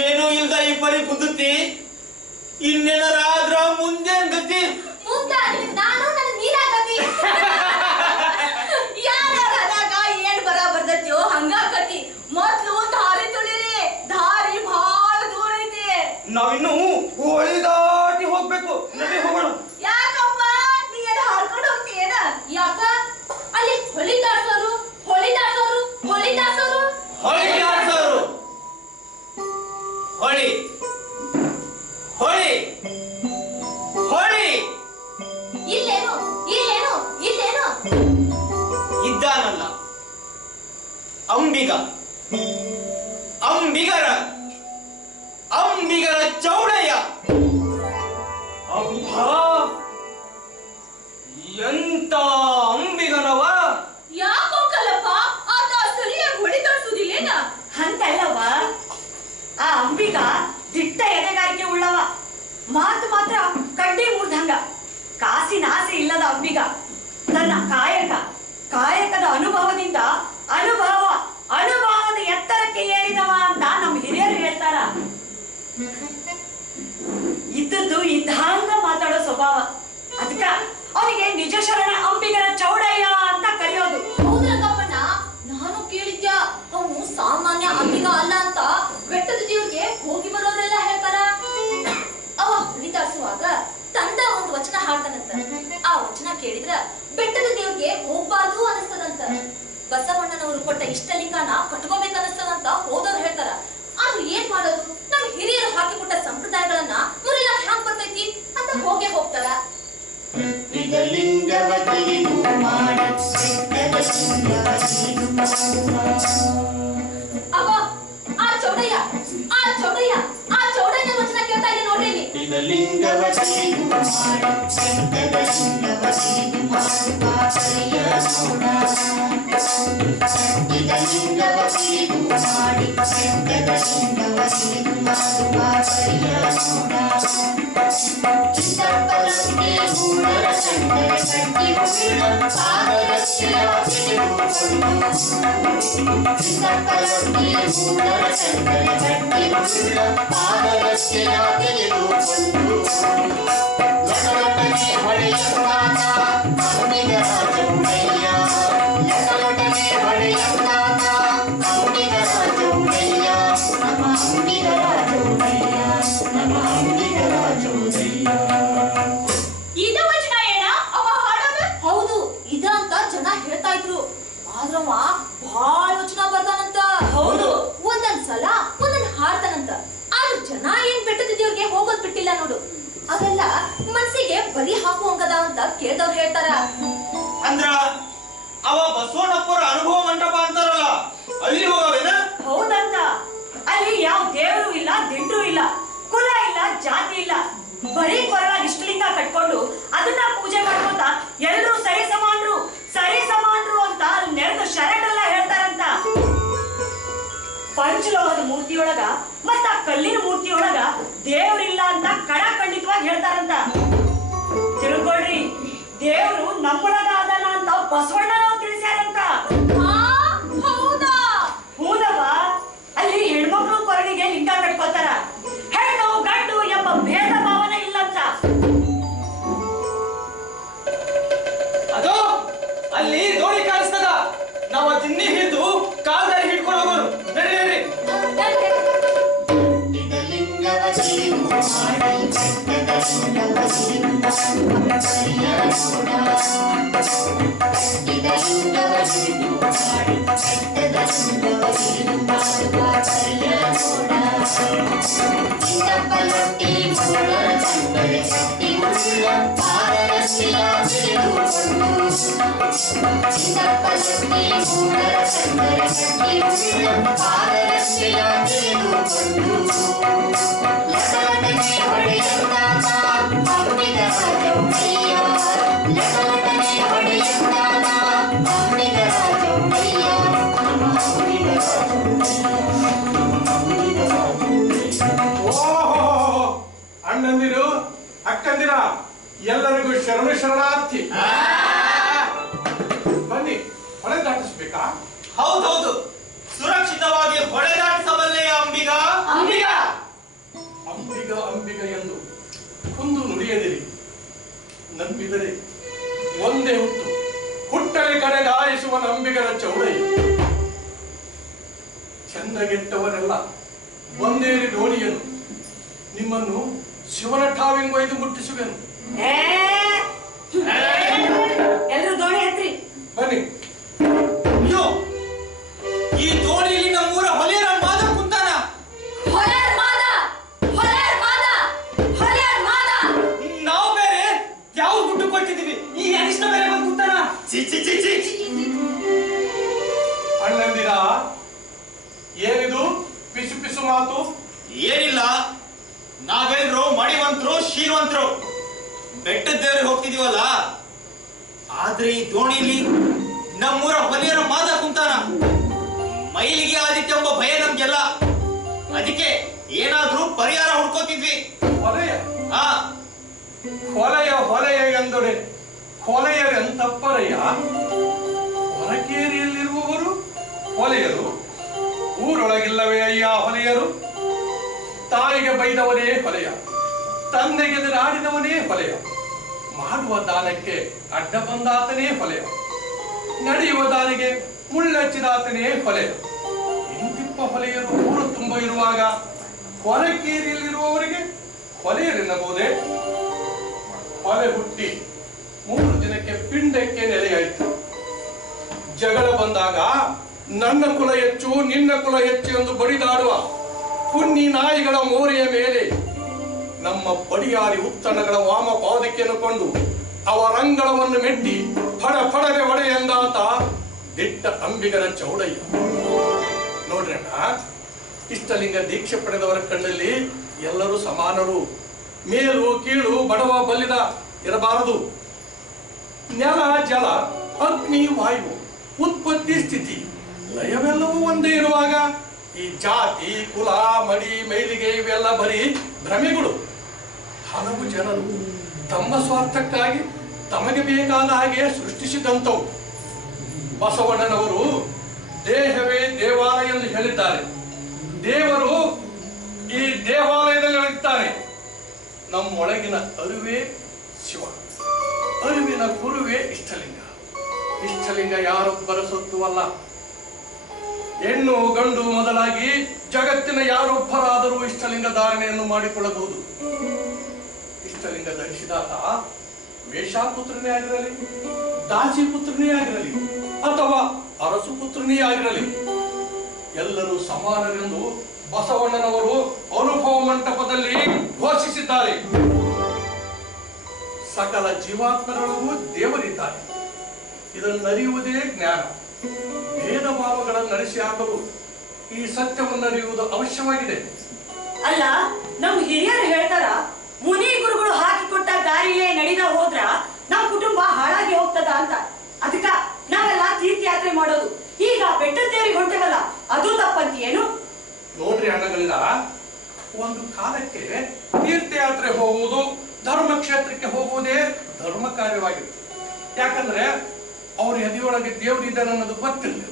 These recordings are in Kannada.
ಏನು ಇಲ್ದ ಈ ಪರಿ ಕುದ್ದುತ್ತಿ ಇನ್ನೇನಾರ ಆದ್ರ ಮುಂದೇನ್ ಗತಿ ಅಂಬಿಗ ಅಂಬಿಗರ ಅಂಬಿಗರ ಚೌಡಯ್ಯ. ಅಬ್ಬಾ, ಎಂತ ಅಂಬಿಗನವ! ಯಾಕೋ ಕಲಪ್ಪ ಆತ ಸರಿಯಾಗಿ ಹೊಳಿತೋಡ್ಸುದಿಲ್ಲೇನ? ಅಂತಲ್ಲವ, ಆ ಅಂಬಿಗ ದಿಟ್ಟ ಎದೆಗಾರಿಕೆ ಉಳ್ಳವ, ಮಾತು ಮಾತ್ರ ಕಡ್ಡಿ ಮುರ್ದಂಗ. ಕಾಸಿನ ಆಸೆ ಇಲ್ಲದ ಅಂಬಿಗ ತನ್ನ ಕಾಯಕದ ಅನುಭವದಿಂದ ಅನುಭವದ ಎತ್ತರಕ್ಕೆ ಏರಿದವ ಅಂತ ನಮ್ಮ ಹಿರಿಯರು ಹೇಳ್ತಾರ. ಇದ್ದದ್ದು ಇದ್ದಂಗ ಮಾತಾಡೋ ಸ್ವಭಾವ. ಅದಕ್ಕ ಅವನಿಗೆ ನಿಜ ಶರಣ ಅಂಬಿಗರ ಚೌಡಯ್ಯ ಅಂತ ಕರೆಯೋದು. ಹೌದ್ರಂಗಪ್ಪಣ್ಣ, ನಾನು ಕೇಳಿದ್ಯ ಅವನು ಸಾಮಾನ್ಯ ಅಂಬಿಗ ಅಲ್ಲ ಅಂತ ಬೆಟ್ಟದ ದೇವ್ರಿಗೆ ಹೋಗಿ ಬರೋರೆಲ್ಲ ಹೇಳ್ತಾರ. ಅವ ಹುಳಿತಾಡ್ಸುವಾಗ ತಂದ ಒಂದು ವಚನ ಹಾಡ್ತಾನಂತ. ಆ ವಚನ ಕೇಳಿದ್ರ ಬೆಟ್ಟದ ದೇವ್ರಿಗೆ ಹೋಗ್ಬಾರ್ದು ಅನಿಸ್ತದಂತ. ಬಸವಣ್ಣನವರು ಕೊಟ್ಟ ಇಷ್ಟಲಿಂಗನ ಕಟ್ಕೋಬೇಕನ್ನಿಸ್ತದಂತ ಹೋದವ್ರು ಹೇಳ್ತಾರ. ಆದ್ರೂ ಏನ್ ಮಾಡೋದು, ನಮ್ ಹಿರಿಯರು ಹಾಕಿಕೊಟ್ಟ ಸಂಪ್ರದಾಯಗಳನ್ನ ಮುರಿಯಾಕ ಹ್ಯಾಂಗ್ ಬರ್ತೈತಿ ಅಂತ ಹೋಗ್ತಾರ. ಅವ ಆ ಚೌಡಯ್ಯ ವಚನ ಕೇಳ್ತಾ ಇದೆ ನೋಡ್ರಿ. ಹೌದು, ಇದಂತ ಜನ ಹೇಳ್ತಾ ಇದ್ರು. ಆದ್ರವ ಬಹಳ ವಚನ ಬರ್ತಾನಂತ. ಹೌದು, ಒಂದೊಂದ್ ಸಲ ಒಂದೊಂದ್ ಹಾಡ್ತಾನಂತ. ಆದ್ರೂ ಜನ ಏನ್ ಬೆಟ್ಟದ ದೇವ್ರಿಗೆ ಹೋಗೋದ್ ಬಿಟ್ಟಿಲ್ಲ ನೋಡು. ಅದೆಲ್ಲ ಮನ್ಸಿಗೆ ಬಲಿ ಹಾಕುವಂಗದ ಅಂತ ಕೇಳ್ದವ್ರು ಹೇಳ್ತಾರ. ಅಂದ್ರ ಅವ ಬಸವಣ್ಣಪ್ಪರ ಅನುಭವ ಮಂಟಪ ಅಂತಾರಲ್ಲ, ಅಲ್ಲಿ ಹೋಗವೇನ? ಹೌದಂತ. ಅಲ್ಲಿ ಯಾವ ದೇವರು ಇಲ್ಲ, ದಿಂಡ್ರು ಇಲ್ಲ, ಕುಲ ಇಲ್ಲ, ಜಾತಿ ಇಲ್ಲ. ಬರೀ ಕೊರಳಾಗಿ ಇಷ್ಟಲಿಂಗ ಕಟ್ಕೊಂಡು ಅದನ್ನ ಪೂಜೆ ಮಾಡ್ಕೊಂತ ಎಲ್ರು ಸರಿ ಸಮಾನರು ಅಂತ ಅಲ್ಲಿ ನೆರೆದು ಶರಣೆಲ್ಲ ಹೇಳ್ತಾರಂತ. ಪಂಚಲೋಹದ ಮೂರ್ತಿಯೊಳಗ ಮತ್ತ ಕಲ್ಲಿನ ಮೂರ್ತಿಯೊಳಗ ದೇವ್ರಿಲ್ಲ ಅಂತ ಖಂಡಿತವಾಗಿ ಹೇಳ್ತಾರಂತ. ತಿಳ್ಕೊಳ್ರಿ, ದೇವ್ರು ನಮ್ಮೊಳಗ ಅದಲ್ಲ ಅಂತ ಬಸವಣ್ಣನವ್ರು ತಿಳಿಸ್ಯಾರಂತ. ಹೌದವ, ಅಲ್ಲಿ ಹೆಣ್ಮಕ್ಳು ಕೊರಳಿಗೆ ಲಿಂಗ ಕಟ್ಕೋತಾರ. ಹೆಣ್ಣು ಗಂಡು ಎಂಬ ಭೇದ ಭಾವನೆ ಇಲ್ಲಂತ. ಅದು ಅಲ್ಲಿ ದೋಣಿ ಕಾಣಿಸ್ತದ, ನಾವು ತಿನ್ನಿ ಹಿಡಿದು ಕಾಲ್ದಾರಿ ಹಿಡ್ಕೊಂಡು ಹೋಗೋರು. ನಡಿ. ಅಣ್ಣಂದಿರು, ಅಕ್ಕಂದಿರ, ಎಲ್ಲರಿಗೂ ಶರಣಾರ್ಥಿ. ಬನ್ನಿ, ಹೊಳೆ ದಾಟಿಸ್ಬೇಕಾ? ಹೌದೌದು, ಸುರಕ್ಷಿತವಾಗಿ ಹೊಳೆ ದಾಟಿಸಬಲ್ಲೆಯ ಅಂಬಿಗ ಎಂದು ಒಂದು ನುಡಿಯದಿರಿ. ನಂಬಿದರೆ ಒಂದೇ ಹುಟ್ಟಲೆ ಕಡೆಗಾಯಿಸುವ ನಂಬಿಗರ ಚೌಡಯ್ಯ. ಚಂದಗೆಟ್ಟವರೆಲ್ಲ ಒಂದೇರಿ ದೋಣಿಯನ್ನು ನಿಮ್ಮನ್ನು ಶಿವನ ಠಾವಿಂಗೊಯ್ದು ಮುಟ್ಟಿಸುವೆನು. ಎಲ್ರು ದೋಣಿ ಹತ್ರಿ. ಬನ್ನಿ. ಅಯ್ಯೋ, ಈ ದೋಣಿಯಲ್ಲಿ ನಮ್ಮೂರ ಹೊಲೆಯರ ಮಾದ ಕುಂತಾನ. ನಾವು ಬೇರೆ ಯಾವ ಗುಡ್ಡು ಕೊಟ್ಟಿದ್ದೀವಿ, ಈ ಅನಿಷ್ಟ ಬೇರೆ ಬಂದು ಕುಂತಾನ. ಅಣ್ಣಂದಿರ, ಹೋಗ್ತಿದೀವಲ್ಲ, ಆದ್ರೆ ಈ ದೋಣಿಲಿ ನಮ್ಮೂರ ಹೊಲಿಯರ ಮಾದ ಕುಂತಾನ. ಮೈಲಿಗೆ ಆದಿತ್ಯ ಎಂಬ ಭಯ ನಮ್ಗೆಲ್ಲ. ಅದಕ್ಕೆ ಏನಾದ್ರೂ ಪರಿಹಾರ ಹುಡ್ಕೋತಿದ್ವಿ. ಹೊಲೆಯ ಹಾ, ಹೊಲೆಯ ಹೊಲೆಯ ಎಂದರೆ ಹೊಲೆಯರೆಂತಪ್ಪರಯ್ಯ. ಹೊರಕೇರಿಯಲ್ಲಿರುವವರು ಹೊಲೆಯರು, ಊರೊಳಗಿಲ್ಲವೇ ಅಯ್ಯ ಹೊಲೆಯರು. ತಾಯಿಗೆ ಬೈದವನೇ ಹೊಲೆಯ, ತಂದೆಗೆದುರಾಡಿದವನೇ ಹೊಲೆಯ. ಮಾಡುವ ದಾನಕ್ಕೆ ಅಡ್ಡ ಬಂದಾತನೇ ಹೊಲೆಯ, ನಡೆಯುವ ದಾರಿಗೆ ಮುಳ್ಳಚ್ಚಿದಾತನೇ ಹೊಲೆಯ. ಇಂತಿಪ್ಪ ಹೊಲೆಯರು ಊರು ತುಂಬ ಇರುವಾಗ ಹೊರಕೇರಿಯಲ್ಲಿರುವವರಿಗೆ ಹೊಲೆಯರೆನ್ನಬಹುದೇ? ಹೊಲೆ ಹುಟ್ಟಿ 3 ದಿನಕ್ಕೆ ಪಿಂಡಕ್ಕೆ ನೆಲೆಯಾಯಿತು. ಜಗಳ ಬಂದಾಗ ನನ್ನ ಕುಲ ಹೆಚ್ಚು ನಿನ್ನ ಕುಲ ಹೆಚ್ಚು ಎಂದು ಬಡಿದಾಡುವ ಪುಣ್ಯ ನಾಯಿಗಳ ಮೋರೆಯ ಮೇಲೆ ನಮ್ಮ ಬಡಿಯಾರಿ ಉತ್ತಣಗಳ ವಾಮ ಪಾದಕೆಯನ್ನು ಕೊಂಡು ಅವರಂಗಳವನ್ನು ಮೆಟ್ಟಿ ಫಡ ಫಡನೆ ಒಡೆ ಎಂದಾತ ದಿಟ್ಟ ಅಂಬಿಗರ ಚೌಡಯ್ಯ. ನೋಡ್ರಿ ಅಣ್ಣ, ಇಷ್ಟಲಿಂಗ ದೀಕ್ಷೆ ಪಡೆದವರ ಕಣ್ಣಲ್ಲಿ ಎಲ್ಲರೂ ಸಮಾನರು. ಮೇಲು ಕೀಳು ಬಡವ ಬಲ್ಲಿದ ಇರಬಾರದು. ನೆಲ ಜಲ ಅಗ್ನಿ ವಾಯು ಉತ್ಪತ್ತಿ ಸ್ಥಿತಿ ಲಯವೆಲ್ಲವೂ ಒಂದೇ ಇರುವಾಗ ಈ ಜಾತಿ ಕುಲ ಮಡಿ ಮೈಲಿಗೆ ಇವೆಲ್ಲ ಬರೀ ಭ್ರಮೆಗಳು. ಹಲವು ಜನರು ತಮ್ಮ ಸ್ವಾರ್ಥಕ್ಕಾಗಿ ತಮಗೆ ಬೇಕಾದ ಹಾಗೆ ಸೃಷ್ಟಿಸಿದಂಥವು. ಬಸವಣ್ಣನವರು ದೇಹವೇ ದೇವಾಲಯ ಎಂದು ಹೇಳಿದ್ದಾರೆ. ದೇವರು ಈ ದೇವಾಲಯದಲ್ಲಿ ಇರುತ್ತಾನೆ. ನಮ್ಮೊಳಗಿನ ಅರಿವೇ ಶಿವ, ಅರಿವಿನ ಗುರುವೇ ಇಷ್ಟಲಿಂಗ. ಇಷ್ಟಲಿಂಗ ಯಾರೊಬ್ಬರ ಸೊತ್ತು ಅಲ್ಲ. ಹೆಣ್ಣು ಗಂಡು ಮೊದಲಾಗಿ ಜಗತ್ತಿನ ಯಾರೊಬ್ಬರಾದರೂ ಇಷ್ಟಲಿಂಗ ಧಾರಣೆಯನ್ನು ಮಾಡಿಕೊಳ್ಳಬಹುದು. ಇಷ್ಟಲಿಂಗ ಧರಿಸಿದಾತ ವೇಷಾಪುತ್ರನೇ ಆಗಿರಲಿ, ದಾಸಿ ಪುತ್ರನೇ ಆಗಿರಲಿ, ಅಥವಾ ಅರಸು ಪುತ್ರನೇ ಆಗಿರಲಿ, ಎಲ್ಲರೂ ಸಮಾನರೆಂದು ಬಸವಣ್ಣನವರು ಅನುಭವ ಮಂಟಪದಲ್ಲಿ ಘೋಷಿಸಿದ್ದಾರೆ. ಸಕಲ ಜೀವಾತ್ಮರೊಳಗೂ ದೇವರಿದ್ದಾರೆ. ಇದನ್ನರಿಯುವುದೇ ಜ್ಞಾನ. ಭೇದ ಭಾವಗಳನ್ನು ನಡೆಸಿ ಹಾಕಲು ಈ ಸತ್ಯವನ್ನು ಅರಿಯುವುದು ಅವಶ್ಯವಾಗಿದೆ. ಅಲ್ಲ, ನಮ್ ಹಿರಿಯರು ಹೇಳ್ತಾರ, ಮುನಿ ಗುರುಗಳು ಹಾಕಿಕೊಟ್ಟ ದಾರಿಯೇ ನಡೆದ ಹೋದ್ರ ನಮ್ ಕುಟುಂಬ ಹಾಳಾಗಿ ಹೋಗ್ತದ ಅಂತ. ಅದಕ್ಕ ನಾವೆಲ್ಲ ತೀರ್ಥಯಾತ್ರೆ ಮಾಡೋದು. ಈಗ ಬೆಟ್ಟದ ದೇವರಿಗೆ ಹೊಂಟೇವಲ್ಲ, ಅದು ತಪ್ಪಂತೀಯೇನು? ನೋಡ್ರಿ ಅಣ್ಣಗಳಿಲ್ಲ, ಒಂದು ಕಾಲಕ್ಕೆ ತೀರ್ಥಯಾತ್ರೆ ಹೋಗುವುದು, ಧರ್ಮಕ್ಷೇತ್ರಕ್ಕೆ ಹೋಗುವುದೇ ಧರ್ಮ ಕಾರ್ಯವಾಗಿತ್ತು. ಯಾಕಂದ್ರೆ ಅವ್ರ ಎದೆಯೊಳಗೆ ದೇವರಿದ್ದಾನೆ ಅನ್ನೋದು ಗೊತ್ತಿಲ್ಲ.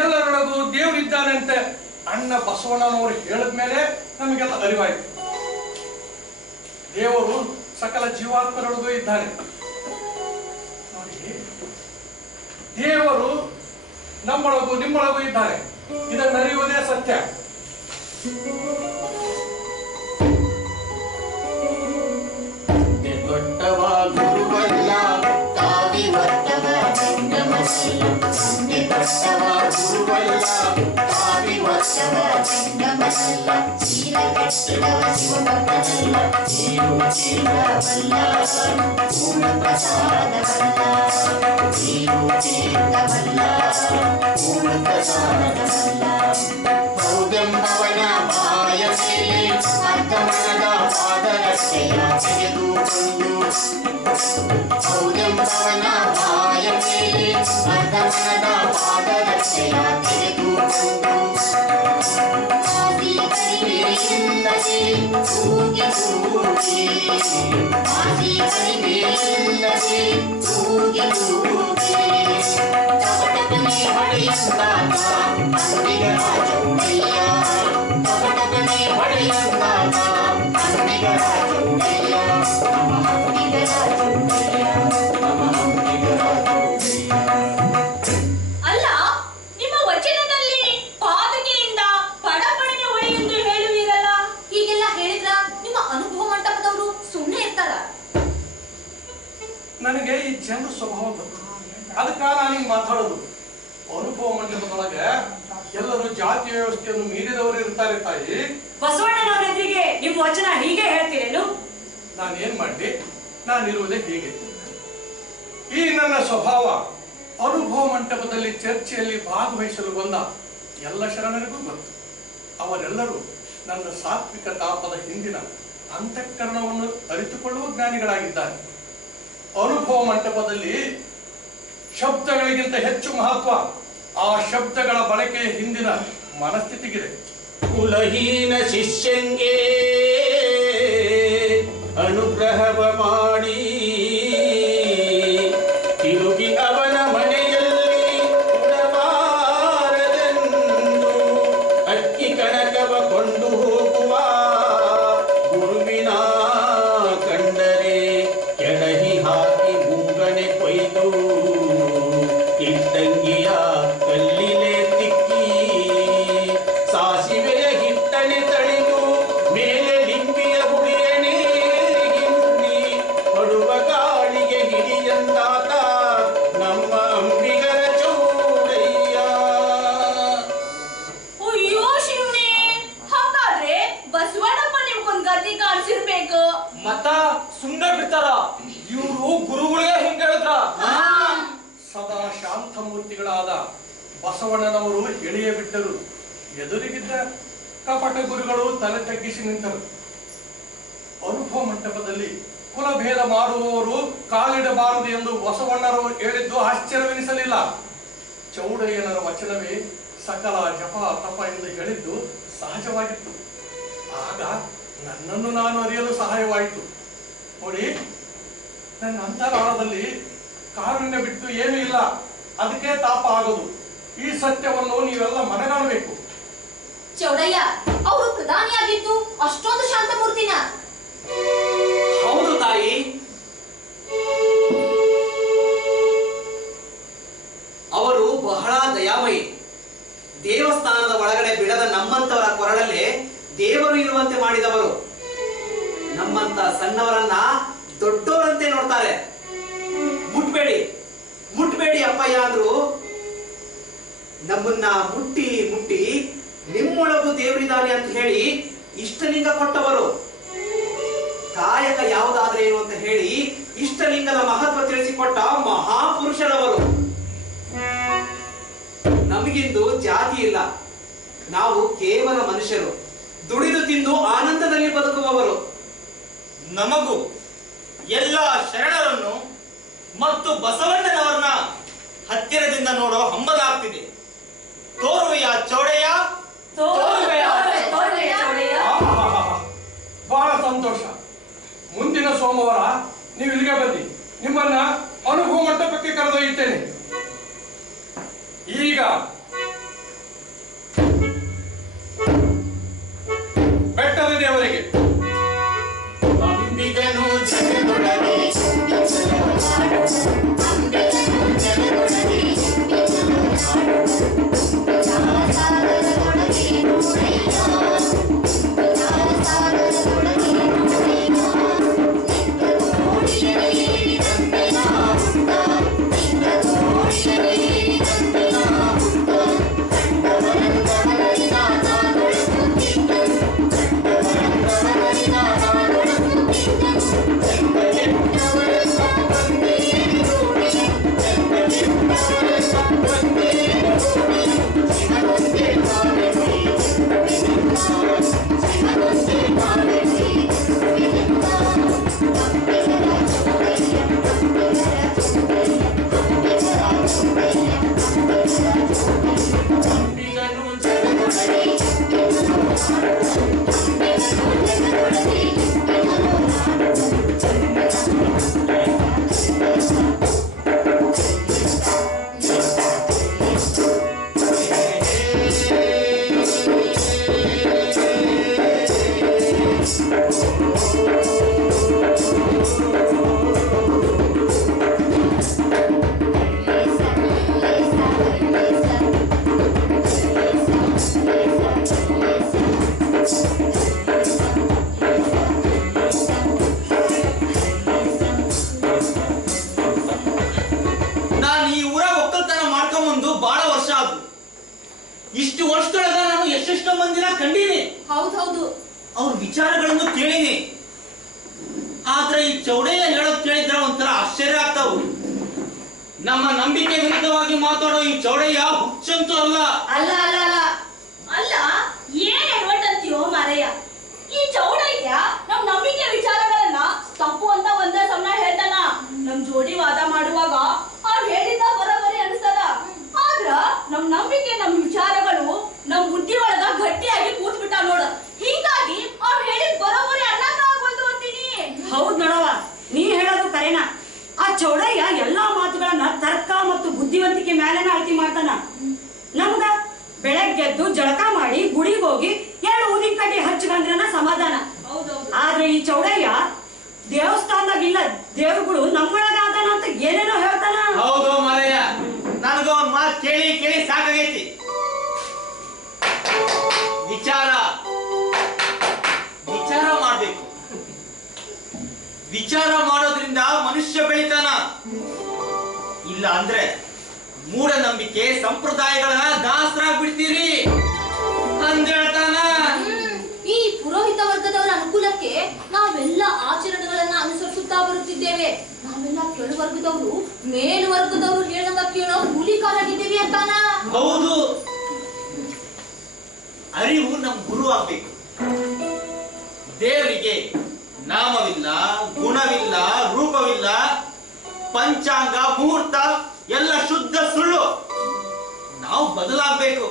ಎಲ್ಲರೊಳಗೂ ದೇವರಿದ್ದಾನೆ ಅಂತ ಅಣ್ಣ ಬಸವಣ್ಣನವರು ಹೇಳಿದ ಮೇಲೆ ನಮಗೆಲ್ಲ ಅರಿವಾಯಿತು. ದೇವರು ಸಕಲ ಜೀವಾತ್ಮರೊಳಗೂ ಇದ್ದಾನೆ. ನೋಡಿ, ದೇವರು ನಮ್ಮೊಳಗೂ ನಿಮ್ಮೊಳಗೂ ಇದ್ದಾನೆ. ಇದನ್ನರಿಯುವುದೇ ಸತ್ಯ. ಅಲ್ಲ, ನಿಮ್ಮ ವಚನದಲ್ಲಿ ಪಾದುಕೆಯಿಂದ ಪಡಪಡನೆ ಒಳಿ ಎಂದು ಹೇಳುವಿರಲ್ಲ. ಹೀಗೆಲ್ಲ ಹೇಳಿದ್ರ ನಿಮ್ಮ ಅನುಭವ ಮಂಟಪದವರು ಸುಮ್ಮನೆ ಇರ್ತಾರ? ನನಗೆ ಈ ಜನರ ಸ್ವಭಾವ ಗೊತ್ತು. ಅದಕ್ಕ ನಾನು ಹಿಂಗ್ ಮಾತಾಡೋದು. ಅನುಭವ ಮಂಟಪದೊಳಗೆ ಎಲ್ಲರೂ ಜಾತಿ ವ್ಯವಸ್ಥೆಯನ್ನು ಮೀರಿದವರು ಇರ್ತಾರೆ ತಾಯಿ. ಬಸವಣ್ಣನವರ ಎದುರಿಗೆ ನಿಮ್ ವಚನ ಹೀಗೆ ಹೇಳ್ತೀರೇನು? ನಾನೇನ್ ಮಾಡ್ಲಿ, ನಾನಿರುವುದೇ ಹೀಗೆ. ಈ ನನ್ನ ಸ್ವಭಾವ ಅನುಭವ ಮಂಟಪದಲ್ಲಿ ಚರ್ಚೆಯಲ್ಲಿ ಭಾಗವಹಿಸಲು ಬಂದ ಎಲ್ಲ ಶರಣರಿಗೂ ಗೊತ್ತು. ಅವರೆಲ್ಲರೂ ನನ್ನ ಸಾತ್ವಿಕ ತಾಪದ ಹಿಂದಿನ ಅಂತಃಕರಣವನ್ನು ಅರಿತುಕೊಳ್ಳುವ ಜ್ಞಾನಿಗಳಾಗಿದ್ದಾರೆ. ಅನುಭವ ಮಂಟಪದಲ್ಲಿ ಶಬ್ದಗಳಿಗಿಂತ ಹೆಚ್ಚು ಮಹತ್ವ ಆ ಶಬ್ದಗಳ ಬಳಕೆಯ ಹಿಂದಿನ ಮನಸ್ಥಿತಿಗಿದೆ. ಕುಲಹೀನ ಶಿಷ್ಯಂಗೆ ಅನುಗ್ರಹವ ಮಾಡಿ ತಿರುಗಿ ಅವನ ಮನೆಯಲ್ಲಿ ಉಡಬಾರದೆಂದು ಅಕ್ಕಿ ಕಣಕವ ಕೊಂಡು ಹೋಗುವ ಗುರುವಿನ ಕಂಡರೆ ಕೆಳಹಿ ಹಾಕಿ ಮೂಗನೆ ಕೊಯ್ದು ಇಟ್ಟಂಗಿಯ ಕಲ್ಲಿಲೆ ತಿಕ್ಕಿ ಸಾಸಿವೆಯ ಹಿಟ್ಟನೆ ತಡೆದು ಮೇಲೆ ಲಿಂಬಿಯ ಹುಡಿಯನೇ ಹಿಂಡಿ ಹೊಡುವ ಗಾಳಿಗೆ ಹಿಡಿಯಂದಾತ ನಮ್ಮ ಅಂಬಿಗರ ಚೌಡಯ್ಯ. ಅಯ್ಯೋ ಶಿವನೇ, ಹಾಗಾದ್ರೆ ಬಸವಣ್ಣಪ್ಪ ನಿಮ್ಗೊಂದ್ ಗತಿ ಕಾಣಿಸಿರ್ಬೇಕು. ಮತ್ತ ಸುಮ್ಮನೆ ಬಿಡ್ತಾರ? ಇವ್ರು ಗುರುಗಳೇ ಹಿಂಗ ಹೇಳಿದ್ರ? ಸದಾ ಶಾಂತ ಮೂರ್ತಿಗಳಾದ ಬಸವಣ್ಣನವರು ಎಳೆಯ ಬಿಟ್ಟರು. ಎದುರಿಗಿದ್ದ ಕಪಟ ಗುರುಗಳು ತಲೆ ತಗ್ಗಿಸಿ ನಿಂತರು. ಅನುಭವ ಮಂಟಪದಲ್ಲಿ ಕುಲಭೇದ ಮಾಡುವವರು ಕಾಲಿಡಬಾರದು ಎಂದು ಬಸವಣ್ಣರು ಹೇಳಿದ್ದು ಆಶ್ಚರ್ಯವೆನಿಸಲಿಲ್ಲ. ಚೌಡಯ್ಯನರ ವಚನವೇ ಸಕಲ ಜಪ ತಪ ಎಂದು ಹೇಳಿದ್ದು ಸಹಜವಾಗಿತ್ತು. ಆಗ ನನ್ನನ್ನು ನಾನು ಅರಿಯಲು ಸಹಾಯವಾಯಿತು. ನೋಡಿ, ನನ್ನ ಅಂತರಾಳದಲ್ಲಿ ಕಾರುಣ್ಯ ಬಿಟ್ಟು ಏನೂ ಇಲ್ಲ, ಅದಕ್ಕೆ ತಾಪ ಆಗೋದು. ಈ ಸತ್ಯವನ್ನು ನೀವೆಲ್ಲ ಮನಗಾಣಬೇಕು. ಚೌಡಯ್ಯ ಅವರು ಪ್ರಧಾನಿಯಾಗಿದ್ದು ಅಷ್ಟೊಂದು ಶಾಂತ ಮೂರ್ತಿನ? ಹೌದು ತಾಯಿ, ಅವರು ಬಹಳ ದಯಾಮಯಿ. ದೇವಸ್ಥಾನದ ಒಳಗಡೆ ಬಿಡದ ನಮ್ಮಂತವರ ಕೊರಳಲ್ಲೇ ದೇವರು ಇರುವಂತೆ ಮಾಡಿದವರು. ನಮ್ಮಂತ ಸಣ್ಣವರನ್ನ ದೊಡ್ಡವರಂತೆ ನೋಡ್ತಾರೆ. ಮುಟ್ಬೇಡಿ ಮುಟ್ಬೇಡಿ ಅಪ್ಪಯ್ಯ ಅಂದ್ರು. ನಮ್ಮನ್ನ ಮುಟ್ಟಿ ಮುಟ್ಟಿ ನಿಮ್ಮೊಳಗು ದೇವರಿದ್ದಾನೆ ಅಂತ ಹೇಳಿ ಇಷ್ಟಲಿಂಗ ಕೊಟ್ಟವರು. ಕಾಯಕ ಯಾವುದಾದ್ರೆ ಏನು ಅಂತ ಹೇಳಿ ಇಷ್ಟಲಿಂಗದ ಮಹತ್ವ ತಿಳಿಸಿಕೊಟ್ಟ ಮಹಾಪುರುಷರವರು. ನಮಗಿಂದು ಜಾತಿ ಇಲ್ಲ, ನಾವು ಕೇವಲ ಮನುಷ್ಯರು, ದುಡಿದು ತಿಂದು ಆನಂದದಲ್ಲಿ ಬದುಕುವವರು. ನಮಗೂ ಎಲ್ಲ ಶರಣರನ್ನು ಮತ್ತು ಬಸವಣ್ಣನವರನ್ನ ಹತ್ತಿರದಿಂದ ನೋಡೋ ಹಂಬಲ ಆಗ್ತಿದೆ. ತೋರುವೆಯ ಚೌಡಯ್ಯ, ಬಹಳ ಸಂತೋಷ. ಮುಂದಿನ ಸೋಮವಾರ ನೀವು ಇಲ್ಲಿಗೆ ಬನ್ನಿ. ನಿಮ್ಮನ್ನ ಅನುಭವ ಮಂಟಪಕ್ಕೆ ಕರೆದೊಯ್ಯುತ್ತೇನೆ. ಈಗ ಬೆಟ್ಟದ ದೇವರಿಗೆ ಅಂಬಿಗನು ಜಗದೊಳಗೆ ಇಷ್ಟು ವರ್ಷದೊಳಗ ನಾನು ಎಷ್ಟೆಷ್ಟೋ ಮಂದಿನ ಕಂಡೀನಿ. ಹೌದೌದು, ಅವ್ರ ವಿಚಾರಗಳನ್ನು ಕೇಳೀನಿ. ಆದ್ರೆ ಈ ಚೌಡಯ್ಯ ಹೇಳೋದ್ ಕೇಳಿದ್ರೆ ಒಂಥರ ಆಶ್ಚರ್ಯ ಆಗ್ತಾವು. ನಮ್ಮ ನಂಬಿಕೆ ವಿರುದ್ಧವಾಗಿ ಮಾತಾಡೋ ಈ ಚೌಡಯ್ಯ ಹುಚ್ಚಂತೂ ಅಲ್ಲ. ಅಲ್ಲ ಅಲ್ಲ ಅಲ್ಲ ಅಲ್ಲ, ಏನ್ ಎಡವಟ್ ಅಂತೀಯೋ ಮಾರಯ್ಯ? ಈ ಚೌಡಯ್ಯ ನಮ್ ನಂಬಿಕೆ ಚೌಡಯ್ಯ ಎಲ್ಲಾ ಮಾತುಗಳನ್ನ ತರ್ಕ ಮತ್ತು ಬುದ್ಧಿವಂತಿಕೆ ಮೇಲೆನ ಅಳತಿ ಮಾಡ್ತಾನ. ನಮ್ಗ ಬೆಳಗ್ಗೆದ್ದು ಜಳಕ ಮಾಡಿ ಗುಡಿಗೆ ಹೋಗಿ 2 ಊದಿನ ಕಡ್ಡಿ ಹಚ್ಚಗಂದ್ರನ ಸಮಾಧಾನ. ಆದ್ರೆ ಈ ಚೌಡಯ್ಯ ದೇವಸ್ಥಾನದಾಗ ಇಲ್ಲ ದೇವ್ರುಗಳು ನಮ್ಮೊಳಗ ಆದಾನ ಅಂತ ಏನೇನೋ ಹೇಳ್ತಾನ. ಹೌದು ಮಾರಯ್ಯ, ನನಗ ಒಂದ್ ಮಾತು ಕೇಳಿ ಕೇಳಿ ಸಾಕಾಗೈತಿ. ವಿಚಾರ ಮಾಡ್ಬೇಕು. ವಿಚಾರ ಮಾಡೋದ್ರಿಂದ ಮನುಷ್ಯ ಬೆಳಿತಾನ. ಇಲ್ಲ ಅಂದ್ರೆ ಮೂಢನಂಬಿಕೆ ಸಂಪ್ರದಾಯಗಳನ್ನ ದಾಸರಾಗ್ಬಿಡ್ತೀರಿ ಅಂತ ಹೇಳ್ತಾನ. ಈ ಪುರೋಹಿತ ವರ್ಗದವರ ಅನುಕೂಲಕ್ಕೆ ನಾವೆಲ್ಲ ಆಚರಣೆಗಳನ್ನ ಅನುಸರಿಸುತ್ತಾ ಬರುತ್ತಿದ್ದೇವೆ. ನಾವೆಲ್ಲ ಕೆಳವರ್ಗದವರು ಮೇಲ್ವರ್ಗದವರು ಹೇಳಂಗ ಕೇಳೋ ಕೂಲಿಕಾರಾಗಿದ್ದೇವೆ ಅಂತಾನ. ಹೌದು, ಅರಿವು ನಮ್ ಗುರು ಆಗ್ಬೇಕು. ದೇವರಿಗೆ ನಾಮವಿಲ್ಲ, ಗುಣವಿಲ್ಲ, ರೂಪವಿಲ್ಲ, ಪಂಚಾಂಗ ಮುಹೂರ್ತ ಎಲ್ಲ ಶುದ್ಧ ಸುಳ್ಳು. ನಾವು ಬದಲಾಗ್ಬೇಕು.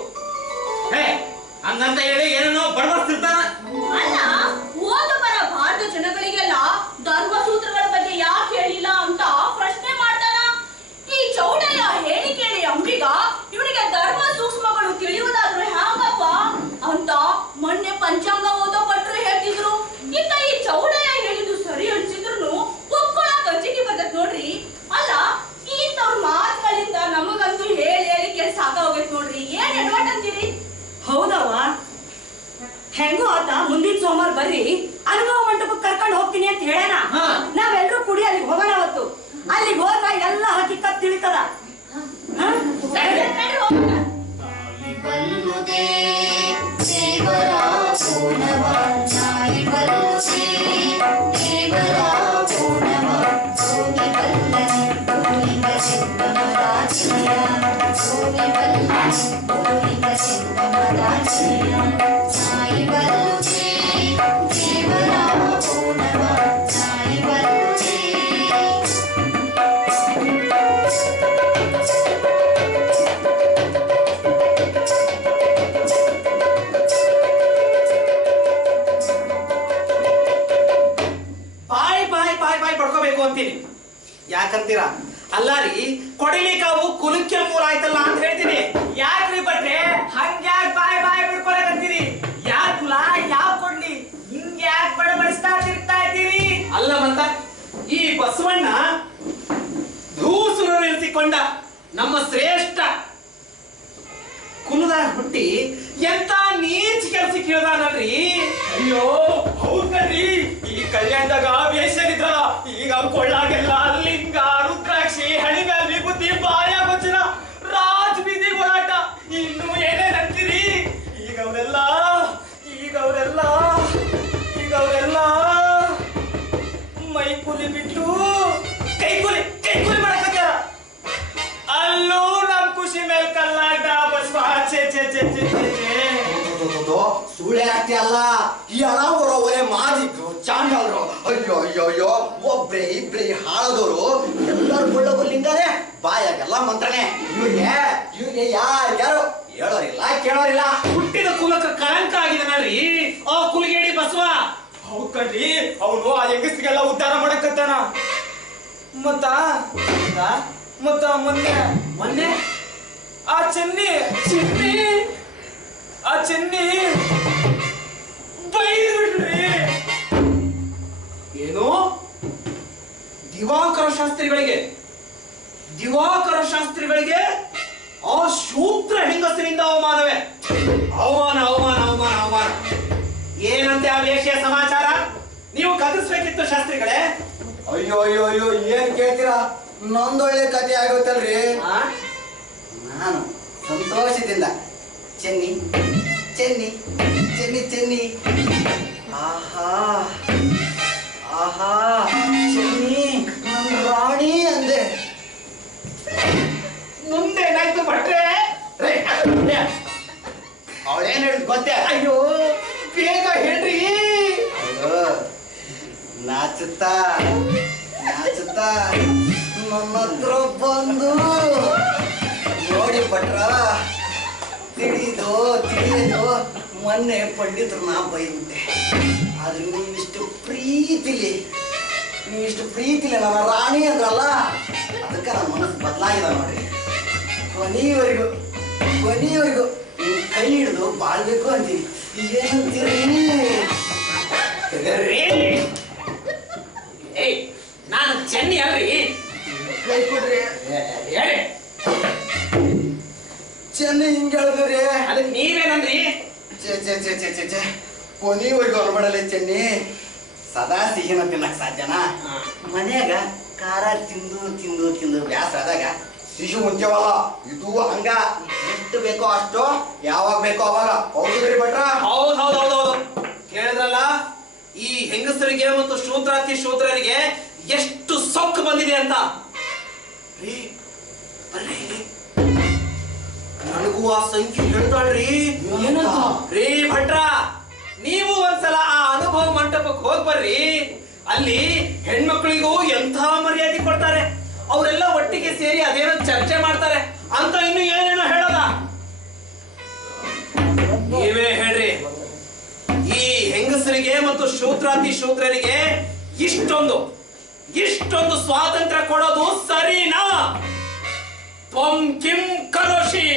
ಹಂಗಂತ ಹೇಳಿ ಏನೇನೋ ಬಡವರ್ತಿರ್ತಾನ. ಅಲ್ಲ, ಹೋದ ಬರ ಭಾರತ ಜನಗಳಿಗೆಲ್ಲ ಧರ್ಮಸೂತ್ರಗಳ ಬಗ್ಗೆ ಯಾಕೆ ಹೇಳಿಲ್ಲ ಅಂತ ಪ್ರಶ್ನೆ ಮಾಡ್ತಾನ. ಈ ಚೌಡಯ್ಯ ಹೇಳಿ ಕೇಳಿ ಅಂಬಿಗ ಇವನಿಗೆ ಧರ್ಮ ಸೂಕ್ಷ್ಮಗಳು ತಿಳಿಯುವುದಾದ್ರೆ ಹ್ಯಾಂಗಪ್ಪ ಅಂತ ಮೊನ್ನೆ ಪಂಚಾಂಗ ಓದೋ ಭಟ್ರು ಹೇಳ್ತಿದ್ರು. ಇತ್ತ ಈ ಚೌಡಯ್ಯ ಹೇಳಿದ್ದು ಸರಿ ಅನ್ಸಿದ್ರು ಒಪ್ಕೊಳಕ್ ಅಂಜಿಕೆ ಬರ್ತೈತ್ ನೋಡ್ರಿ. ಅಲ್ಲ, ಇಂಥವ್ರ ಮಾತುಗಳಿಂದ ನಮಗಂತೂ ಹೇಳಿ ಹೇಳಿ ಕೇಳಿ ಸಾಕ ಹೋಗೈತ್ ನೋಡ್ರಿ. ಏನ್ ಎಡವಟ್ ಅಂತೀರಿ? ಹೌದವ್ವ, ಹೆಂಗೋ ಆತ ಮುಂದಿನ ಸೋಮವಾರ ಬರ್ರಿ ಅನುಭವ ಮಂಟಪಕ್ಕೆ ಕರ್ಕೊಂಡು ಹೋಗ್ತೀನಿ ಅಂತ ಹೇಳೋಣ. ನಾವೆಲ್ಲರೂ ಕೂಡಿ ಅಲ್ಲಿಗೆ ಹೋಗೋಣ. ಅವತ್ತು ಅಲ್ಲಿಗೆ ಹೋದ್ರ ಎಲ್ಲ ಹಕ್ಕಿಕತ್ ತಿಳಿತದ. ಅಂತೀನಿ. ಯಾಕಂತೀರಾ? ಅಲ್ಲ ರೀ, ಕೊಡಿಲಿಕ್ಕಾವು ಕುಲಕ್ಕೆ ಮೂಲ ಆಯ್ತಲ್ಲ ಅಂತ ಹೇಳ್ತೀನಿ. ಯಾಕ್ರಿ ಬಟ್ರೆ ಹಂಗ್ಯಾಕ್ ಬಾಯ್ ಬಿಡ್ಕೊಳಕಂತೀರಿ? ಯಾ ಕುಲ ಯಾವ ಕೊಡ್ಲಿ ಹಿಂಗ್ಯಾಕ್ ಬಡಬಡಿಸ್ತಾ ತಿರ್ತಾ ಇದ್ದೀರಿ? ಅಲ್ಲ ಮತ್ತ ಈ ಬಸವಣ್ಣ ಧೂಸುರು ನಿಲ್ಲಿಸಿಕೊಂಡ ನಮ್ಮ ಶ್ರೇಷ್ಠ ಕುಲದಾಗ ಹುಟ್ಟಿ ಎಂತ ನೀಚ ಕೆಲಸ ಕೇಳ್ದಾನಲ್ರಿ. ಅಯ್ಯೋ ಹೌದ್ರಿ, ಈ ಕಲ್ಯಾಣದಾಗ ಬೇಷರಿದ್ರ ಈಗ ಕೊಳ್ಳಾಗೆಲ್ಲ ಲಿಂಗ ರುದ್ರಾಕ್ಷಿ ಹಣಿಗ ವಿಭೂತಿ ಬಾಯ ವಚನ ರಾಜ್ ಬೀದಿ ಓಡಾಟ ಇನ್ನು ಏನೇನ್ ಅಂತೀರಿ? ಈಗ ಅವರೆಲ್ಲ ಮೈ ಕೂಲಿ ಬಿಟ್ಟು ಕೈ ಕೂಲಿ ಮಾಡಕತ್ಯಾರ. ಅಲ್ಲೂ ನಮ್ ಖುಷಿ ಮೇಲ್ ಕಲ್ಲಾಗ ಬಸ್ವ ಛೇ ಛೇ ಛೇ ಛೇ ಛೇ ಸುಳ್ಳೆ ಅಷ್ಟೇ ಅಲ್ಲ, ಈ ಹಣ ಬರೋವರೆ ಮಾದಿದ್ರು ಚಾಂಡಲ್ರು. ಅಯ್ಯೋ ಅಯ್ಯೋ ಅಯ್ಯೋ, ಒಬ್ರೆ ಇಬ್ರಿ ಹಾಳದವರು ಎಲ್ಲರೂ ಕೊಳ್ಳೋರು ಲಿಂಗಾರೆ, ಬಾಯಾಗೆಲ್ಲ ಮಂತ್ರನೆ. ಇವ್ರಿಗೆ ಯಾರು ಹೇಳೋರಿಲ್ಲ ಕೇಳೋರಿಲ್ಲ. ಹುಟ್ಟಿದ ಕುಲಕ್ಕೆ ಕಳಂಕ ಆಗಿದನಲ್ರಿ ಆ ಕುಲಗೇಡಿ ಬಸವ. ಹೌದ್ ಕಣ್ರಿ, ಅವನು ಆ ಹೆಂಗಸ್ರಿಗೆಲ್ಲ ಉದ್ಧಾರ ಮಾಡಕತ್ತಾನ. ಮತ್ತ ಮೊನ್ನೆ ಆ ಚೆನ್ನಿ ಬೈದು ಬಿಡ್ರಿ. ಏನು? ದಿವಾಕರ ಶಾಸ್ತ್ರಿಗಳಿಗೆ ಆ ಶೂದ್ರ ಹೆಂಗಸರಿಂದ ಅವಮಾನವೇ? ಅವಮಾನ. ಏನಂತೆ ಆ ವೇಷೆಯ ಸಮಾಚಾರ? ನೀವು ಕಲಿಸ್ಬೇಕಿತ್ತು ಶಾಸ್ತ್ರಿಗಳೇ. ಅಯ್ಯೋ ಅಯ್ಯೋ ಅಯ್ಯೋ, ಏನ್ ಕೇಳ್ತೀರಾ? ನೊಂದೊಳ್ಳೆ ಕಥೆ ಆಗೋತಲ್ರಿ. ನಾನು ಸಂತೋಷದಿಂದ ಚೆನ್ನಿ ಆಹಾ ಚೆನ್ನಿ ನನ್ನ ರಾಣಿ ಅಂದೆ. ಮುಂದೇನಾಯ್ತು ಭಟ್ರೆ? ಅವಳೇನ್ ಹೇಳಿದ್ ಗೊತ್ತೇ? ಅಯ್ಯೋ ಬೇಗ ಹೇಳ್ರಿ. ನಾಚುತ್ತಾ ನನ್ನ ಹತ್ರ ಬಂದು ನೋಡಿ ಭಟ್ರ, ತಿಳಿದು ಮೊನ್ನೆ ಪಂಡಿತರು ನಾ ಬೈದ್ಬಿಟ್ಟೆ. ಆದ್ರೆ ನೀವಿಷ್ಟು ಪ್ರೀತಿಲಿ ನನ್ನ ರಾಣಿ ಅಂದ್ರಲ್ಲ, ನನ್ನ ಮನಸ್ಸು ಬದಲಾಗಿದೆ ನೋಡ್ರಿ. ಕೊನೆಯವರೆಗೂ ನಿಮ್ ಕೈ ಹಿಡಿದು ಬಾಳ್ಬೇಕು ಅಂತೀನಿ. ಏನಂತೀರಿ? ಏಯ್, ನಾನು ಚೆನ್ನಿ ಅಲ್ರಿ. ಕೈ ಕೊಡ್ರಿ. ಹೇಳಿ, ಚೆನ್ನ ಹಿಂಗ ಹೇಳಿದ್ರಿ. ಅದಕ್ಕೆ ನೀವೇನಂದ್ರಿ? ಚೆ ಕೊನೆಯವರೆಗೂ ಹೊರಬಡಲೆ ಚೆನ್ನಿ. ಸದಾ ಸಿಹಿನ ತಿನ್ನಕ್ ಸಾಧ್ಯನಾ? ಮನ್ಯಾಗ ಖಾರ ತಿಂದು ಬ್ಯಾಸರ ಆದಾಗ ಶಿಶು ಮುಂಚೆವಲ್ಲ, ಇದು ಹಂಗ. ಎಷ್ಟು ಬೇಕೋ ಅಷ್ಟು, ಯಾವಾಗ ಬೇಕೋ ಅವಾಗ. ಹೌದ್ರಿ ಭಟ್ರ? ಹೌದು. ಕೇಳಿದ್ರಲ್ಲ, ಈ ಹೆಂಗಸರಿಗೆ ಮತ್ತು ಶೂದ್ರರಿಗೆ ಎಷ್ಟು ಸೊಕ್ಕು ಬಂದಿದೆ ಅಂತ. ನನಗೂ ಆ ಸಂಖ್ಯೆ ಹೇಳ್ತಾಳ್ರಿ. ರೀ ಭಟ್ರ, ನೀವು ಒಂದ್ಸಲ ಆ ಅನುಭವ ಮಂಟಪಕ್ಕೆ ಹೋಗ್ ಬರ್ರಿ. ಅಲ್ಲಿ ಹೆಣ್ಮಕ್ಳಿಗೂ ಎಂಥ ಮರ್ಯಾದೆ ಕೊಡ್ತಾರೆ. ಅವರೆಲ್ಲ ಒಟ್ಟಿಗೆ ಸೇರಿ ಅದೇನೋ ಚರ್ಚೆ ಮಾಡ್ತಾರೆ ಅಂತ ಇನ್ನು ಏನೇನೋ ಹೇಳೋದ. ನೀವೇ ಹೇಳ್ರಿ, ಈ ಹೆಂಗಸರಿಗೆ ಮತ್ತು ಶೂದ್ರರಿಗೆ ಇಷ್ಟೊಂದು ಸ್ವಾತಂತ್ರ್ಯ ಕೊಡೋದು ಸರಿನಾ? ತ್ವಂ ಕಿಂ ಕರೋಷಿ.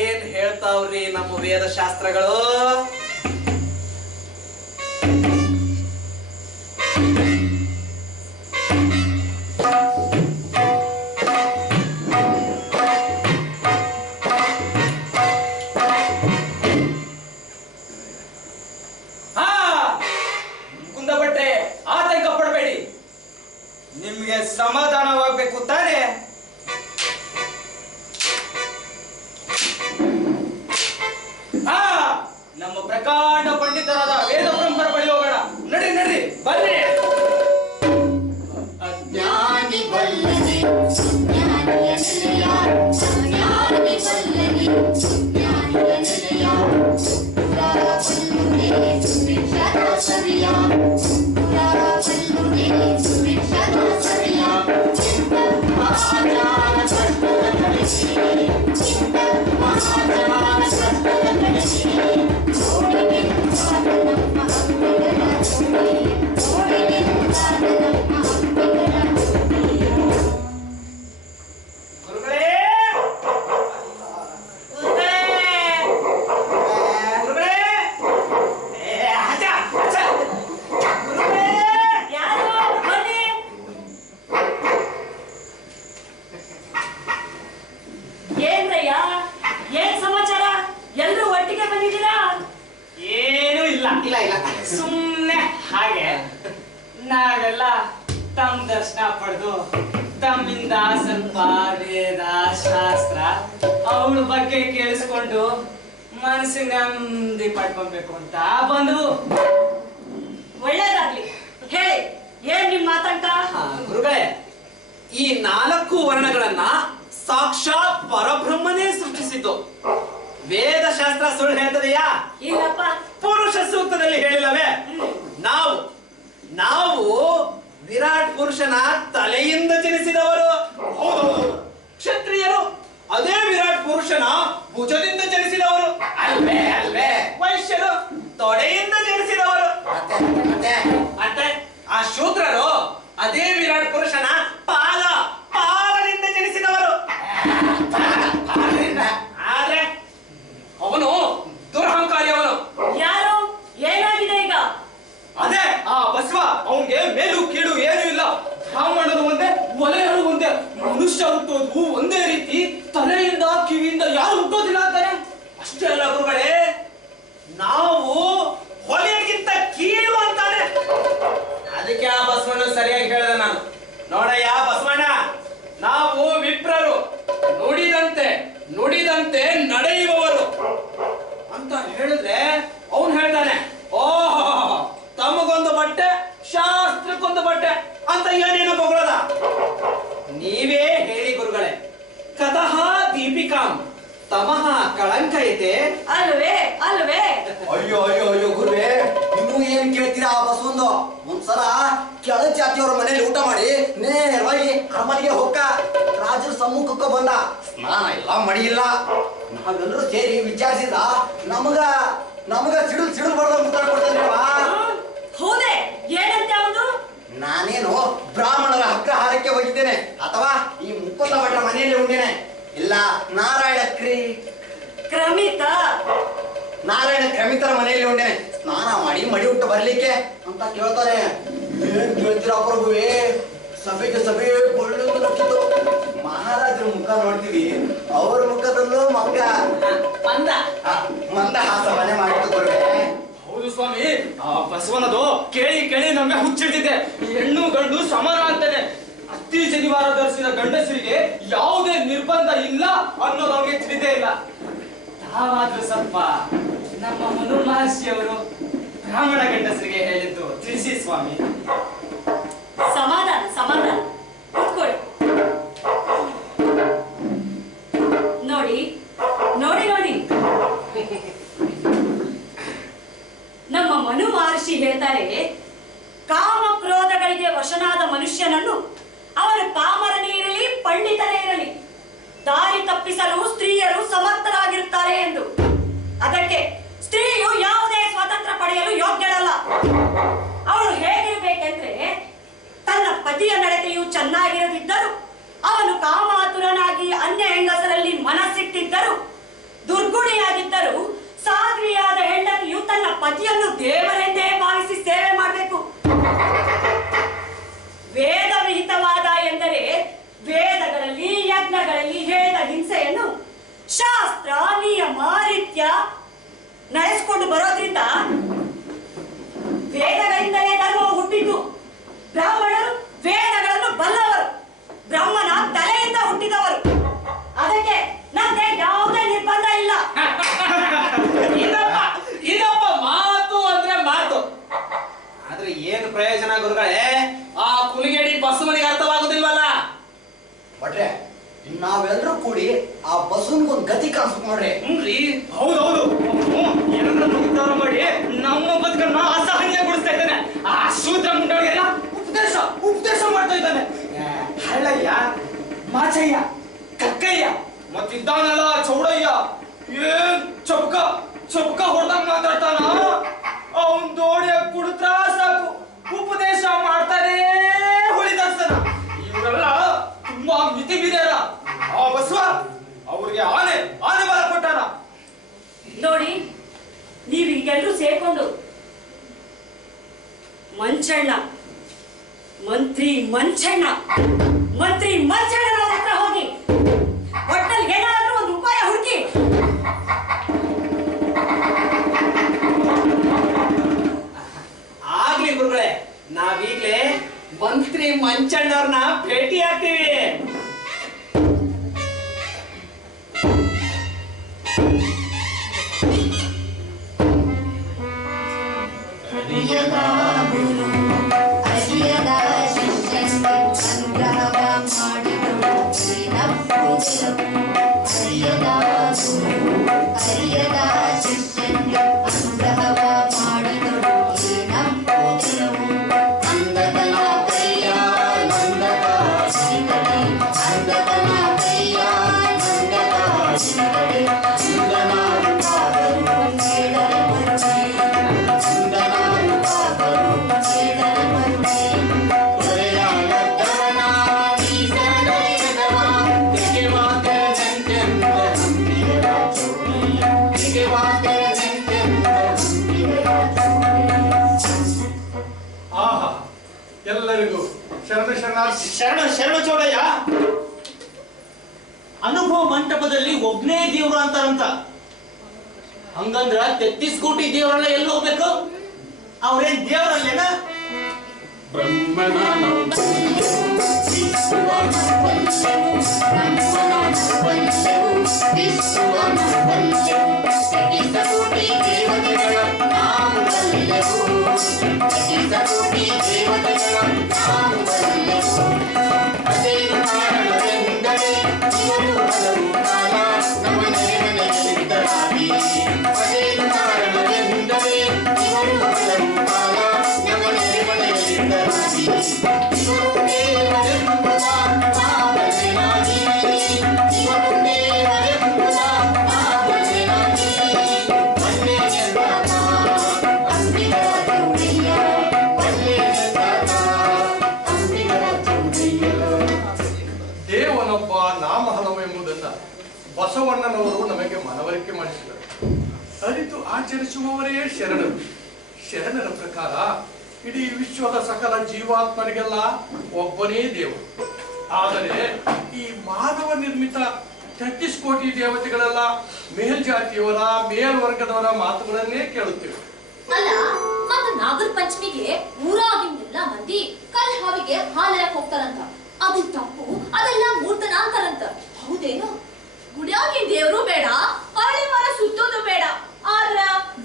ಏನ್ ಹೇಳ್ತಾವ್ರಿ ನಮ್ಮ ವೇದಶಾಸ್ತ್ರಗಳು? ಕುಂದಬಟ್ಟೆ, ಆತಂಕ ಪಡಬೇಡಿ. ನಿಮ್ಗೆ ಸಮಾಧಾನವಾಗಬೇಕು ತಾನೇ? ನಮ್ಮ ಪ್ರಕಾಂಡ ಪಂಡಿತರಾದ ವೇದ ಬ್ರಹ್ಮರ ಬಳಿ ಹೋಗೋಣ. ನಡ್ರಿ ಬರ್ರಿ. ಅಜ್ಞಾನಿ ಬಲ್ಲನೆ ಸುಜ್ಞಾನಿಯ ನಿಲಯ, ಅಜ್ಞಾನಿ ಬಲ್ಲನೆ ಸುಜ್ಞಾನಿಯ ನಿಲಯ, ಪುರಾರ ಬಲ್ಲುನೆ ಸುಭಿಕ್ಷದ ಸವಿಯ, ಪುರಾರ ಬಲ್ಲುನೆ ಸುಭಿಕ್ಷದ ಸವಿಯ, ಚಿತ್ತ ಮಹಾಜಾನ ಕಷ್ಟದ ಕಳಿಸಿ, ಚಿತ್ತ ಮಹಾಜಾನ ಕಷ್ಟದ ಕಳಿಸಿ, ಏನ್ ಸಮಾಚಾರ? ಎಲ್ರು ಒಟ್ಟಿಗೆ ಬಂದಿದ್ದೀರಾ? ಏನೂ ಇಲ್ಲ. ಸುಮ್ನೆ ಹಾಗೆ ನಾವೆಲ್ಲ ತಮ್ಮ ದರ್ಶನ ಪಡೆದು ತಮ್ಮಿಂದ ಸ್ವಲ್ಪ ವೇದ ಶಾಸ್ತ್ರ ಅವಳ ಬಗ್ಗೆ ಕೇಳಿಸ್ಕೊಂಡು ಮನಸ್ಸಿಗೆ ನೆಮ್ಮದಿ ಪಡ್ಕೊಬೇಕು ಅಂತ ಬಂದು. ಒಳ್ಳೇದಾಗ್ಲಿ. ಹೇಳಿ, ಏನ್ ನಿಮ್ ಮಾತಂಕ? ಗುರುಗಳೇ, ಈ 4 ವರ್ಣಗಳನ್ನ ಸಾಕ್ಷಾತ್ ಪರಬ್ರಹ್ಮನೇ ಸೃಷ್ಟಿಸಿದ್ದು. ವೇದಶಾಸ್ತ್ರ ಸುಳ್ಳು ಹೇಳ್ತದೆಯಾ? ಇಲ್ಲಪ್ಪ. ಪುರುಷ ಸೂಕ್ತದಲ್ಲಿ ಹೇಳಿಲ್ಲವೇ? ನಾವು ವಿರಾಟ್ ಪುರುಷನ ತಲೆಯಿಂದ ಜನಿಸಿದವರು. ಕ್ಷತ್ರಿಯರು ಅದೇ ವಿರಾಟ್ ಪುರುಷನ ಭುಜದಿಂದ ಜನಿಸಿದವರು. ಅಲ್ವೇ ವೈಶ್ಯರು ತೊಡೆಯಿಂದ ಜನಿಸಿದವರು. ಮತ್ತೆ ಆ ಶೂದ್ರರು ಅದೇ ವಿರಾಟ್ ಪುರುಷನ ಪಾದದಿಂದ ಜನಿಸಿದವರು. ಆದ್ರೆ ಅವನು ದುರಹಂಕಾರಿ. ಅವನು ಯಾರು? ಏನಾಗಿದೆ ಈಗ? ಅದೇ ಆ ಬಸವ, ಅವನ್ಗೆ ಮೇಲು ಕೀಳು ಏನೂ ಇಲ್ಲ. ಬ್ರಾಹ್ಮಣರು ಒಂದೇ, ವಲಯರು ಒಂದೇ, ಮನುಷ್ಯ ಹುಟ್ಟೋದು ಒಂದೇ ರೀತಿ, ತಲೆಯಿಂದ ಕಿವಿಯಿಂದ ಯಾರು ಹುಟ್ಟೋದಿಲ್ಲ ಅಂತಾನೆ. ಅಷ್ಟೇ ಅಲ್ಲ ಗುರುಗಳೇ, ನಾವು ಹೊಲೆಗಿಂತ ಕೀಳು ಅಂತಾನೆ. ಅದಕ್ಕೆ ಆ ಬಸವಣ್ಣ ಸರಿಯಾಗಿ ಹೇಳಿದೆ ನಾನು. ನೋಡಯ್ಯ ಬಸವಣ್ಣ, ನಾವು ವಿಪ್ರರು, ನುಡಿದಂತೆ ನಡೆಯುವವರು ಅಂತ ಹೇಳಿದ್ರೆ ಅವನು ಹೇಳ್ತಾನೆ, ಓಹೋ ತಮಗೊಂದು ಬಟ್ಟೆ ಶಾಸ್ತ್ರಕ್ಕೊಂದು ಬಟ್ಟೆ ಅಂತ ಏನೇನೋ ಬಗಳದ. ನೀವೇ ಹೇಳಿ ಗುರುಗಳೇ, ಕತಃ ದೀಪಿಕಾಂ ತಮಃ ಕಳಂಕೈತೆ. ಅಲ್ವೇ? ಅಯ್ಯೋ ಗುರುವೇ, ಇನ್ನೂ ಏನ್ ಕೇಳ್ತೀರಾ ಆ ಬಸವಂದು? ಒಂದ್ಸಲ ಕೆಳ ಜಾತಿಯವರ ಮನೇಲಿ ಊಟ ಮಾಡಿ ನೇರವಾಗಿ ಅರಮನೆಗೆ ಹೋಗ. ರಾಜರ ಸಮ್ಮುಖಕ್ಕೆ ಬಂದ. ಸ್ನಾನ ಇಲ್ಲ, ಮಡಿ ಇಲ್ಲ. ನಾವೆಲ್ಲರೂ ಸೇರಿ ವಿಚಾರಿಸಿದ ನಮಗ ಸಿಡಿಲ್ ಬಡ್ದ ಮುತ್ತಾಡ್ಕೊಡ್ತೇನ್ರಿವಾ. ಹೌದೇ? ಏನಂತೆ ಅವನು? ನಾನೇನು ಬ್ರಾಹ್ಮಣರ ಹಗ್ಗ ಹಾರಕ್ಕೆ ಹೋಗಿ ಇಲ್ಲ ನಾರಾಯಣ ಕ್ರಮಿತ ನಾರಾಯಣ ಕ್ರಮಿತರ ಮನೆಯಲ್ಲಿ ಉಂಟೇನೆ ಸ್ನಾನ ಮಾಡಿ ಮಡಿ ಉಟ್ಟು ಬರ್ಲಿಕ್ಕೆ ಅಂತ ಕೇಳ್ತಾರೆ. ಏನ್ ಕೇಳ್ತೀರಾ ಪ್ರಭುವೇ, ಸಭೆಗೆ ಸಭೆ ಒಳ್ಳೆದು. ಮಹಾರಾಜರ ಮುಖ ನೋಡ್ತೀವಿ, ಅವ್ರ ಮುಖದಲ್ಲೂ ಮಂದಹಾಸ ಮನೆ ಮಾಡಿದ್ದು ಗುರುವೇ. ಹೌದು ಸ್ವಾಮಿ, ಆ ಬಸವನದು ಕೇಳಿ ಕೇಳಿ ನಮ್ಗೆ ಹುಚ್ಚಿಡ್ತಿದೆ. ಹೆಣ್ಣು ಗಂಡು ಸಮಾನ ಅಂತಾನೆ. ಅತಿ ಶನಿವಾರ ಧರಿಸಿದ ಗಂಡಸರಿಗೆ ಯಾವುದೇ ನಿರ್ಬಂಧ ಇಲ್ಲ ಅನ್ನೋದು ಅವ್ರಿಗೆ ತಿಳಿದೇ ಇಲ್ಲ. ತಾವಾದ್ರೂ ಸ್ವಲ್ಪ ನಮ್ಮ ಮನು ಮಹರ್ಷಿಯವರು ಬ್ರಾಹ್ಮಣ ಗಂಡಸರಿಗೆ ಹೇಳಿದ್ದು ತಿಳಿಸಿ ಸ್ವಾಮಿ. ಸಮಾಧಾನ ಕೂತ್ಕೊಳ್ಳಿ. ನೋಡಿ ನಮ್ಮ ಮನು ಮಹರ್ಷಿ ಹೇಳ್ತಾರೆ, ಕಾಮ ಕ್ರೋಧಗಳಿಗೆ ವಶನಾದ ಮನುಷ್ಯನನ್ನು ಅವನು ಪಾಮರನೇ ಇರಲಿ ಪಂಡಿತನೇ ಇರಲಿ ದಾರಿ ತಪ್ಪಿಸಲು ಸ್ತ್ರೀಯರು ಸಮರ್ಥರಾಗಿರುತ್ತಾರೆ ಎಂದು. ಅದಕ್ಕೆ ಸ್ತ್ರೀಯು ಯಾವುದೇ ಸ್ವಾತಂತ್ರ್ಯ ಪಡೆಯಲು ಯೋಗ್ಯಳಲ್ಲ. ಅವಳು ಹೇಗಿರಬೇಕೆಂದ್ರೆ, ತನ್ನ ಪತಿಯ ನಡತೆಯು ಚೆನ್ನಾಗಿರದಿದ್ದರೂ, ಅವನು ಕಾಮಾತುರನಾಗಿ ಅನ್ಯ ಹೆಂಗಸರಲ್ಲಿ ಮನಸ್ಸಿಟ್ಟಿದ್ದರು, ದುರ್ಗುಣಿಯಾಗಿದ್ದರು, ಸಾಧ್ವಿಯಾದ ಹೆಂಡತಿಯು ತನ್ನ ಪತಿಯನ್ನು ದೇವರೆಂದೇ ಭಾವಿಸಿ ಸೇವೆ ಮಾಡಬೇಕು. ವೇದ ವಿಹಿತವಾದ ಎಂದರೆ ವೇದಗಳಲ್ಲಿ ಯಜ್ಞಗಳಲ್ಲಿ ಹೇಳಿದ ಹಿಂಸೆಯನ್ನು ಶಾಸ್ತ್ರ ನಿಯಮ ರೀತ್ಯ ನಡೆಸಿಕೊಂಡು ಬರೋದ್ರಿಂದ ವೇದಗಳಿಂದಲೇ ಧರ್ಮವು ಹುಟ್ಟಿದ್ದು. ಬ್ರಾಹ್ಮಣರು ವೇದಗಳನ್ನು ಬಲ್ಲವರು, ಬ್ರಹ್ಮನ ತಲೆಯಿಂದ ಹುಟ್ಟಿದವರು. ಅದಕ್ಕೆ ನಮಗೆ ಯಾವುದೇ ನಿರ್ಬಂಧ ಇಲ್ಲ. ಇದಪ್ಪ ಮಾತು ಅಂದ್ರೆ ಮಾತು. ಆದ್ರೆ ಏನು ಪ್ರಯೋಜನ ಗುರುಗಳೇ? ಆ ಕುಲಿಗೇಡಿ ಬಸವನಿಗೆ ಅರ್ಥವಾಗುದಿಲ್ವಲ್ಲ. ಬಟ್ರೆ ನಾವೆಲ್ಲರೂ ಕೂಡಿ ಆ ಬಸವನ್ಗೊಂದು ಗತಿ ಕಾಣಿಸ್ಬೇಕು ನೋಡ್ರಿ. ಹೌದೌದು, ಏನಾದ್ರೂ ಮುಗಿದಾರ ಮಾಡಿ ನಮ್ಮ ಬದುಕನ್ನ ಅಸಹನೀಯಗೊಳಿಸ್ತಾ ಇದ್ದಾನೆ. ಆ ಶೂದ್ರ ಮುಂಡಗಳಿಗೆಲ್ಲ ಉಪದೇಶ ಮಾಡ್ತಾ ಇದ್ದಾನೆ. ಹಳ್ಳಯ್ಯ, ಮಾಚಯ್ಯ, ಕಕ್ಕಯ್ಯ ಮತ್ತಿದ್ದಾನಲ್ಲ ಚೌಡಯ್ಯ, ಏನ್ ಚೊಪ್ಕ ಹೊಡೆದಂಗ್ ಮಾತಾಡ್ತಾನ. ಅವನ್ ದೋಡಿಯ ಕುಡಿದ್ರ ಸಾಕು ಉಪದೇಶ ಮಾಡ್ತಾನೆ ಹೊಳಿದಾಡ್ತಾನ. ಇವರೆಲ್ಲ ತುಂಬಾ ಮಿತಿ ಮೀರ್ಯಾರ. ಆ ಬಸವ ಅವ್ರಿಗೆ ಆನೆ ಬಲ ಕೊಟ್ಟಾನ. ನೋಡಿ, ನೀವೀಗೆಲ್ಲರೂ ಸೇರ್ಕೊಂಡು ಮಂತ್ರಿ ಮಂಚಣ್ಣನವರ ಹತ್ರ ಹೋಗಿ ಒಟ್ಟಲ್ಲಿ ಏನಾದ್ರೂ ಒಂದು ಉಪಾಯ ಹುಡುಕಿ. ಆಗ್ಲಿ ಗುರುಗಳೇ, ನಾವೀಗ್ಲೇ ಮಂತ್ರಿ ಮಂಚಣ್ಣವ್ರನ್ನ ಭೇಟಿ ಆಗ್ತೀವಿ. ಎಲ್ಲರಿಗೂ ಶರಣ ಚೌಡಯ್ಯ. ಅನುಭವ ಮಂಟಪದಲ್ಲಿ ಒಬ್ನೇ ದೇವ್ರು ಅಂತಾರಂತ. ಹಂಗಂದ್ರ 33 ಕೋಟಿ ದೇವರೆಲ್ಲ ಎಲ್ಲಿ ಹೋಗ್ಬೇಕು? ಅವ್ರೇನ್ ದೇವರಲ್ಲೇನ? ಬಸವಣ್ಣನವರು ನಮಗೆ ಮನವರಿಕೆ ಮಾಡಿಸಿದರು. ಅರಿತು ಆಚರಿಸುವವರೇ ಶರಣರು. ಶರಣರ ಪ್ರಕಾರ ಇಡೀ ವಿಶ್ವದ ಸಕಲ ಜೀವಾತ್ಮರಿಗೆಲ್ಲ ಒಬ್ಬನೇ ದೇವರು. ಆದರೆ ಈ ಮಾನವ ನಿರ್ಮಿತ 33 ಕೋಟಿ ದೇವತೆಗಳೆಲ್ಲ ಮೇಲ್ಜಾತಿಯವರ ಮೇಲ್ವರ್ಗದವರ ಮಾತುಗಳನ್ನೇ ಕೇಳುತ್ತೇವೆ. ಅಲ್ಲ, ಮತ್ತ ನಾಗರ ಪಂಚಮಿಗೆ ಊರಾಗಿಂದೆಲ್ಲ ಮಂದಿ ಕಲ್ ಹಾವಿಗೆ ಹಾಲೆರಕ್ ಹೋಗ್ತಾರಂತ. ಅದು ತಪ್ಪು, ಅದೆಲ್ಲ ಮೂರ್ತನ ಅಂತಾರಂತ. ಹೌದೇನು? ಗುಡಿಯಾಗಿನ ದೇವ್ರು ಬೇಡ, ಅರಳಿ ಮರ ಸುತ್ತೋದು ಬೇಡ, ಆದ್ರ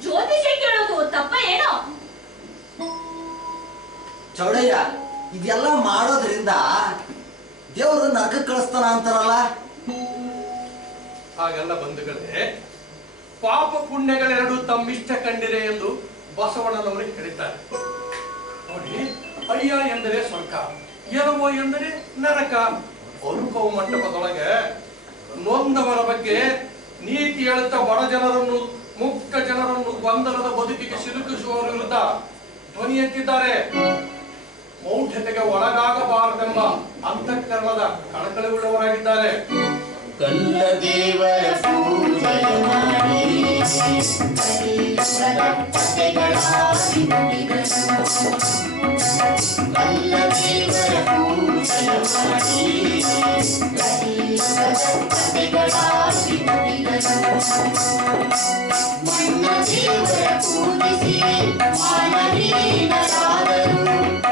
ಜ್ಯೋತಿಷ ಕೇಳೋದು ತಪ್ಪ ಏನೋ? ಚೌಡಯ್ಯ, ಇದೆಲ್ಲ ಮಾಡೋದ್ರಿಂದ ದೇವರು ನರಕಕ್ಕೆ ಕಳಿಸ್ತಾನ ಅಂತಾರಲ್ಲ? ಹಾಗೆಲ್ಲ ಬಂಧುಗಳೇ, ಪಾಪ ಪುಣ್ಯಗಳೆರಡು ತಮ್ಮಿಷ್ಟ ಕಂಡಿರೆ ಎಂದು ಬಸವಣ್ಣನವರು ಹೇಳಿದ್ದಾರೆ. ನೋಡಿ, ಅಯ್ಯ ಎಂದರೆ ಸ್ವರ್ಗ, ಎರವೋ ಎಂದರೆ ನರಕ. ಅನುಭವ ಮಂಟಪದೊಳಗೆ ನೊಂದವರ ಬಗ್ಗೆ ನೀತಿ ಹೇಳುತ್ತಾ ಬಡ ಜನರನ್ನು, ಮುಕ್ತ ಜನರನ್ನು ಗೊಂದಲದ ಬದುಕಿಗೆ ಸಿಲುಕಿಸುವವರ ವಿರುದ್ಧ ಧ್ವನಿ ಎತ್ತಿದ್ದಾರೆ. ಮೌಢ್ಯತೆಗೆ ಒಳಗಾಗಬಾರದೆಂಬ ಅಂತಃಕರಣದ ಕಳಕಳಿಯುಳ್ಳವರಾಗಿದ್ದಾರೆ. ಕಲ್ಲ ದೇವರ ಪೂಜೆಯ ಮಾಡಿ ಕಲ್ಲ ದೇವರ ಪೂಜೆಯ ಮಾಡಿ ಮಣ್ಣ ದೇವರ ಪೂಜಿಸಿ ಮಾನವೀನರಾದರು.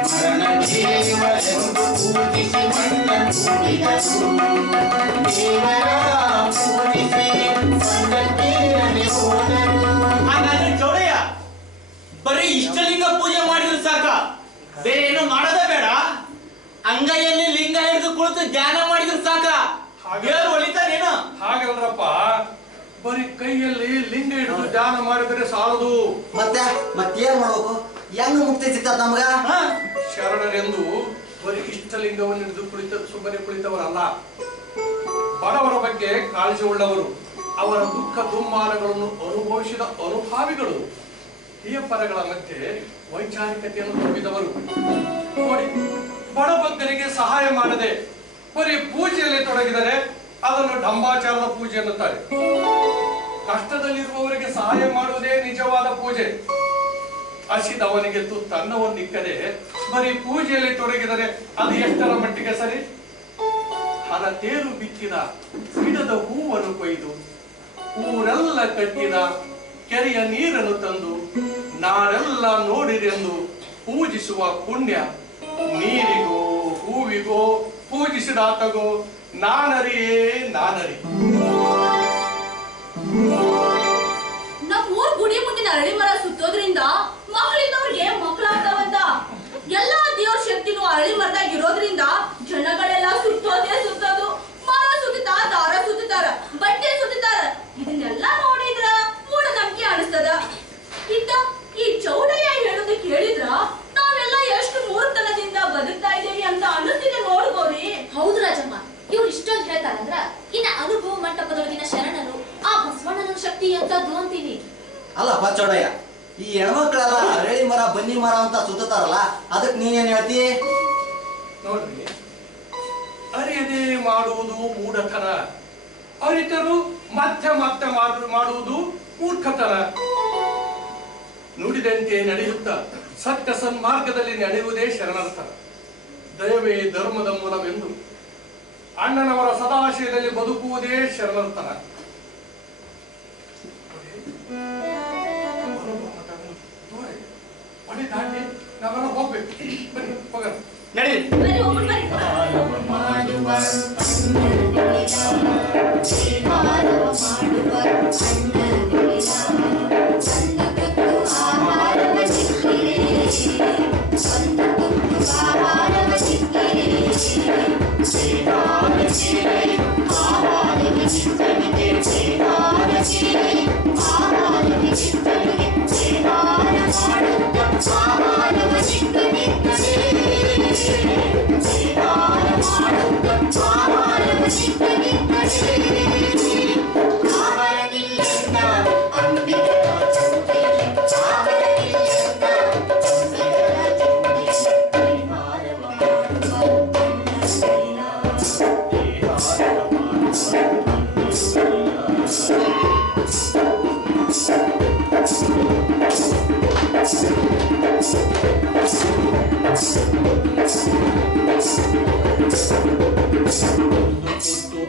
ಮರಣ ದೇವರೆಂದು ಪೂಜಿಸಿ ಮಣ್ಣ ಕೂಡಿದರು. ದೇವರ ಪೂಜಿಸಿ ಸಂಗತಿಯಲ್ಲಿ ಹೋದರು. ಹಾಗಾದ್ರೆ ಚೌಡಯ್ಯ, ಬರೀ ಇಷ್ಟಲಿಂಗ ಪೂಜೆ ಮಾಡಿದ್ರು ಸಾಕ, ಬೇರೆ ಏನು ಮಾಡೋದೇ ಬೇಡ? ಅಂಗೈಯಲ್ಲಿ ಲಿಂಗ ಹಿಡಿದು ಕುಳಿತು ಧ್ಯಾನ ಮಾಡಿದ್ರು ಸಾಕ, ದೇವರು ಒಲಿತಾನೇನು? ಹಾಗಲ್ರಪ್ಪ, ಬರೀ ಕೈಯಲ್ಲಿ ಲಿಂಗ ಹಿಡಿದು ಧ್ಯಾನ ಮಾಡಿದರೆ ಸಾಲದು. ಮತ್ತೇನ್ ಮಾಡ್ಬೇಕು? ಹೆಂಗ್ ಮುಕ್ತಿ ಸಿಗ್ತದ ನಮ್ಗ? ಶರಣರೆಂದು ಬರೀ ಇಷ್ಟಲಿಂಗವನ್ನು ಹಿಡಿದು ಸುಮ್ಮನೆ ಕುಳಿತವರಲ್ಲ. ಬಡವರ ಬಗ್ಗೆ ಕಾಳಜಿ ಉಳ್ಳವರು, ಅವರ ದುಃಖ ದುಮ್ಮಾನಗಳನ್ನು ಅನುಭವಿಸಿದ ಅನುಭಾವಿಗಳು, ಹಿಯಪರಗಳ ಮಧ್ಯೆ ವೈಚಾರಿಕತೆಯನ್ನು ತುಂಬಿದವರು. ನೋಡಿ, ಬಡಬಗ್ಗರಿಗೆ ಸಹಾಯ ಮಾಡದೆ ಬರೀ ಪೂಜೆಯಲ್ಲಿ ತೊಡಗಿದರೆ ಅದನ್ನು ಡಂಬಾಚಾರದ ಪೂಜೆ ಎನ್ನುತ್ತಾರೆ. ಕಷ್ಟದಲ್ಲಿರುವವರಿಗೆ ಸಹಾಯ ಮಾಡುವುದೇ ನಿಜವಾದ ಪೂಜೆ. ಹಸಿದವನಿಗೆ ತುತ್ತನ್ನವನ್ನಿಕ್ಕದೆ ಬರೀ ಪೂಜೆಯಲ್ಲಿ ತೊಡಗಿದರೆ ಅದು ಎಷ್ಟರ ಮಟ್ಟಿಗೆ ಸರಿ? ಹರತೇರು ಬಿತ್ತಿದ ಗಿಡದ ಹೂವನ್ನು ಕೊಯ್ದು ಊರೆಲ್ಲ ಕಟ್ಟಿದ ಕೆರೆಯ ನೀರನ್ನು ತಂದು ನಾಳೆಲ್ಲ ನೋಡಿರೆಂದು ಪೂಜಿಸುವ ಪುಣ್ಯ ನೀರಿಗೋ ಹೂವಿಗೋ ಪೂಜಿಸಿದಾತಗೋ ನಾನರಿಯೇ ನಾನರಿ. ನಮ್ಮೂರ್ ಗುಡಿ ಮುಂದಿನ ಅರಳಿ ಮರ ಸುತ್ತೋದ್ರಿಂದ ಮಕ್ಕಳಿದ್ದವ್ರಿಗೆ ಮಕ್ಕಳಾಗ್ತಾವಂತ. ಎಲ್ಲಾ ದೇವ್ರ ಶಕ್ತಿನೂ ಅರಳಿ ಮರದಾಗ ಇರೋದ್ರಿಂದ ಜನಗಳೆಲ್ಲ ಸುತ್ತೋದು. ಮರ ಸುತ್ತಾರ, ದಾರ ಸುತ್ತಾರ, ಬಟ್ಟೆ ಸುತ್ತಾರ. ಇದನ್ನೆಲ್ಲ ನೋಡಿದ್ರ ಮೂಢನಂಬಿಕೆ ಅನಿಸ್ತದ. ಇತ್ತ ಈ ಚೌಡಯ್ಯ ಹೇಳೋದು ಕೇಳಿದ್ರ ನಾವೆಲ್ಲ ಎಷ್ಟು ಮೂರ್ತನದಿಂದ ಬದುಕ್ತಾ ಇದ್ದೇವೆ ಅಂತ ಅನ್ನಿಸ್ತಿದೆ ನೋಡ್ಬೋರಿ. ಹೌದು ರಾಜಮ್ಮ, ಇವ್ರು ಇಷ್ಟೊಂದು ಹೇಳ್ತಾರಂದ್ರ ಇನ್ನ ಅನುಭವ ಮಂಟಪದೊಳಗಿನ ಶರಣರು ಆ ಬಸವಣ್ಣನ ಶಕ್ತಿ ಅಂತದ್ದು ಅಂತೀನಿ. ಅಲ್ಲಪ್ಪ ಚೌಡಯ್ಯ, ಈ ಹೆಣ್ಮಕ್ಳೆಲ್ಲ ಅರಳಿ ಮರ ಬನ್ನಿ ಮರ ಅಂತ ಸುತ್ತಾರಲ್ಲ, ಅದಕ್ಕೆ ನೀನೇನ್ ಹೇಳ್ತಿ? ನೋಡ್ರಿ, ಅರಿಯದೆ ಮಾಡುವುದು ಮೂಢತನ, ಅರಿತರು ಮತ್ತೆ ಮತ್ತೆ ಮಾಡುವುದು ಮೂರ್ಖತನ. ನುಡಿದಂತೆ ನಡೆಯುತ್ತ ಸತ್ಯ ಸನ್ಮಾರ್ಗದಲ್ಲಿ ನಡೆಯುವುದೇ ಶರಣರ್ಥನ. ದಯವೇ ಧರ್ಮದ ಮೂಲವೆಂದು ಅಣ್ಣನವರ ಸದಾಶಯದಲ್ಲಿ ಬದುಕುವುದೇ ಶರಣರ್ಥನ. ಮನೆ ದಾಟಿ ನಾವೆಲ್ಲ ಹೋಗ್ಬೇಕು. ಬನ್ನಿ ಹೋಗೋಣ. ನಡೀರಿ. ಬನ್ನಿ, ಹೋಗ್ಬಿಟ್ಟು ಬನ್ನಿ. ಮಾಡುವ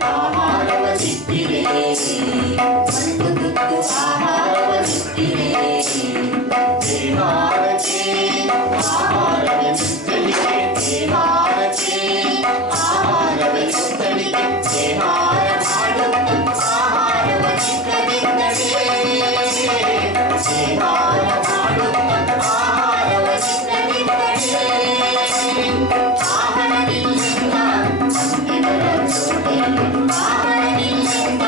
ಆಹಾರವನಿಟ್ಟಿರೆ ಒಂದು ತುತ್ತು ಆಹಾರವನಿಟ್ಟಿರೆ ದೇಹಾರಕ್ಕೆ ಆಹಾರವೆನಿದ್ದಲಿಗೆ ದೇಹಾರಕ್ಕೆ ಆಹಾರವೆನಿದ್ದಲಿಗೆ ದೇಹಾರ ಮಾಡುತ್ತ ಆಹಾರವನಿದ್ದಲಿದ್ದರೆ ದೇಹಾರ ಮಾಡುತ್ತ ಆಹಾರವನಿದ್ದಲಿದ್ದರೆ ಆಹಾರವಿಲ್ಲ ಅಂತಿಮರ ಜೋಡೆಯು ಆಹಾರವಿಲ್ಲ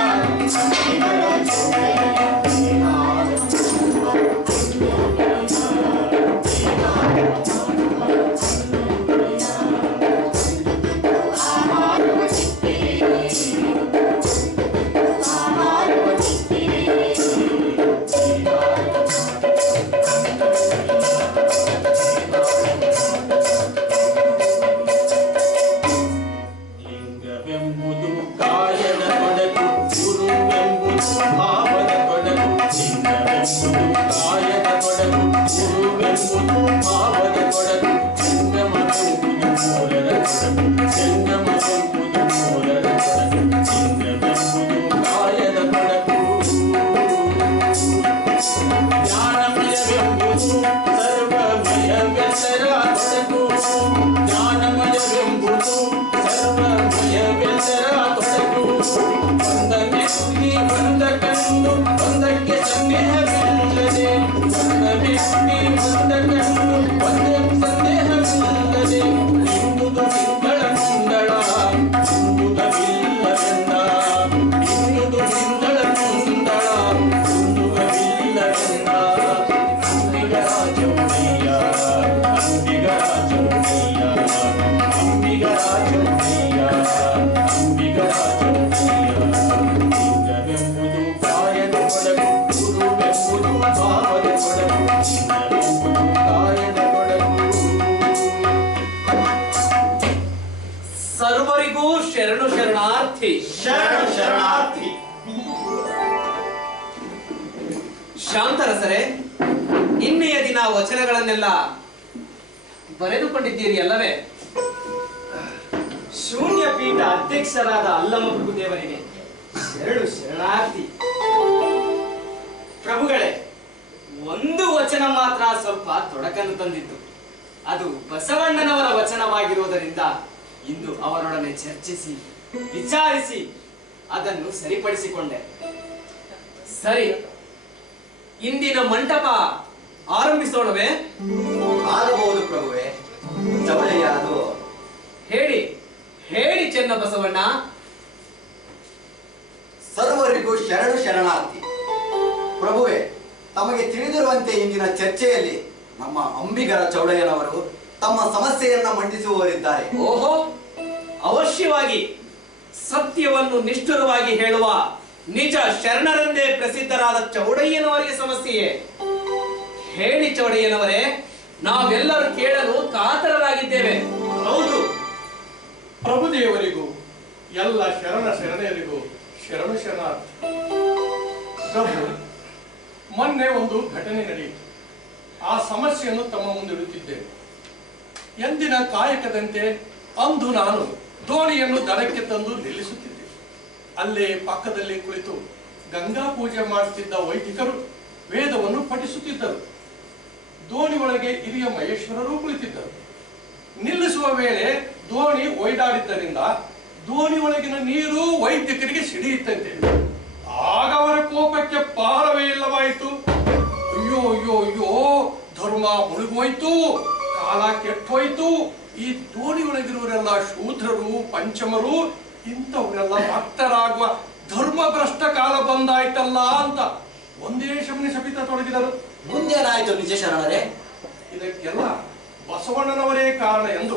ಅಂತಿಮರ ಜೋಡೆಯು ಲಿಂಗವೆಂಬುದು ಕಾಯದ ಕೊಡಗು ಗುರುವೆಂಬುದು ಭಾವದ ಕೊಡಗು ಲಿಂಗವೆಂಬುದು ಕಾಯದ ಕೊಡಗು ಗುರುವೆಂಬುದು ಭಾವದ ಕೊಡಗು ಸಂಗಮವೆಂಬುದು ಮೂಲದ ಕೊಡಗು ಸಂಗಮವೆಂಬುದು ಮೂಲದ ಕೊಡಗು ಲಿಂಗವೆಂಬುದು ಕಾಯದ ಕೊಡಗು ಜ್ಞಾನಮಯವೆಂಬುದು ಸರ್ವಮಯವೆಲ್ಲರ ಕೊಡಗು ಜ್ಞಾನಮಯವೆಂಬುದು ಸರ್ವಮಯವೆಲ್ಲರ ಕೊಡಗು ಒಂದಕ್ಕೆ ಸುದ್ದಿ ಒಂದ ಕಂಡು ಒಂದಕ್ಕೆ ಸಂದೇಹವಿಲ್ಲದೆ ಒಂದ ವ್ಯಕ್ತಿ ಒಂದ ಕಂಡು ಒಂದೇ ಸಂದೇಹವಿಲ್ಲದೆ ಇಂಬುದು ತಿಂಗಳ ಮುಂದಳ ಇಂಬುದವಿಲ್ಲವೆಂದ ಇಂಬುದು ತಿಂಗಳ ಮುಂದಳ ಇಂಬುದವಿಲ್ಲವೆಂದ ಅಂಬಿಗರ ಚೌಡಯ್ಯ ಅಂಬಿಗರ ಚೌಡಯ್ಯ ಅಂಬಿಗರ ಚೌಡಯ್ಯ ಅಂಬಿಗರ ಚೌಡಯ್ಯ ಲಿಂಗವೆಂಬುದು ಕಾಯದ ಕೊಡಗು ಗುರುವೆಂಬುದು ಭಾವದ ಕೊಡಗು ಲಿಂಗವೆಂಬುದು ಕಾಯದ ಕೊಡಗು ಸರ್ವರಿಗೂ ಶರಣು ಶರಣಾರ್ಥಿ. ಶರಣಾರ್ಥಿ. ಶಾಂತರಸರೇ, ನಿನ್ನೆಯ ದಿನ ವಚನಗಳನ್ನೆಲ್ಲ ಬರೆದುಕೊಂಡಿದ್ದೀರಿ ಅಲ್ಲವೇ? ಶೂನ್ಯ ಪೀಠ ಅಧ್ಯಕ್ಷರಾದ ಅಲ್ಲಮ ಪ್ರಭುದೇವರಿಗೆ ಶರಣಾರ್ಥಿ. ಪ್ರಭುಗಳೇ, ಒಂದು ವಚನ ಮಾತ್ರ ಸ್ವಲ್ಪ ತೊಡಕನ್ನು ತಂದಿತ್ತು. ಅದು ಬಸವಣ್ಣನವರ ವಚನವಾಗಿರುವುದರಿಂದ ಇಂದು ಅವರೊಡನೆ ಚರ್ಚಿಸಿ ವಿಚಾರಿಸಿ ಅದನ್ನು ಸರಿಪಡಿಸಿಕೊಂಡೆ. ಸರಿ, ಇಂದಿನ ಮಂಟಪ ಆರಂಭಿಸೋಣವೇ? ಆಗಬಹುದು ಪ್ರಭುವೆ. ಚೌಡಯ್ಯ, ಅದು ಹೇಳಿ ಹೇಳಿ ಚೆನ್ನ ಬಸವಣ್ಣ. ಸರ್ವರಿಗೂ ಶರಣು ಶರಣಾರ್ಥಿ. ಪ್ರಭುವೆ, ತಮಗೆ ತಿಳಿದಿರುವಂತೆ ಇಂದಿನ ಚರ್ಚೆಯಲ್ಲಿ ನಮ್ಮ ಅಂಬಿಗರ ಚೌಡಯ್ಯನವರು ತಮ್ಮ ಸಮಸ್ಯೆಯನ್ನ ಮಂಡಿಸುವವರಿದ್ದಾರೆ. ಓಹೋ, ಅವಶ್ಯವಾಗಿ ಸತ್ಯವನ್ನು ನಿಷ್ಠುರವಾಗಿ ಹೇಳುವ ನಿಜ ಶರಣರೆಂದೇ ಪ್ರಸಿದ್ಧರಾದ ಚೌಡಯ್ಯನವರಿಗೆ ಸಮಸ್ಯೆಯೇ? ಹೇಳಿ ಚೌಡಯ್ಯನವರೇ, ನಾವೆಲ್ಲರೂ ಕೇಳಲು ಕಾತರರಾಗಿದ್ದೇವೆ. ಹೌದು, ಪ್ರಭುದೇವರಿಗೂ ಎಲ್ಲ ಶರಣರಿಗೂ ಶರಣು ಶರಣಾರ್ಥಿ. ಪ್ರಭು, ಮೊನ್ನೆ ಒಂದು ಘಟನೆ ನಡೆಯಿತು. ಆ ಸಮಸ್ಯೆಯನ್ನು ತಮ್ಮ ಮುಂದಿಡುತ್ತಿದ್ದೇನೆ. ಎಂದಿನ ಕಾಯಕದಂತೆ ಅಂದು ನಾನು ದೋಣಿಯನ್ನು ದಡಕ್ಕೆ ತಂದು ನಿಲ್ಲಿಸುತ್ತಿದ್ದೆ. ಅಲ್ಲೇ ಪಕ್ಕದಲ್ಲಿ ಕುಳಿತು ಗಂಗಾ ಪೂಜೆ ಮಾಡುತ್ತಿದ್ದ ವೈದಿಕರು ವೇದವನ್ನು ಪಠಿಸುತ್ತಿದ್ದರು. ದೋಣಿ ಒಳಗೆ ಹಿರಿಯ ಮಹೇಶ್ವರರು ಕುಳಿತಿದ್ದರು. ನಿಲ್ಲಿಸುವ ವೇಳೆ ದೋಣಿ ಒಯ್ದಾಡಿದ್ದರಿಂದ ದೋಣಿ ಒಳಗಿನ ನೀರು ವೈದ್ಯಕರಿಗೆ ಸಿಡಿಯುತ್ತಂತೆ. ಆಗ ಅವರ ಕೋಪಕ್ಕೆ ಪಾರವೇ ಇಲ್ಲವಾಯಿತು. ಅಯ್ಯೋ ಅಯ್ಯೋ ಅಯ್ಯೋ, ಧರ್ಮ ಮುಳುಗೋಯ್ತು, ಕಾಲ ಕೆಟ್ಟೋಯ್ತು. ಈ ದೋಣಿ ಒಳಗಿರುವವರೆಲ್ಲ ಶೂದ್ರರು, ಪಂಚಮರು, ಇಂಥವರೆಲ್ಲ ಭಕ್ತರಾಗುವ ಧರ್ಮ ಭ್ರಷ್ಟ ಕಾಲ ಬಂದಾಯ್ತಲ್ಲ ಅಂತ ಒಂದೇ ಶಮನಿ ಶಪಿತ ತೊಡಗಿದರು. ಮುಂದೇನಾಯ್ತು ನಿಜ ಶರಣರೇ? ಇದಕ್ಕೆಲ್ಲ ಬಸವಣ್ಣನವರೇ ಕಾರಣ ಎಂದು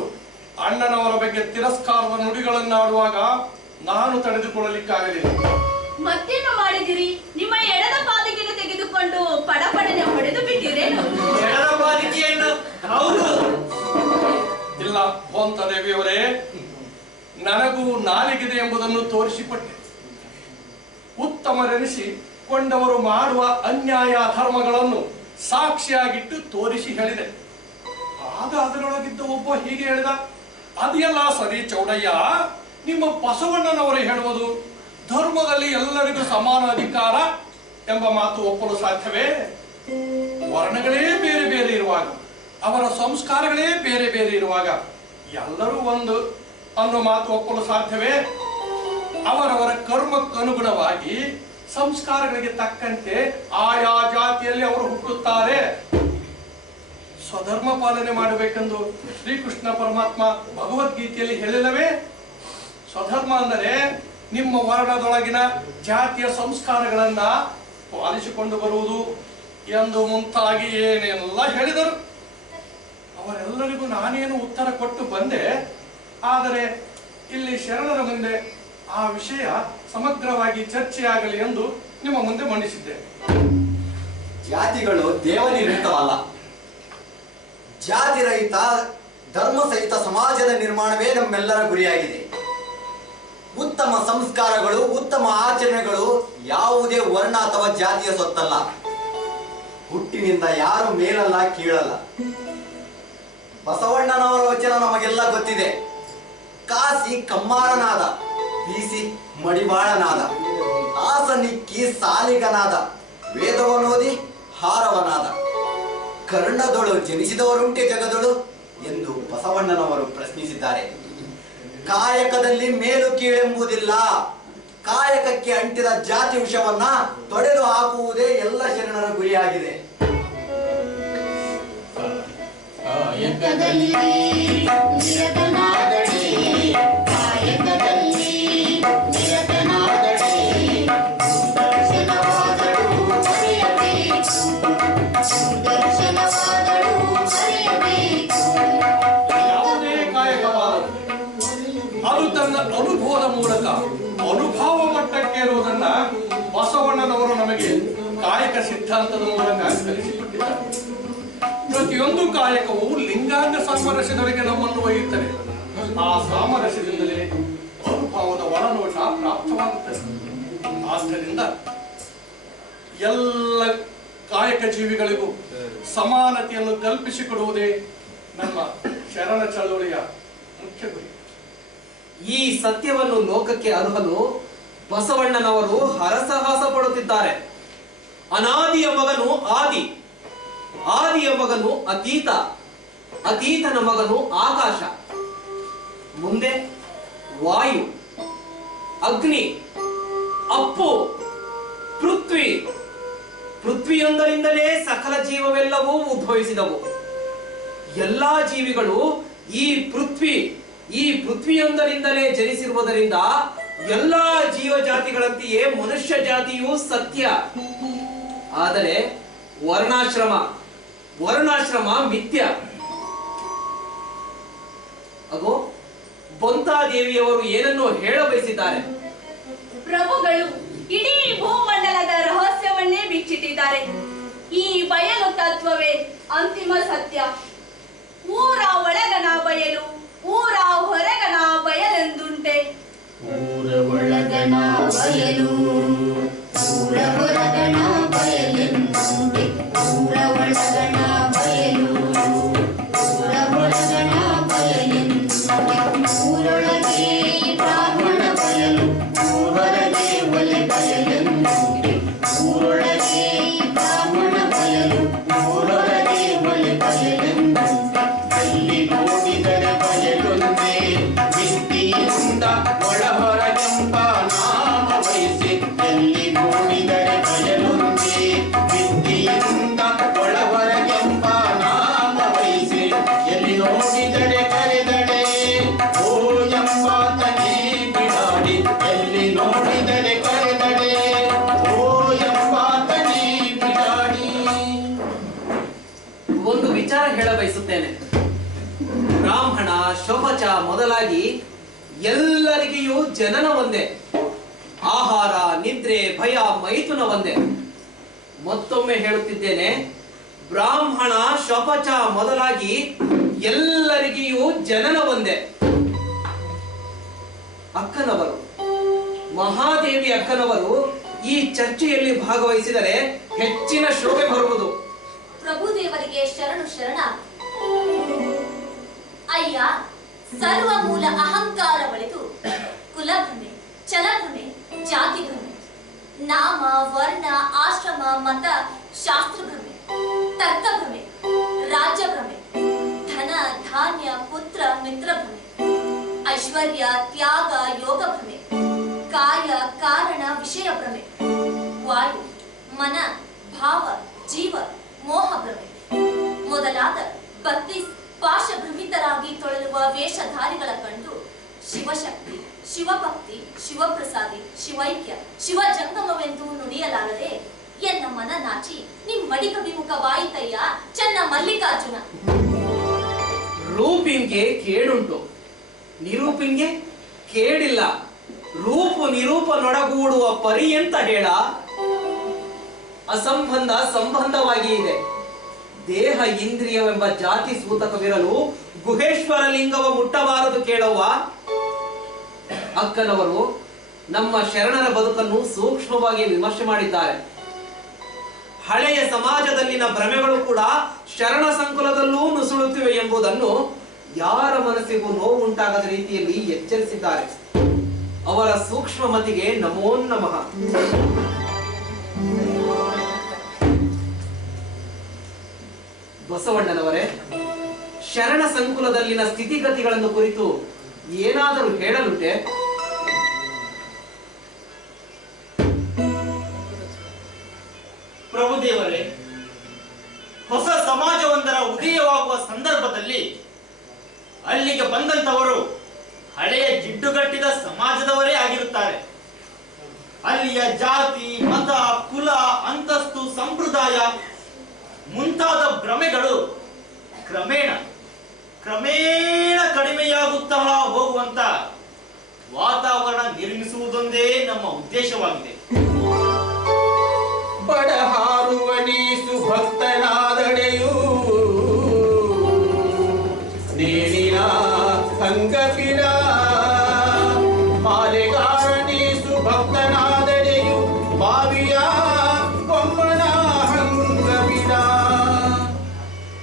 ಅಣ್ಣನವರ ಬಗ್ಗೆ ತಿರಸ್ಕಾರದ ನುಡಿಗಳನ್ನಾಡುವಾಗ ನಾನು ತಡೆದುಕೊಳ್ಳಲಿಕ್ಕಾಗಲಿಲ್ಲ. ಮತ್ತೇನು ಮಾಡಿದಿರಿ? ನಿಮ್ಮ ಎಡದ ಪಾದಕಿಯನ್ನು ತೆಗೆದುಕೊಂಡು ಪಡಪಡನೆ ಹೊಡೆದು ಬಿಟ್ಟಿರೇನು? ಎಡದ ಪಾದಿಕೆಯನ್ನು? ಹೌದು. ಇಲ್ಲ ಭೋಂತ ದೇವಿಯವರೇ, ನನಗೂ ನಾಲಿಗಿದೆ ಎಂಬುದನ್ನು ತೋರಿಸಿಕೊಟ್ಟೆ. ಉತ್ತಮರೆನಿಸಿ ಕೊಂಡವರು ಮಾಡುವ ಅನ್ಯಾಯ ಧರ್ಮಗಳನ್ನು ಸಾಕ್ಷಿಯಾಗಿಟ್ಟು ತೋರಿಸಿ ಹೇಳಿದೆ. ಆಗ ಅದರೊಳಗಿದ್ದ ಒಬ್ಬ ಹೀಗೆ ಹೇಳಿದ, ಅದೆಲ್ಲ ಸರಿ ಚೌಡಯ್ಯ. ನಿಮ್ಮ ಬಸವಣ್ಣನವರು ಹೇಳುವುದು ಧರ್ಮದಲ್ಲಿ ಎಲ್ಲರಿಗೂ ಸಮಾನ ಅಧಿಕಾರ ಎಂಬ ಮಾತು ಒಪ್ಪಲು ಸಾಧ್ಯವೇ? ವರ್ಣಗಳೇ ಬೇರೆ ಬೇರೆ ಇರುವಾಗ, ಅವರ ಸಂಸ್ಕಾರಗಳೇ ಬೇರೆ ಬೇರೆ ಇರುವಾಗ ಎಲ್ಲರೂ ಒಂದು ಅನ್ನೋ ಮಾತು ಒಪ್ಪಲು ಸಾಧ್ಯವೇ? ಅವರವರ ಕರ್ಮಕ್ಕನುಗುಣವಾಗಿ ಸಂಸ್ಕಾರಗಳಿಗೆ ತಕ್ಕಂತೆ ಆಯಾ ಜಾತಿಯಲ್ಲಿ ಅವರು ಹುಟ್ಟುತ್ತಾರೆ. ಸ್ವಧರ್ಮ ಪಾಲನೆ ಮಾಡಬೇಕೆಂದು ಶ್ರೀಕೃಷ್ಣ ಪರಮಾತ್ಮ ಭಗವದ್ಗೀತೆಯಲ್ಲಿ ಹೇಳಿಲ್ಲವೇ? ಸ್ವಧರ್ಮ ಅಂದರೆ ನಿಮ್ಮ ವರ್ಣದೊಳಗಿನ ಜಾತಿಯ ಸಂಸ್ಕಾರಗಳನ್ನ ಪಾಲಿಸಿಕೊಂಡು ಬರುವುದು ಎಂದು ಮುಂತಾಗಿ ಏನೆಲ್ಲ ಹೇಳಿದರು. ಅವರೆಲ್ಲರಿಗೂ ನಾನೇನು ಉತ್ತರ ಕೊಟ್ಟು ಬಂದೆ. ಆದರೆ ಇಲ್ಲಿ ಶರಣರ ಮುಂದೆ ಆ ವಿಷಯ ಸಮಗ್ರವಾಗಿ ಚರ್ಚೆಯಾಗಲಿ ಎಂದು ನಿಮ್ಮ ಮುಂದೆ ಮಂಡಿಸಿದ್ದೇನೆ. ಜಾತಿಗಳು ದೇವನಿರುತ್ತವಲ್ಲ. ಜಾತಿ ರಹಿತ ಧರ್ಮ ಸಹಿತ ಸಮಾಜದ ನಿರ್ಮಾಣವೇ ನಮ್ಮೆಲ್ಲರ ಗುರಿಯಾಗಿದೆ. ಉತ್ತಮ ಸಂಸ್ಕಾರಗಳು, ಉತ್ತಮ ಆಚರಣೆಗಳು ಯಾವುದೇ ವರ್ಣ ಅಥವಾ ಜಾತಿಯ ಸೊತ್ತಲ್ಲ. ಹುಟ್ಟಿನಿಂದ ಯಾರು ಮೇಲಲ್ಲ ಕೀಳಲ್ಲ. ಬಸವಣ್ಣನವರ ವಚನ ನಮಗೆಲ್ಲ ಗೊತ್ತಿದೆ. ಕಾಸಿ ಕಮ್ಮಾರನಾದ, ಬೀಸಿ ಮಡಿವಾಳನಾದ, ಆಸನಿಕ್ಕಿ ಸಾಲಿಗನಾದ, ವೇದವನೋದಿ ಹಾರವನಾದ, ಕರ್ಣದೊಳು ಜನಿಸಿದವರುಂಟೆ ಜಗದೊಳು ಎಂದು ಬಸವಣ್ಣನವರು ಪ್ರಶ್ನಿಸಿದ್ದಾರೆ. ಕಾಯಕದಲ್ಲಿ ಮೇಲು ಕೀಳೆಂಬುದಿಲ್ಲ. ಕಾಯಕಕ್ಕೆ ಅಂಟಿದ ಜಾತಿ ವಿಷವನ್ನ ತೊಡೆದು ಹಾಕುವುದೇ ಎಲ್ಲ ಶರಣರ ಗುರಿಯಾಗಿದೆ. ಕಾಯಕದಲ್ಲಿ ನಿರತನಾದಡೆ, ಕಾಯಕದಲ್ಲಿ ನಿರತನಾದಡೆ, ಸುದರ್ಶನವಾದಳು ಮರೆಯಬೇಕು, ಸುದರ್ಶನವಾದಳು ಮರೆಯಬೇಕು. ಯಾವುದೇ ಕಾಯಕವಾದರೂ ಅದು ತನ್ನ ಅನುಭವದ ಮೂಲಕ ಅನುಭವ ಮಟ್ಟಕ್ಕೇರುವುದನ್ನ ಬಸವಣ್ಣನವರು ನಮಗೆ ಕಾಯಕ ಸಿದ್ಧಾಂತದ ಮೂಲಕ ಕಲಿಸಿಕೊಟ್ಟಿದ್ದಾರೆ. ಪ್ರತಿಯೊಂದು ಕಾಯಕವು ಲಿಂಗಾಂಗ ಸಾಮರಸ್ಯದೊಳಗೆ ನಮ್ಮನ್ನು ಒಯ್ಯುತ್ತದೆ. ಆ ಸಾಮರಸ್ಯದಿಂದಲೇ ಅನುಭವದ ಒಳನೋಟ ಪ್ರಾಪ್ತವಾಗುತ್ತದೆ. ಆದ್ದರಿಂದ ಎಲ್ಲ ಕಾಯಕ ಜೀವಿಗಳಿಗೂ ಸಮಾನತೆಯನ್ನು ಕಲ್ಪಿಸಿಕೊಡುವುದೇ ನಮ್ಮ ಶರಣ ಚಳವಳಿಯ ಮುಖ್ಯ ಗುರಿ. ಈ ಸತ್ಯವನ್ನು ಲೋಕಕ್ಕೆ ಅರ್ಹಲು ಬಸವಣ್ಣನವರು ಹರಸಾಹಸ ಪಡುತ್ತಿದ್ದಾರೆ. ಅನಾದಿಯ ಮಗನು ಆದಿ, ಆದಿಯ ಮಗನು ಅತೀತ, ಅತೀತನ ಮಗನು ಆಕಾಶ, ಮುಂದೆ ವಾಯು, ಅಗ್ನಿ, ಅಪ್ಪು, ಪೃಥ್ವಿ. ಪೃಥ್ವಿಯೊಂದರಿಂದಲೇ ಸಕಲ ಜೀವವೆಲ್ಲವೂ ಉದ್ಭವಿಸಿದವು. ಎಲ್ಲಾ ಜೀವಿಗಳು ಈ ಪೃಥ್ವಿಯೊಂದರಿಂದಲೇ ಜನಿಸಿರುವುದರಿಂದ ಎಲ್ಲಾ ಜೀವ ಜಾತಿಗಳಂತೆಯೇ ಮನುಷ್ಯ ಜಾತಿಯೂ ಸತ್ಯ. ಆದರೆ ವರ್ಣಾಶ್ರಮ ಮಿಥ್ಯ. ಅಗೋ ಬೊಂತಾದೇವಿಯವರು ಏನನ್ನೋ ಹೇಳ ಬಯಸಿದ್ದಾರೆ. ಪ್ರಭುಗಳು ಇಡೀ ಭೂಮಂಡಲದ ರಹಸ್ಯವನ್ನೇ ಬಿಚ್ಚಿಟ್ಟಿದ್ದಾರೆ. ಈ ಬಯಲು ತತ್ವವೇ ಅಂತಿಮ ಸತ್ಯ. ಊರ ಒಳಗನ ಬಯಲು, ಊರ ಹೊರಗನ ಬಯಲೆಂದುಂಟೆ. ಊರ ಒಳಗನ ಬಯಲು, ಊರ ಹೊರಗನ ಬಯಲೆಂದುಂಟೆ. ಊರ ಒಳಗನ ಬಯಲು, ಊರ ಹೊರಗನ ಬಯಲೆಂದುಂಟೆ. ಊರೊಳಗೆ ಬ್ರಾಹ್ಮಣ ಬಯಲು, ಊರೊಳಗೆ ಒಲೆ ಬಯಲೆಂದುಂಟೆ. ಊರೊಳಗೆ ಬ್ರಾಹ್ಮಣ ಬಯಲು, ಊರೊಳಗೆ ಒಲೆ ಬಯಲೆಂದುಂಟೆ. ಅಲ್ಲಿ ನೋಡಿದರೆ ಬಯಲೊಂದೇ, ಬಿತ್ತಿಯಿಂದ ಒಳ ಹೊರಗೆಂಬ ನಾಮ ವಹಿಸಿ. ಎಲ್ಲಿ ನೋಡಿದರೆ ಬಯಲೊಂದೇ, ಬಿತ್ತಿಯಿಂದ ಒಳ ಹೊರಗೆಂಬ ನಾಮ ವಹಿಸಿ. ಎಲ್ಲಿ ನೋಡಿದರೆ ಕರೆದಡೆ ಓ ಎಂಬಾತನೇ ಬಿಡಾಡಿ. ಎಲ್ಲಿ ನೋಡಿದರೆ ಕರೆದಡೆ ಓ ಎಂಬಾತನೇ ಬಿಡಾಡಿ. ಒಂದು ವಿಚಾರ ಹೇಳ ಬಯಸುತ್ತೇನೆ. ಬ್ರಾಹ್ಮಣ, ಶೋಭಚ ಮೊದಲಾಗಿ ಎಲ್ಲರಿಗೂ ಜನನ ಒಂದೇ. ಆಹಾರ, ನಿದ್ರೆ, ಭಯ, ಮೈಥುನ ಒಂದೇ. ಮತ್ತೊಮ್ಮೆ ಹೇಳುತ್ತಿದ್ದೇನೆ, ಬ್ರಾಹ್ಮಣ, ಶೋಭಚ ಮೊದಲಾಗಿ ಎಲ್ಲರಿಗೂ ಜನನ ಒಂದೇ. ಅಕ್ಕನವರು, ಮಹಾದೇವಿ ಅಕ್ಕನವರು ಈ ಚರ್ಚೆಯಲ್ಲಿ ಭಾಗವಹಿಸಿದರೆ ಹೆಚ್ಚಿನ ಶೋಭೆ ಬರುವುದು. ಪ್ರಭುದೇವರಿಗೆ ಶರಣು ಶರಣ. ಅಯ್ಯ, ಸರ್ವ ಮೂಲ ಅಹಂಕಾರ ಒಳೆದು ಕುಲಭ್ರಮೆ, ಚಲಭ್ರಮೆ, ಜಾತಿ ಭ್ರಮೆ, ನಾಮ, ವರ್ಣ, ಆಶ್ರಮ, ಮತ, ಶಾಸ್ತ್ರ ಭ್ರಮೆ, ತರ್ಕ ಭ್ರಮೆ, ರಾಜ್ಯ ಭ್ರಮೆ, ಧನ, ಧಾನ್ಯ, ಪುತ್ರ, ಮಿತ್ರ ಭ್ರಮೆ, ಐಶ್ವರ್ಯ, ತ್ಯಾಗ, ಯೋಗ ಭ್ರಮೆ, ಕಾಯ, ಕಾರಣ, ವಿಷಯ ಭ್ರಮೆ, ವಾಯು, ಮನ, ಭಾವ, ಜೀವ, ಮೋಹ ಭ್ರಮೆ ಮೊದಲಾದ 32 ಪಾಶಭ್ರಮಿತರಾಗಿ ತೊಳಲುವ ವೇಷಧಾರಿಗಳ ಕಂಡು ಶಿವಶಕ್ತಿ, ಶಿವಭಕ್ತಿ, ಶಿವಪ್ರಸಾದಿ, ಶಿವೈಕ್ಯ, ಶಿವಜಂಗಮವೆಂದು ನುಡಿಯಲಾರದೆ ಎನ್ನ ಮನ ನಾಚಿ ನಿಮ್ಮಡಿಕ ವಿಮುಖವಾಯಿತಯ್ಯ ಚೆನ್ನ ಮಲ್ಲಿಕಾರ್ಜುನ. ರೂಪಿಂಗೆ ಕೇಡುಂಟು, ನಿರೂಪಿಂಗೆ ಕೇಡಿಲ್ಲ. ರೂಪು ನಿರೂಪ ನೊಡಗೂಡುವ ಪರಿಯಂತ ಹೇಳ. ಅಸಂಬಂಧ ಸಂಬಂಧವಾಗಿ ಇದೆ. ದೇಹ ಇಂದ್ರಿಯವೆಂಬ ಜಾತಿ ಸೂತಕವಿರಲು ಗುಹೇಶ್ವರ ಲಿಂಗವ ಮುಟ್ಟಬಾರದು ಕೇಳುವ. ಅಕ್ಕನವರು ನಮ್ಮ ಶರಣರ ಬದುಕನ್ನು ಸೂಕ್ಷ್ಮವಾಗಿ ವಿಮರ್ಶೆ ಮಾಡಿದ್ದಾರೆ. ಹಳೆಯ ಸಮಾಜದಲ್ಲಿನ ಭ್ರಮೆಗಳು ಕೂಡ ಶರಣ ಸಂಕುಲದಲ್ಲೂ ನುಸುಳುತ್ತಿವೆ ಎಂಬುದನ್ನು ಯಾರ ಮನಸ್ಸಿಗೂ ನೋವುಂಟಾಗದ ರೀತಿಯಲ್ಲಿ ಎಚ್ಚರಿಸಿದ್ದಾರೆ. ಅವರ ಸೂಕ್ಷ್ಮ ಮತಿಗೆ ನಮೋ ನಮಃ. ಬಸವಣ್ಣನವರೇ, ಶರಣ ಸಂಕುಲದಲ್ಲಿನ ಸ್ಥಿತಿಗತಿಗಳನ್ನು ಕುರಿತು ಏನಾದರೂ ಹೇಳಲುಂಟೆ? ಪ್ರಭುದೇವರೇ, ಹೊಸ ಸಮಾಜವೊಂದರ ಉದಯವಾಗುವ ಸಂದರ್ಭದಲ್ಲಿ ಅಲ್ಲಿಗೆ ಬಂದಂತವರು ಹಳೆಯ ಜಿಡ್ಡುಗಟ್ಟಿದ ಸಮಾಜದವರೇ ಆಗಿರುತ್ತಾರೆ. ಅಲ್ಲಿಯ ಜಾತಿ, ಮತ, ಕುಲ, ಅಂತಸ್ತು, ಸಂಪ್ರದಾಯ ಮುಂತಾದ ಭ್ರಮೆಗಳು ಕ್ರಮೇಣ ಕಡಿಮೆಯಾಗುತ್ತಾ ಹೋಗುವಂತ ವಾತಾವರಣ ನಿರ್ಮಿಸುವುದೊಂದೇ ನಮ್ಮ ಉದ್ದೇಶವಾಗಿದೆ. ಬಡಹಾರುವ ನೀಸು ಭಕ್ತನಾದಡೆಯೂ ನೇಣಿನ ಅಂಗಪಿನ ಮಾಲೆಗಾರ ನೀಸು ಭಕ್ತನಾದಡೆಯು ಬಾವಿಯ ಕೊಮ್ಮನ ಹಂಗವಿನ.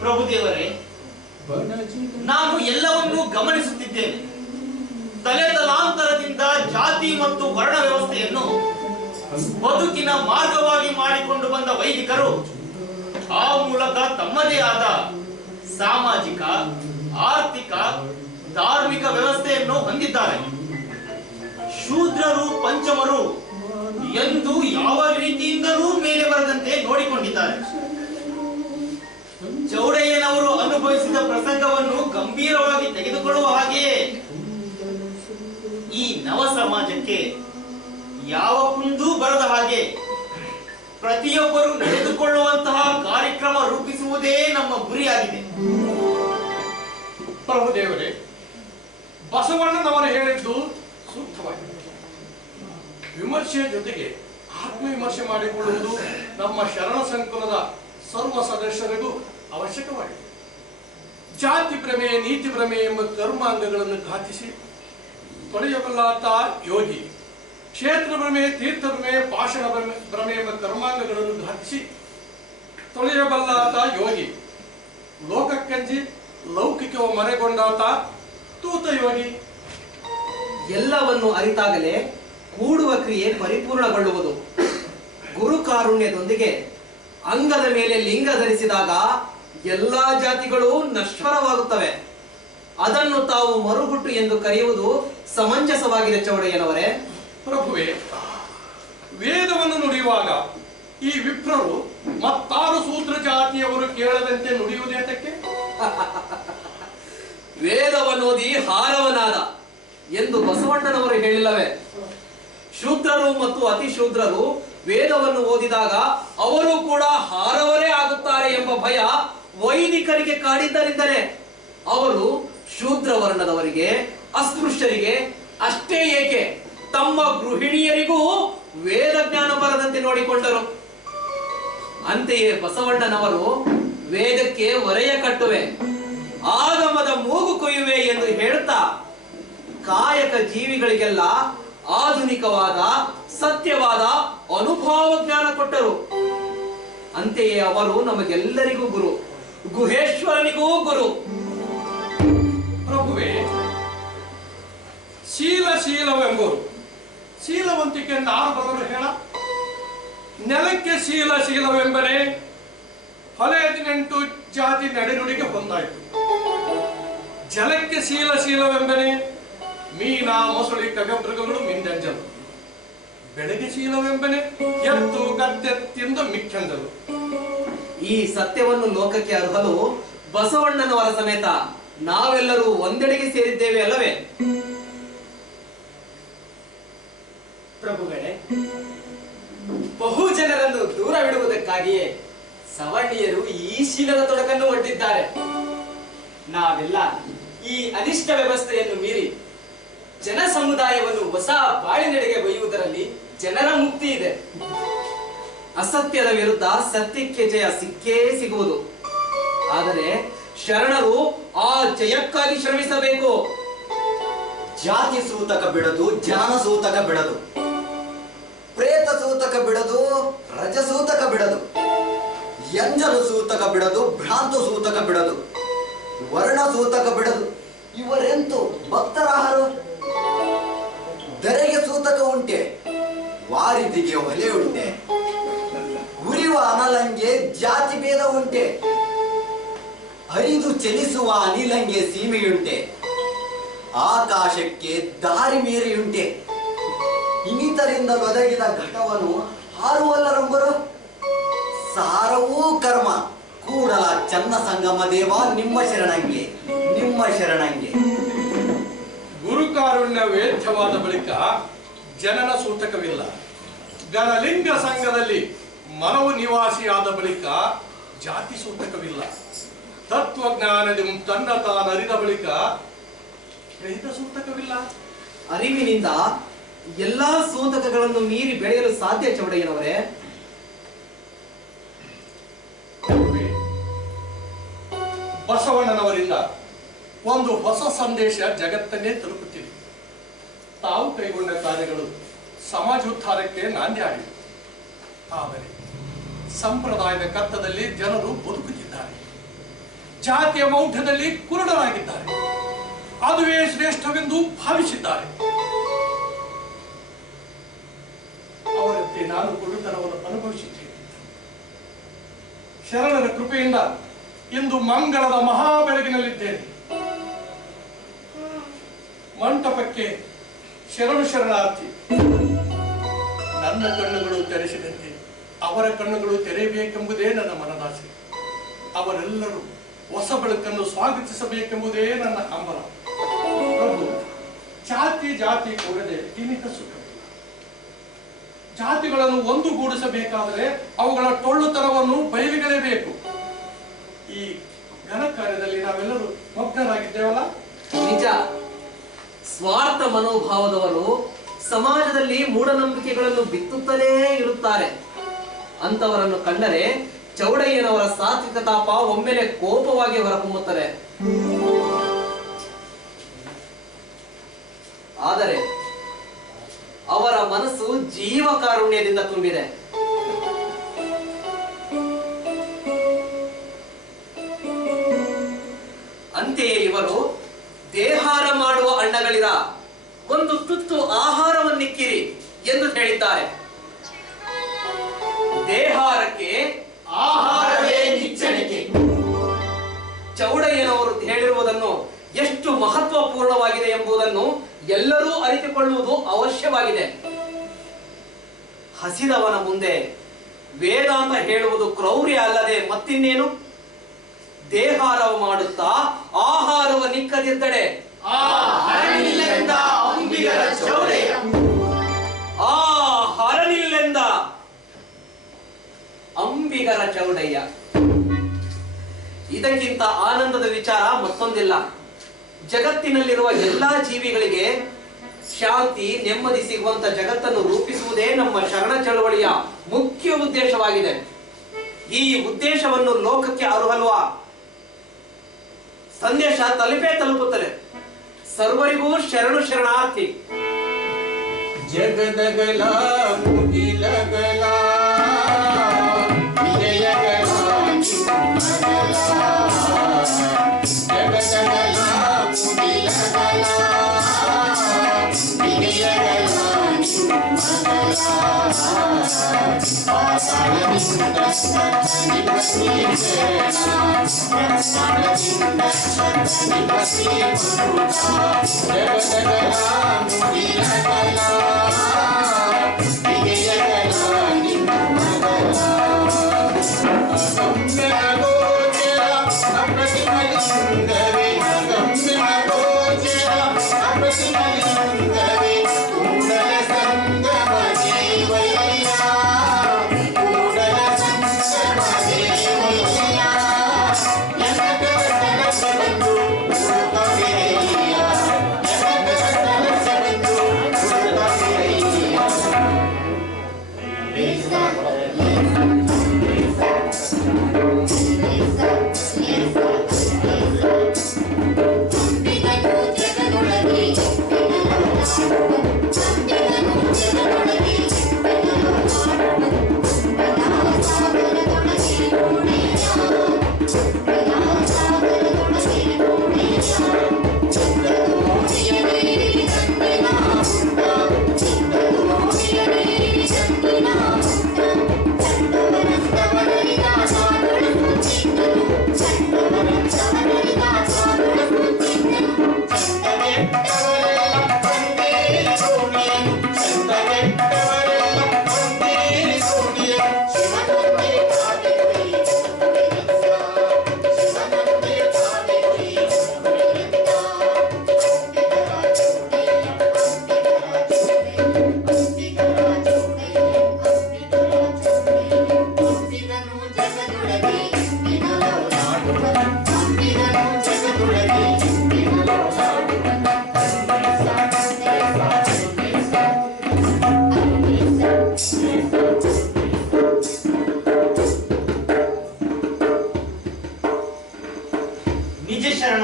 ಪ್ರಭುದೇವರೇ, ನಾನು ಎಲ್ಲವನ್ನೂ ಗಮನಿಸುತ್ತಿದ್ದೇನೆ. ತಲೆತಲಾಂತರದಿಂದ ಜಾತಿ ಮತ್ತು ವರ್ಣ ವ್ಯವಸ್ಥೆಯನ್ನು ಬದುಕಿನ ಮಾರ್ಗವಾಗಿ ಮಾಡಿಕೊಂಡು ಬಂದ ವೈದಿಕರು ಆ ಮೂಲಕ ತಮ್ಮದೇ ಆದ ಸಾಮಾಜಿಕ, ಆರ್ಥಿಕ, ಧಾರ್ಮಿಕ ವ್ಯವಸ್ಥೆಯನ್ನು ಹೊಂದಿದ್ದಾರೆ. ಶೂದ್ರರು, ಪಂಚಮರು ಎಂದು ಯಾವ ರೀತಿಯಿಂದಲೂ ಮೇಲೆ ಬರದಂತೆ ನೋಡಿಕೊಂಡಿದ್ದಾರೆ. ಚೌಡಯ್ಯನವರು ಅನುಭವಿಸಿದ ಪ್ರಸಂಗವನ್ನು ಗಂಭೀರವಾಗಿ ತೆಗೆದುಕೊಳ್ಳುವ ಹಾಗೆಯೇ ಈ ನವ ಸಮಾಜಕ್ಕೆ ಯಾವ ಕುಂದೂ ಬರದ ಹಾಗೆ ಪ್ರತಿಯೊಬ್ಬರು ನಡೆದುಕೊಳ್ಳುವಂತಹ ಕಾರ್ಯಕ್ರಮ ರೂಪಿಸುವುದೇ ನಮ್ಮ ಗುರಿಯಾಗಿದೆ. ಪ್ರಭುದೇವರೇ, ಬಸವಣ್ಣನವರು ಹೇಳಿದ್ದು ಸೂಕ್ತವಾಗಿದೆ. ವಿಮರ್ಶೆಯ ಜೊತೆಗೆ ಆತ್ಮವಿಮರ್ಶೆ ಮಾಡಿಕೊಳ್ಳುವುದು ನಮ್ಮ ಶರಣ ಸಂಕುಲದ ಸರ್ವ ಸದಸ್ಯರಿಗೂ ಅವಶ್ಯಕವಾಗಿದೆ. ಜಾತಿ ಭ್ರಮೆ, ನೀತಿ ಭ್ರಮೆ ಎಂಬ ಕರ್ಮಾಂಗಗಳನ್ನು ಘಾತಿಸಿ ತೊಳೆಯಬಲ್ಲಾತ ಯೋಗಿ, ಕ್ಷೇತ್ರ ಭ್ರಮೆ, ತೀರ್ಥ ಭ್ರಮೆ, ಭಾಷಣ ಭ್ರಮೆ ಎಂಬ ಕರ್ಮಾಂಗಗಳನ್ನು ಘಾತಿಸಿ ತೊಳೆಯಬಲ್ಲಾತ ಯೋಗಿ, ಲೋಕಕ್ಕಂಜಿ ಲೌಕಿಕವ ಮರೆಗೊಂಡಾತ ತೂತ ಯೋಗಿ. ಎಲ್ಲವನ್ನು ಅರಿತಾಗಲೇ ಕೂಡುವ ಕ್ರಿಯೆ ಪರಿಪೂರ್ಣಗೊಳ್ಳುವುದು. ಗುರು ಕಾರುಣ್ಯದೊಂದಿಗೆ ಅಂಗದ ಮೇಲೆ ಲಿಂಗ ಧರಿಸಿದಾಗ ಎಲ್ಲಾ ಜಾತಿಗಳು ನಶ್ವರವಾಗುತ್ತವೆ. ಅದನ್ನು ತಾವು ಮರುಹುಟ್ಟು ಎಂದು ಕರೆಯುವುದು ಸಮಂಜಸವಾಗಿದೆ ಚೌಡಯ್ಯನವರೇ. ಪ್ರಭುವೇ, ವೇದವನ್ನು ನುಡಿಯುವಾಗ ಈ ವಿಪ್ರರು ಮತ್ತಾರು ಸೂತ್ರ ಜಾತಿಯವರು ಕೇಳದಂತೆ ನುಡಿಯುವುದೇತಕ್ಕೆ? ವೇದವನ್ನೋದಿ ಹಾರವನಾದ ಎಂದು ಬಸವಣ್ಣನವರು ಹೇಳಿಲ್ಲವೇ? ಶೂದ್ರರು ಮತ್ತು ಅತಿಶೂದ್ರರು ವೇದವನ್ನು ಓದಿದಾಗ ಅವರು ಕೂಡ ಹಾರವರೇ ಆಗುತ್ತಾರೆ ಎಂಬ ಭಯ ವೈದಿಕರಿಗೆ ಕಾಡಿದ್ದರಿಂದಲೇ ಅವರು ಶೂದ್ರ ವರ್ಣದವರಿಗೆ, ಅಸ್ಪೃಶ್ಯರಿಗೆ ಅಷ್ಟೇ ಏಕೆ ತಮ್ಮ ಗೃಹಿಣಿಯರಿಗೂ ವೇದ ಜ್ಞಾನ ಬರದಂತೆ ನೋಡಿಕೊಂಡರು. ಅಂತೆಯೇ ಬಸವಣ್ಣನವರು ವೇದಕ್ಕೆ ಒರೆಯ ಕಟ್ಟುವೆ, ಆಗಮದ ಮೂಗು ಕೊಯ್ಯುವೆ ಎಂದು ಹೇಳುತ್ತಾ ಕಾಯಕ ಜೀವಿಗಳಿಗೆಲ್ಲ ಆಧುನಿಕವಾದ ಸತ್ಯವಾದ ಅನುಭವ ಜ್ಞಾನ ಕೊಟ್ಟರು. ಅಂತೆಯೇ ಅವರು ನಮಗೆಲ್ಲರಿಗೂ ಗುರು, ಗುಹೇಶ್ವರನಿಗೂ ಗುರು. ಪ್ರಭುವೇ, ಶೀಲವೆಂಬುದು ಶೀಲವಂತಿಕೆ ನಾರು ಬರಲು ಹೇಳ. ನೆಲಕ್ಕೆ ಶೀಲವೆಂಬನೆ ಹೊಲೆ 18 ಜಾತಿ ನಡೆನುಡಿಗೆ ಹೊಂದಾಯಿತು. ಜಲಕ್ಕೆ ಶೀಲವೆಂಬನೆ ಮೀನ ಮೊಸಳಿ ಕಗಮೃಗಗಳು ಮಿಂದಂಜಲು. ಬೆಳೆಗೆ ಶೀಲವೆಂಬನೆ ಎತ್ತು ಗದ್ದೆತ್ತಿಂದ ಮಿಕ್ಕಂಜಲು. ಈ ಸತ್ಯವನ್ನು ಲೋಕಕ್ಕೆ ಅರ್ಹಲು ಬಸವಣ್ಣನವರ ಸಮೇತ ನಾವೆಲ್ಲರೂ ಒಂದೆಡೆಗೆ ಸೇರಿದ್ದೇವೆ ಅಲ್ಲವೇ? ಪ್ರಭುಗಳೇ, ಬಹು ಜನರನ್ನು ದೂರವಿಡುವುದಕ್ಕಾಗಿಯೇ ಸವರ್ಣೀಯರು ಈ ಶೀಲದ ತೊಡಕನ್ನು ಒಡ್ಡಿದ್ದಾರೆ. ನಾವೆಲ್ಲ ಈ ಅನಿಷ್ಟ ವ್ಯವಸ್ಥೆಯನ್ನು ಮೀರಿ ಜನ ಸಮುದಾಯವನ್ನು ಹೊಸ ಬಾಳಿನೆಡೆಗೆ ಒಯ್ಯುವುದರಲ್ಲಿ ಜನರ ಮುಕ್ತಿ ಇದೆ. ಅಸತ್ಯದ ವಿರುದ್ಧ ಸತ್ಯಕ್ಕೆ ಜಯ ಸಿಕ್ಕೇ ಸಿಗುವುದು. ಆದರೆ ಶರಣರು ಆ ಜಯಕ್ಕಾಗಿ ಶ್ರಮಿಸಬೇಕು. ಜಾತಿ ಸೂತಕ ಬಿಡದು, ಜ್ಞಾನ ಸೂತಕ ಬಿಡದು, ಪ್ರೇತ ಸೂತಕ ಬಿಡದು, ರಜಸೂತಕ ಬಿಡದು, ಎಂಜಲು ಸೂತಕ ಬಿಡದು, ಭ್ರಾಂತ ಸೂತಕ ಬಿಡದು, ವರ್ಣ ಸೂತಕ ಬಿಡದು. ಇವರೆಂತು ಭಕ್ತರಾಹರು? ಧರೆಗೆ ಸೂತಕ ಉಂಟೆ, ವಾರಿದಿಗೆ ಹೊಲೆ ಉಂಟೆ, ಉರಿಯುವ ಅನಲಂಗೆ ಜಾತಿ ಭೇದ ಉಂಟೆ, ಹರಿದು ಚಲಿಸುವ ಅನಿಲಂಗೆ ಸೀಮೆಯುಂಟೆ, ಆಕಾಶಕ್ಕೆ ದಾರಿ ಮೇರೆಯುಂಟೆ. ಇನ್ನಿತರಿಂದ ಒದಗಿದ ಘಟವನ್ನು ಹಾರುವಲ್ಲರಂಬರು. ಸಾರವೂ ಕರ್ಮ ಕೂಡಲ ಚನ್ನ ಸಂಗಮ ದೇವ ನಿಮ್ಮ ಶರಣಂಗೆ, ನಿಮ್ಮ ಶರಣಂಗೆ. ಗುರುಕಾರುಣ್ಯ ವೇದ್ಯವಾದ ಬಳಿಕ ಜನನ ಸೂತಕವಿಲ್ಲ. ಗಣಲಿಂಗ ಸಂಘದಲ್ಲಿ ಮನವು ನಿವಾಸಿಯಾದ ಬಳಿಕ ಜಾತಿ ಸೂತಕವಿಲ್ಲ. ತತ್ವಜ್ಞಾನದಿ ತನ್ನ ತಾನರಿದ ಬಳಿಕ ಪ್ರೇತ ಸೂತಕವಿಲ್ಲ. ಅರಿವಿನಿಂದ ಎಲ್ಲಾ ಸೂತಕಗಳನ್ನು ಮೀರಿ ಬೆಳೆಯಲು ಸಾಧ್ಯ ಚೌಡಯ್ಯನವರೇ. ಬಸವಣ್ಣನವರಿಂದ ಒಂದು ಹೊಸ ಸಂದೇಶ ಜಗತ್ತನ್ನೇ ತಲುಪುತ್ತಿದೆ. ತಾವು ಕೈಗೊಂಡ ಕಾರ್ಯಗಳು ಸಮಾಜೋದ್ಧಾರಕ್ಕೆ ನಾಂದಿ ಆಡಿವೆ. ಆದರೆ ಸಂಪ್ರದಾಯದ ಕತ್ತದಲ್ಲಿ ಜನರು ಬದುಕುತ್ತಿದ್ದಾರೆ. ಜಾತಿಯ ಮೌಢ್ಯದಲ್ಲಿ ಕುರುಡರಾಗಿದ್ದಾರೆ. ಅದುವೇ ಶ್ರೇಷ್ಠವೆಂದು ಭಾವಿಸಿದ್ದಾರೆ. ಅವರಂತೆ ನಾನು ಕುರುಡತನವನ್ನು ಅನುಭವಿಸಿದ್ದೇನೆ. ಶರಣರ ಕೃಪೆಯಿಂದ ಇಂದು ಮಂಗಳದ ಮಹಾ ಬೆಳಗಿನಲ್ಲಿದ್ದೇನೆ. ಮಂಟಪಕ್ಕೆ ಶರಣಾರ್ಥಿ. ನನ್ನ ಕಣ್ಣುಗಳು ತೆರೆಸಿದಂತೆ ಅವರ ಕಣ್ಣುಗಳು ತೆರೆಯಬೇಕೆಂಬುದೇ ನನ್ನ ಮನದಾಸೆ. ಅವರೆಲ್ಲರೂ ಹೊಸ ಬೆಳಕನ್ನು ಸ್ವಾಗತಿಸಬೇಕೆಂಬುದೇ ನನ್ನ ಹಂಬಲ. ಪ್ರಭು, ಜಾತಿ ಕೂಡದೆ ಇನ್ನಿತ ಸುಖವಿಲ್ಲ. ಜಾತಿಗಳನ್ನು ಒಂದುಗೂಡಿಸಬೇಕಾದರೆ ಅವುಗಳ ಟೊಳ್ಳುತನವನ್ನು ಬಯಲಿಗಲೇಬೇಕು. ಈ ಘನ ಕಾರ್ಯದಲ್ಲಿ ನಾವೆಲ್ಲರೂ ಮಗ್ನರಾಗಿದ್ದೇವಲ್ಲ? ನಿಜ. ಸ್ವಾರ್ಥ ಮನೋಭಾವದವರು ಸಮಾಜದಲ್ಲಿ ಮೂಢನಂಬಿಕೆಗಳನ್ನು ಬಿತ್ತುತ್ತಲೇ ಇರುತ್ತಾರೆ. ಅಂತವರನ್ನು ಕಂಡರೆ ಚೌಡಯ್ಯನವರ ಸಾತ್ವಿಕ ತಾಪ ಒಮ್ಮೆಲೆ ಕೋಪವಾಗಿ ಹೊರಹೊಮ್ಮುತ್ತದೆ. ಆದರೆ ಅವರ ಮನಸ್ಸು ಜೀವ ಕಾರುಣ್ಯದಿಂದ ತುಂಬಿದೆ. ಅಂತೆಯೇ ಇವರು ದೇಹಾರ ಮಾಡುವ ಅಣ್ಣಗಳಿರ ಒಂದು ತುತ್ತು ಆಹಾರವನ್ನಿಕ್ಕಿರಿ ಎಂದು ಹೇಳಿದ್ದಾರೆ. ದೇಹಾರಕ್ಕೆ ಆಹಾರವೇ ನಿಚ್ಚಣಿಕೆ. ಚೌಡಯ್ಯನವರು ಹೇಳಿರುವುದನ್ನು ಎಷ್ಟು ಮಹತ್ವಪೂರ್ಣವಾಗಿದೆ ಎಂಬುದನ್ನು ಎಲ್ಲರೂ ಅರಿತುಕೊಳ್ಳುವುದು ಅವಶ್ಯವಾಗಿದೆ. ಹಸಿದವನ ಮುಂದೆ ವೇದಾಂತ ಹೇಳುವುದು ಕ್ರೌರ್ಯ ಅಲ್ಲದೆ ಮತ್ತಿನ್ನೇನು? ದೇಹಾರವ ಮಾಡುತ್ತಾ ಆಹಾರವ ನಿಕ್ಕದಿದ್ದಡೆ ಆ ಹರನಿಲ್ಲದ ಅಂಬಿಗರ ಚೌಡಯ್ಯ. ಆ ಹರನಿಲ್ಲೆಂದ ಅಂಬಿಗರ ಚೌಡಯ್ಯ. ಇದಕ್ಕಿಂತ ಆನಂದದ ವಿಚಾರ ಮತ್ತೊಂದಿಲ್ಲ. ಜಗತ್ತಿನಲ್ಲಿರುವ ಎಲ್ಲಾ ಜೀವಿಗಳಿಗೆ ಶಾಂತಿ ನೆಮ್ಮದಿ ಸಿಗುವಂತ ಜಗತ್ತನ್ನು ರೂಪಿಸುವುದೇ ನಮ್ಮ ಶರಣ ಚಳವಳಿಯ ಮುಖ್ಯ ಉದ್ದೇಶವಾಗಿದೆ. ಈ ಉದ್ದೇಶವನ್ನು ಲೋಕಕ್ಕೆ ಅರುಹಲ್ವ ಸಂದೇಶ ತಲುಪುತ್ತದೆ. ಸರ್ವರಿಗೂ ಶರಣಾರ್ಥಿ. ಜಗದಗಲ ಮುಗಿಲಗಲ ವಿಜಯಗಲ ಜಗದಗಲ ಮುಗಿಲಗಲ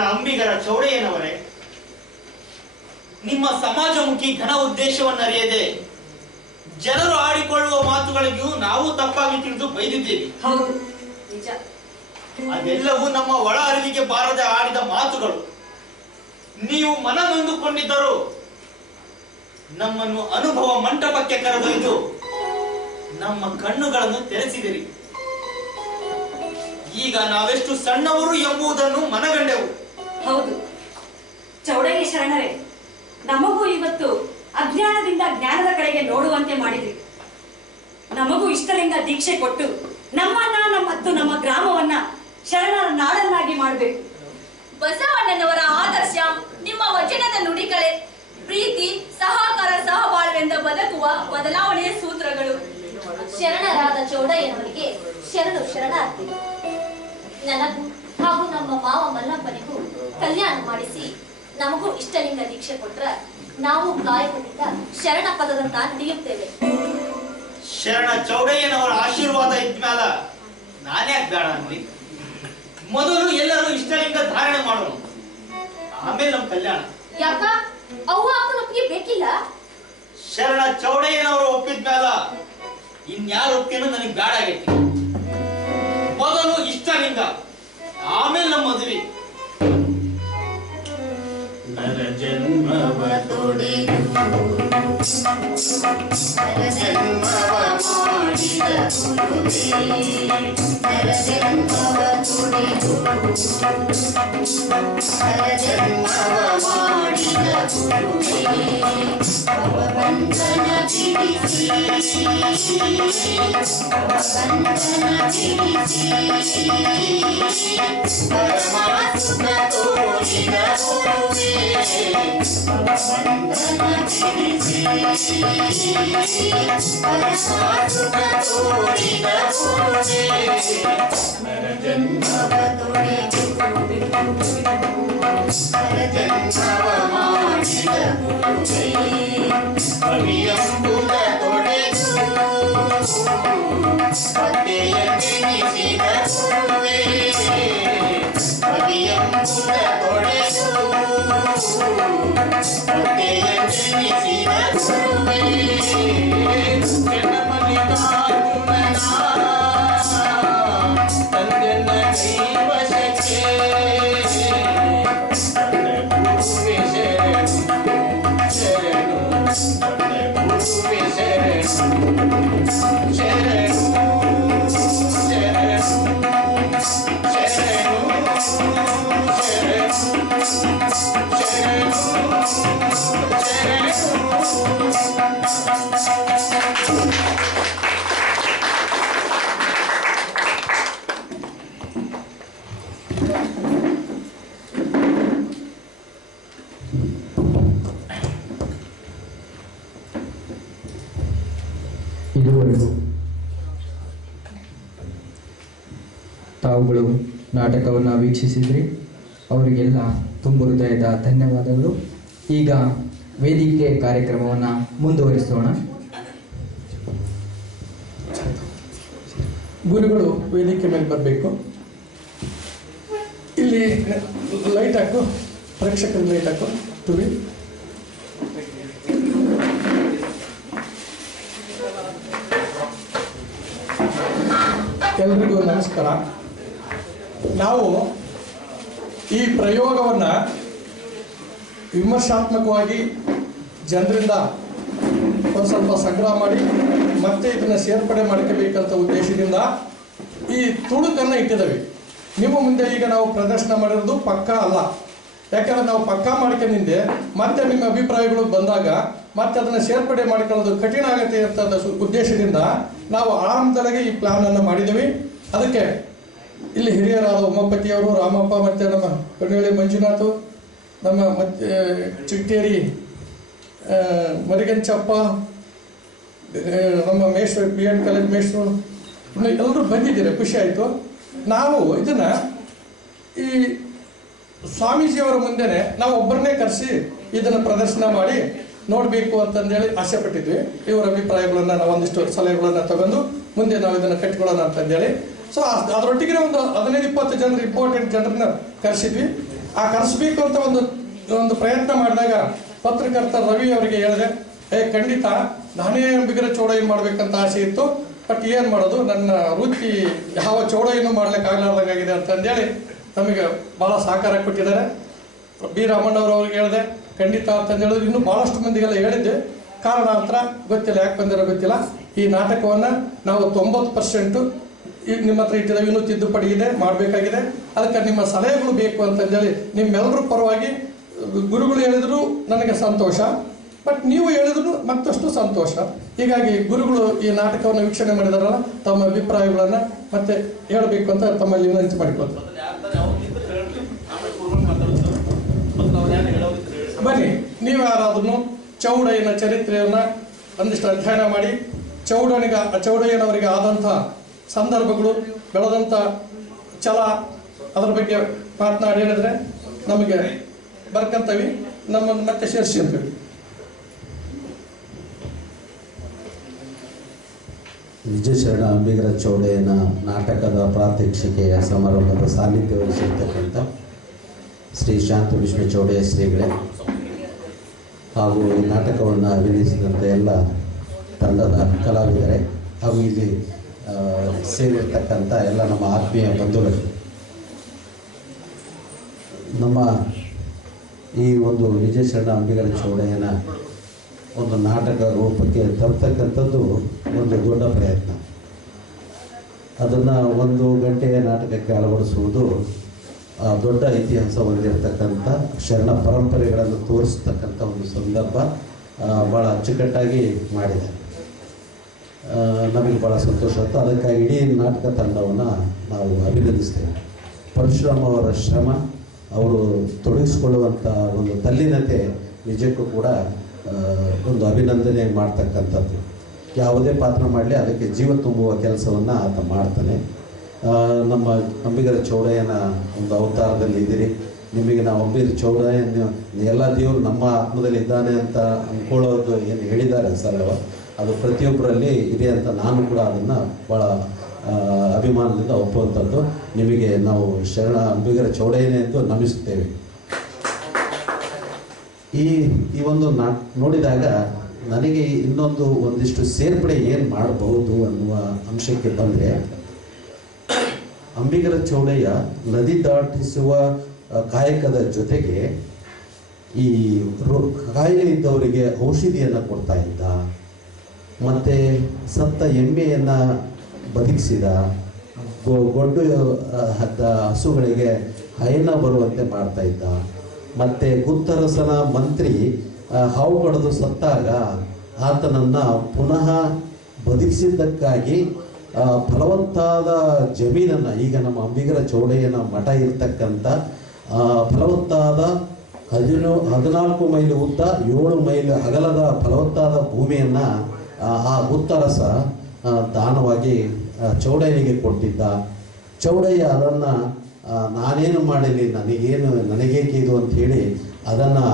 ಅಂಬಿಗರ ಚೌಡಯ್ಯನವರೇ, ನಿಮ್ಮ ಸಮಾಜಮುಖಿ ಘನ ಉದ್ದೇಶವನ್ನರಿಯದೆ ಜನರು ಆಡಿಕೊಳ್ಳುವ ಮಾತುಗಳಿಗೂ ನಾವು ತಪ್ಪಾಗಿ ತಿಳಿದು ಬೈದಿದ್ದೇವೆ. ಹೌದು, ನಿಜ. ಅದೆಲ್ಲವೂ ನಮ್ಮ ಒಳ ಅರಿವಿಗೆ ಬಾರದೆ ಆಡಿದ ಮಾತುಗಳು. ನೀವು ಮನ ನೊಂದುಕೊಂಡಿದ್ದರು ನಮ್ಮನ್ನು ಅನುಭವ ಮಂಟಪಕ್ಕೆ ಕರೆದೊಯ್ದು ನಮ್ಮ ಕಣ್ಣುಗಳನ್ನು ತೆರೆಸಿದಿರಿ. ಈಗ ನಾವೆಷ್ಟು ಸಣ್ಣವರು ಎಂಬುದನ್ನು ಮನಗಂಡೆವು. ಹೌದು ಚೌಡಯ್ಯ ಶರಣರೇ, ನಮಗೂ ಇವತ್ತು ಅಜ್ಞಾನದಿಂದ ಜ್ಞಾನದ ಕಡೆಗೆ ನೋಡುವಂತೆ ಮಾಡಿದ್ರಿ. ನಮಗೂ ಇಷ್ಟಲಿಂಗ ದೀಕ್ಷೆ ಕೊಟ್ಟು ನಮ್ಮನ್ನ ಮತ್ತು ನಮ್ಮ ಗ್ರಾಮವನ್ನ ಶರಣರ ನಾಡನ್ನಾಗಿ ಮಾಡಬೇಕು. ಬಸವಣ್ಣನವರ ಆದರ್ಶ ನಿಮ್ಮ ವಚನದ ನುಡಿಗಳೇ. ಪ್ರೀತಿ, ಸಹಕಾರ, ಸಹಬಾಳ್ವೆಂದ ಬದುಕುವ ಬದಲಾವಣೆಯ ಸೂತ್ರಗಳು. ಶರಣರಾದ ಚೌಡಯ್ಯನವರಿಗೆ ಶರಣು ಶರಣಾರ್ಥಿ. ನನಗೂ ಹಾಗೂ ನಮ್ಮ ಮಾವ ಮಲ್ಲಪ್ಪನಿಗೂ ಕಲ್ಯಾಣ ಮಾಡಿಸಿ ನಮಗೂ ಇಷ್ಟಲಿಂಗ ದೀಕ್ಷೆ ಕೊಟ್ರ ನಾವು ಕಾಯಕದಿಂದ ಶರಣ ಪದದಂತ ನಡೆಯುತ್ತೇವೆ. ಶರಣ ಚೌಡಯ್ಯನವರ ಆಶೀರ್ವಾದ ಇದ್ಮ್ಯಾಲ ನಾನ್ಯಾಕ್ ಬೇಡ ಅಂದ್ರಿ? ಮೊದಲು ಎಲ್ಲರೂ ಇಷ್ಟಲಿಂಗ ಧಾರಣೆ ಮಾಡೋಣ, ಆಮೇಲೆ ನಮ್ ಕಲ್ಯಾಣ. ಯಾಕ ಅವ್ವ ಅಪ್ಪನ ಒಪ್ಪಿಗೆ ಬೇಕಿಲ್ಲ? ಶರಣ ಚೌಡಯ್ಯನವರು ಒಪ್ಪಿದ್ಮ್ಯಾಲ ಇನ್ಯಾರು ಒಪ್ಪಿನೂ ನನಗೆ ಬೇಡ ಆಗೈತಿ. ಮೊದಲು ಇಷ್ಟಲಿಂಗ, ಆಮೇಲೆ ನಮ್ಮ ಮದುವೆ. ನರ ಜನ್ಮವ ತೊಡೆದು ನರ ಜನ್ಮವ ಮಾಡಿದ ಗುರುವೇ, ನರ ಜನ್ಮವ ತೊಡೆದು ನರ ಜನ್ಮವ ಮಾಡಿದ ಗುರುವೇ, ಭವಬಂಧನ ಬಿಡಿಸಿ ಭವಬಂಧನ ಬಿಡಿಸಿ ಪರಮಾತ್ಮ ತೋರಿದ ಗುರುವೇ, ಭವಬಂಧನ ಬಿಡಿಸಿ ಪರಮಾತ್ಮ ತೋರಿದ ಗುರುವೇ, ನರ ಜನ್ಮವ ತೊಡೆದು ನರ ಜನ್ಮವ ಮಾಡಿದ ಗುರುವೇ, ಕವಿಯಂಬುದ ತೊಡೆದು ಕಥೆಯ ತಿಳಿಸಿದ ಗುರುವೇ, ಕವಿಯಂಬುದ ತೊಡೆದು ಕಥೆಯ ತಿಳಿಸಿದ ಗುರುವೇ, ಜನಮಲ್ಲಿಕಾರ್ಜುನನ ತಂದೆನ ಕೈವಶಕ್ಕೆ ಗುರುವೇ ಶರಣು ಶರಣು ಗುರುವೇ ಶರಣು. ಇದುವರೆಗೂ ತಾವುಗಳು ನಾಟಕವನ್ನು ವೀಕ್ಷಿಸಿದ್ರಿ. ಅವರಿಗೆಲ್ಲ ತುಂಬ ಹೃದಯದ ಧನ್ಯವಾದಗಳು. ಈಗ ವೇದಿಕೆ ಕಾರ್ಯಕ್ರಮವನ್ನು ಮುಂದುವರಿಸೋಣ. ಗುರುಗಳು ವೇದಿಕೆ ಮೇಲೆ ಬರಬೇಕು. ಇಲ್ಲಿ ಲೈಟ್ ಹಾಕು, ಪ್ರೇಕ್ಷಕರಿಗೆ ಲೈಟ್ ಹಾಕು. ತುಳಿ ಎಲ್ರಿಗೂ ನಮಸ್ಕಾರ. ನಾವು ಈ ಪ್ರಯೋಗವನ್ನು ವಿಮರ್ಶಾತ್ಮಕವಾಗಿ ಜನರಿಂದ ಒಂದು ಸ್ವಲ್ಪ ಸಂಗ್ರಹ ಮಾಡಿ ಮತ್ತೆ ಇದನ್ನು ಸೇರ್ಪಡೆ ಮಾಡ್ಕೋಬೇಕಂತ ಉದ್ದೇಶದಿಂದ ಈ ತುಣುಕನ್ನು ಇಟ್ಟಿದ್ದೇವೆ. ನಿಮ್ಮ ಮುಂದೆ ಈಗ ನಾವು ಪ್ರದರ್ಶನ ಮಾಡಿರೋದು ಪಕ್ಕಾ ಅಲ್ಲ. ಯಾಕಂದರೆ ನಾವು ಪಕ್ಕಾ ಮಾಡ್ಕೊಂಡಿದ್ದೆ ಮತ್ತೆ ನಿಮ್ಮ ಅಭಿಪ್ರಾಯಗಳು ಬಂದಾಗ ಮತ್ತೆ ಅದನ್ನು ಸೇರ್ಪಡೆ ಮಾಡ್ಕೊಳ್ಳೋದು ಕಠಿಣ ಆಗುತ್ತೆ ಅಂತ ಉದ್ದೇಶದಿಂದ ನಾವು ಆರಂಭದೊಳಗೆ ಈ ಪ್ಲಾನನ್ನು ಮಾಡಿದ್ದೀವಿ. ಅದಕ್ಕೆ ಇಲ್ಲಿ ಹಿರಿಯರಾದ ಉಮಾಪತಿಯವರು, ರಾಮಪ್ಪ, ಮತ್ತು ನಮ್ಮ ಕಣ್ಣಳ್ಳಿ ಮಂಜುನಾಥ್, ನಮ್ಮ ಮತ್ತೆ ಚಿಟ್ಟೇರಿ ಮರಿಗಂಚಪ್ಪ, ನಮ್ಮ ಮೇಷ್ಟ್ರು, BEd ಕಾಲೇಜ್ ಮೇಷ್ಟ್ರು, ಇನ್ನು ಎಲ್ಲರೂ ಬಂದಿದ್ದೀರಿ. ಖುಷಿ ಆಯಿತು. ನಾವು ಇದನ್ನು ಈ ಸ್ವಾಮೀಜಿಯವರ ಮುಂದೆನೆ ನಾವು ಒಬ್ಬರನ್ನೇ ಕರೆಸಿ ಇದನ್ನು ಪ್ರದರ್ಶನ ಮಾಡಿ ನೋಡಬೇಕು ಅಂತಂದೇಳಿ ಆಸೆ ಪಟ್ಟಿದ್ವಿ. ಇವರ ಅಭಿಪ್ರಾಯಗಳನ್ನು ನಾವು ಒಂದಿಷ್ಟು ಸಲಹೆಗಳನ್ನು ತಗೊಂಡು ಮುಂದೆ ನಾವು ಇದನ್ನು ಕಟ್ಕೊಳ್ಳೋಣ ಅಂತಂದೇಳಿ. ಸೊ ಅದರೊಟ್ಟಿಗೆ ಒಂದು 15-20 ಜನರು ಇಂಪಾರ್ಟೆಂಟ್ ಜನರನ್ನ ಕರೆಸಿದ್ವಿ. ಆ ಕರೆಸಬೇಕು ಅಂತ ಒಂದು ಪ್ರಯತ್ನ ಮಾಡಿದಾಗ ಪತ್ರಕರ್ತ ರವಿ ಅವರಿಗೆ ಹೇಳಿದೆ, ಖಂಡಿತ ನಾನೇ ಅಂಬಿಗರ ಚೌಡಯ್ಯ ಮಾಡಬೇಕಂತ ಆಸೆ ಇತ್ತು, ಬಟ್ ಏನು ಮಾಡೋದು, ನನ್ನ ವೃತ್ತಿ ಯಾವ ಚೌಡಯ್ಯನೂ ಮಾಡ್ಲಿಕ್ಕೆ ಆಗಲಾರ್ದಂಗಾಗಿದೆ ಅಂತಂದೇಳಿ ನಮಗೆ ಭಾಳ ಸಹಕಾರ ಕೊಟ್ಟಿದ್ದಾರೆ. ಬಿ ರಾಮಣ್ಣವ್ರಿಗೆ ಹೇಳಿದೆ, ಖಂಡಿತ ಅಂತಂದು ಹೇಳಿದ್ರು. ಇನ್ನೂ ಭಾಳಷ್ಟು ಮಂದಿಗೆಲ್ಲ ಹೇಳಿದ್ದೆ. ಕಾರಣಾಂತರ ಗೊತ್ತಿಲ್ಲ, ಯಾಕೆ ಬಂದಿರೋ ಗೊತ್ತಿಲ್ಲ. ಈ ನಾಟಕವನ್ನು ನಾವು 90% ಈಗ ನಿಮ್ಮ ಹತ್ರ ಇಟ್ಟಿದ್ದೇವೆ. ಇನ್ನೂ ತಿದ್ದುಪಡಿ ಇದೆ, ಮಾಡಬೇಕಾಗಿದೆ. ಅದಕ್ಕೆ ನಿಮ್ಮ ಸಲಹೆಗಳು ಬೇಕು ಅಂತಂದೇಳಿ ನಿಮ್ಮೆಲ್ಲರ ಪರವಾಗಿ ಗುರುಗಳು ಹೇಳಿದ್ರು ನನಗೆ ಸಂತೋಷ, ಬಟ್ ನೀವು ಹೇಳಿದ್ರು ಮತ್ತಷ್ಟು ಸಂತೋಷ. ಹೀಗಾಗಿ ಗುರುಗಳು ಈ ನಾಟಕವನ್ನು ವೀಕ್ಷಣೆ ಮಾಡಿದಾರಲ್ಲ, ತಮ್ಮ ಅಭಿಪ್ರಾಯಗಳನ್ನು ಮತ್ತೆ ಹೇಳಬೇಕು ಅಂತ ತಮ್ಮಲ್ಲಿ ವಿನಂತಿ ಮಾಡಿಕೊಳ್ತಾರೆ. ಬನ್ನಿ, ನೀವು ಯಾರಾದ್ರೂ ಚೌಡಯ್ಯನ ಚರಿತ್ರೆಯನ್ನು ಒಂದಿಷ್ಟು ಅಧ್ಯಯನ ಮಾಡಿ ಚೌಡಯ್ಯನವರಿಗೆ ಆದಂಥ ಸಂದರ್ಭಗಳು, ಬೆಳೆದಂಥ ಛಲ, ಅದರ ಬಗ್ಗೆ ಮಾತನಾಡಿ ಹೇಳಿದ್ರೆ ನಮಗೆ ಬರ್ಕಂತೀವಿ, ನಮ್ಮನ್ನು ಮತ್ತೆ ಸೇರಿಸಿ ಅಂತೀವಿ. ವಿಜಯಶರಣ ಅಂಬಿಗರ ಚೌಡಯ್ಯನ ನಾಟಕದ ಪ್ರಾತ್ಯಕ್ಷಿಕೆಯ ಸಮಾರಂಭದ ಸಾನ್ನಿಧ್ಯ ವಹಿಸಿರ್ತಕ್ಕಂಥ ಶ್ರೀ ಶಾಂತ ವಿಷ್ಣು ಚೌಡಯ್ಯ ಶ್ರೀಗಳೇ ಹಾಗೂ ಈ ನಾಟಕವನ್ನು ಅಭಿನಯಿಸಿದಂಥ ಎಲ್ಲ ತಂಡದ ಕಲಾವಿದರೇ ಹಾಗೂ ಇಲ್ಲಿ ಸೇರಿರ್ತಕ್ಕಂಥ ಎಲ್ಲ ನಮ್ಮ ಆತ್ಮೀಯ ಬಂಧುಗಳು, ನಮ್ಮ ಈ ಒಂದು ವಿಜಯಶರಣ ಅಂಬಿಗರ ಚೌಡಯ್ಯನ ಒಂದು ನಾಟಕ ರೂಪಕ್ಕೆ ತರ್ತಕ್ಕಂಥದ್ದು ಒಂದು ದೊಡ್ಡ ಪ್ರಯತ್ನ. ಅದನ್ನು 1 ಗಂಟೆಯ ನಾಟಕಕ್ಕೆ ಅಳವಡಿಸುವುದು ದೊಡ್ಡ ಇತಿಹಾಸ ಹೊಂದಿರತಕ್ಕಂಥ ಶರಣ ಪರಂಪರೆಗಳನ್ನು ತೋರಿಸ್ತಕ್ಕಂಥ ಒಂದು ಸಂದರ್ಭ ಭಾಳ ಅಚ್ಚುಕಟ್ಟಾಗಿ ಮಾಡಿದೆ. ನಮಗೆ ಭಾಳ ಸಂತೋಷ ಆಯಿತು. ಅದಕ್ಕಾಗಿ ಇಡೀ ನಾಟಕ ತಂಡವನ್ನು ನಾವು ಅಭಿನಂದಿಸ್ತೇವೆ. ಪರಶುರಾಮ್ ಅವರ ಶ್ರಮ, ಅವರು ತೊಡಗಿಸಿಕೊಳ್ಳುವಂಥ ಒಂದು ತಲ್ಲೀನತೆ ನಿಜಕ್ಕೂ ಕೂಡ ಒಂದು ಅಭಿನಂದನೆ ಮಾಡ್ತಕ್ಕಂಥದ್ದು. ಯಾವುದೇ ಪಾತ್ರ ಮಾಡಲಿ ಅದಕ್ಕೆ ಜೀವ ತುಂಬುವ ಕೆಲಸವನ್ನು ಆತ ಮಾಡ್ತಾನೆ. ನಮ್ಮ ಅಂಬಿಗರ ಚೌಡಯ್ಯನ ಒಂದು ಅವತಾರದಲ್ಲಿ ಇದ್ದೀರಿ. ನಿಮಗೆ ನಾವು ಅಂಬಿಗರ ಚೌಡಯ್ಯನ ಎಲ್ಲ ದೇವರು ನಮ್ಮ ಆತ್ಮದಲ್ಲಿ ಇದ್ದಾನೆ ಅಂತ ಅಂದ್ಕೊಳ್ಳೋದು ಏನು ಹೇಳಿದ್ದಾರೆ ಸರಳ, ಅದು ಪ್ರತಿಯೊಬ್ಬರಲ್ಲಿ ಇದೆ ಅಂತ ನಾನು ಕೂಡ ಅದನ್ನು ಭಾಳ ಅಭಿಮಾನದಿಂದ ಒಪ್ಪುವಂಥದ್ದು. ನಿಮಗೆ ನಾವು ಶರಣ ಅಂಬಿಗರ ಚೌಡಯ್ಯನೇ ಎಂದು ನಮಿಸುತ್ತೇವೆ. ಈ ಒಂದು ನೋಡಿದಾಗ ನನಗೆ ಒಂದಿಷ್ಟು ಸೇರ್ಪಡೆ ಏನು ಮಾಡಬಹುದು ಅನ್ನುವ ಅಂಶಕ್ಕೆ ಬಂದರೆ, ಅಂಬಿಗರ ಚೌಡಯ್ಯ ನದಿ ದಾಟಿಸುವ ಕಾಯಕದ ಜೊತೆಗೆ ಈ ಕಾಯಿಲೆ ಇದ್ದವರಿಗೆ ಔಷಧಿಯನ್ನು ಕೊಡ್ತಾ ಇದ್ದ. ಮತ್ತು ಸತ್ತ ಎಮ್ಮೆಯನ್ನು ಬದುಕಿಸಿದ, ಗೊಡ್ಡು ಹಸುಗಳಿಗೆ ಹಯನ ಬರುವಂತೆ ಮಾಡ್ತಾ ಇದ್ದ. ಮತ್ತು ಗುತ್ತರಸನ ಮಂತ್ರಿ ಹಾವು ಕಡಿದು ಸತ್ತಾಗ ಆತನನ್ನು ಪುನಃ ಬದುಕಿಸಿದ್ದಕ್ಕಾಗಿ ಫಲವತ್ತಾದ ಜಮೀನನ್ನು, ಈಗ ನಮ್ಮ ಅಂಬಿಗರ ಚೌಡಯ್ಯನ ಮಠ ಇರ್ತಕ್ಕಂಥ ಫಲವತ್ತಾದ 14 ಮೈಲ್ ಉದ್ದ 7 ಮೈಲ್ ಅಗಲದ ಫಲವತ್ತಾದ ಭೂಮಿಯನ್ನು ಆ ಗುತ್ತರಸ ದಾನವಾಗಿ ಚೌಡಯ್ಯನಿಗೆ ಕೊಟ್ಟಿದ್ದ. ಚೌಡಯ್ಯ ಅದನ್ನು ನಾನೇನು ಮಾಡಲಿ, ನನಗೇಕೆ ಇದು ಅಂತ ಹೇಳಿ ಅದನ್ನು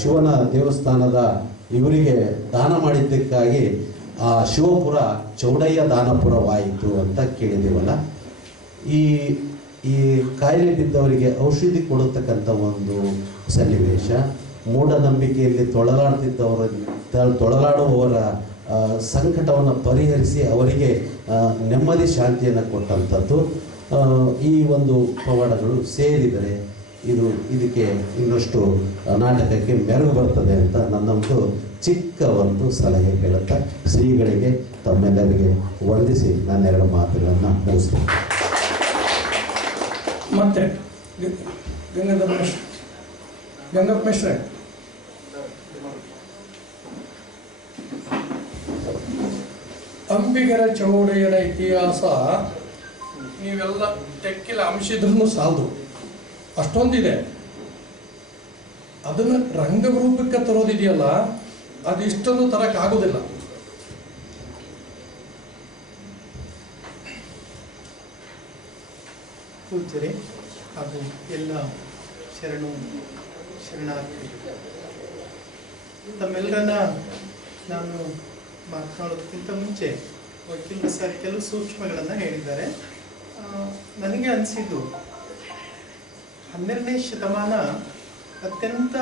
ಶಿವನ ದೇವಸ್ಥಾನದ ಇವರಿಗೆ ದಾನ ಮಾಡಿದ್ದಕ್ಕಾಗಿ ಆ ಶಿವಪುರ ಚೌಡಯ್ಯ ದಾನಪುರವಾಯಿತು ಅಂತ ಕೇಳಿದ್ದೀವಲ್ಲ. ಈ ಕಾಯಿಲೆ ಬಿದ್ದವರಿಗೆ ಔಷಧಿ ಕೊಡತಕ್ಕಂಥ ಒಂದು ಸನ್ನಿವೇಶ, ಮೂಢನಂಬಿಕೆಯಲ್ಲಿ ತೊಳಲಾಡುವವರ ಸಂಕಟವನ್ನು ಪರಿಹರಿಸಿ ಅವರಿಗೆ ನೆಮ್ಮದಿ ಶಾಂತಿಯನ್ನು ಕೊಟ್ಟಂಥದ್ದು ಈ ಒಂದು ಪವಾಡಗಳು ಸೇರಿದರೆ ಇದಕ್ಕೆ ಇನ್ನಷ್ಟು ನಾಟಕಕ್ಕೆ ಮೆರುಗು ಬರ್ತದೆ ಅಂತ ನನ್ನೊಂದು ಚಿಕ್ಕ ಒಂದು ಸಲಹೆ ಹೇಳುತ್ತಾ ಶ್ರೀಗಳಿಗೆ ತಮ್ಮೆಲ್ಲರಿಗೆ ವಂದಿಸಿ ನಾನೆರಡು ಮಾತುಗಳನ್ನು ಮುಗಿಸ್ತೇನೆ. ಮತ್ತೆ ಗಂಗಪ್ಪ ಮಿಶ್ರೆ, ಅಂಬಿಗರ ಚೌಡಯ್ಯನ ಇತಿಹಾಸ ನೀವೆಲ್ಲ ತೆಕ್ಕಿಲ ಅಂಶಿದ್ರೂ ಸಾಲದು, ಅಷ್ಟೊಂದಿದೆ. ಅದನ್ನು ರಂಗರೂಪಕ್ಕೆ ತರೋದಿದೆಯಲ್ಲ, ಅದು ಇಷ್ಟೊಂದು ತರಕ್ಕಾಗೋದಿಲ್ಲ. ಪೂಜ್ಯರೇ ಹಾಗೂ ಎಲ್ಲ ಶರಣಾರ್ಥಿ ತಮ್ಮೆಲ್ಲರನ್ನ ನಾನು ಮಾತನಾಡೋದಕ್ಕಿಂತ ಮುಂಚೆ ವಕೀಲರು ಸರ್ ಕೆಲವು ಸೂಕ್ಷ್ಮಗಳನ್ನು ಹೇಳಿದ್ದಾರೆ. ನನಗೆ ಅನಿಸಿದ್ದು 12ನೇ ಶತಮಾನ ಅತ್ಯಂತ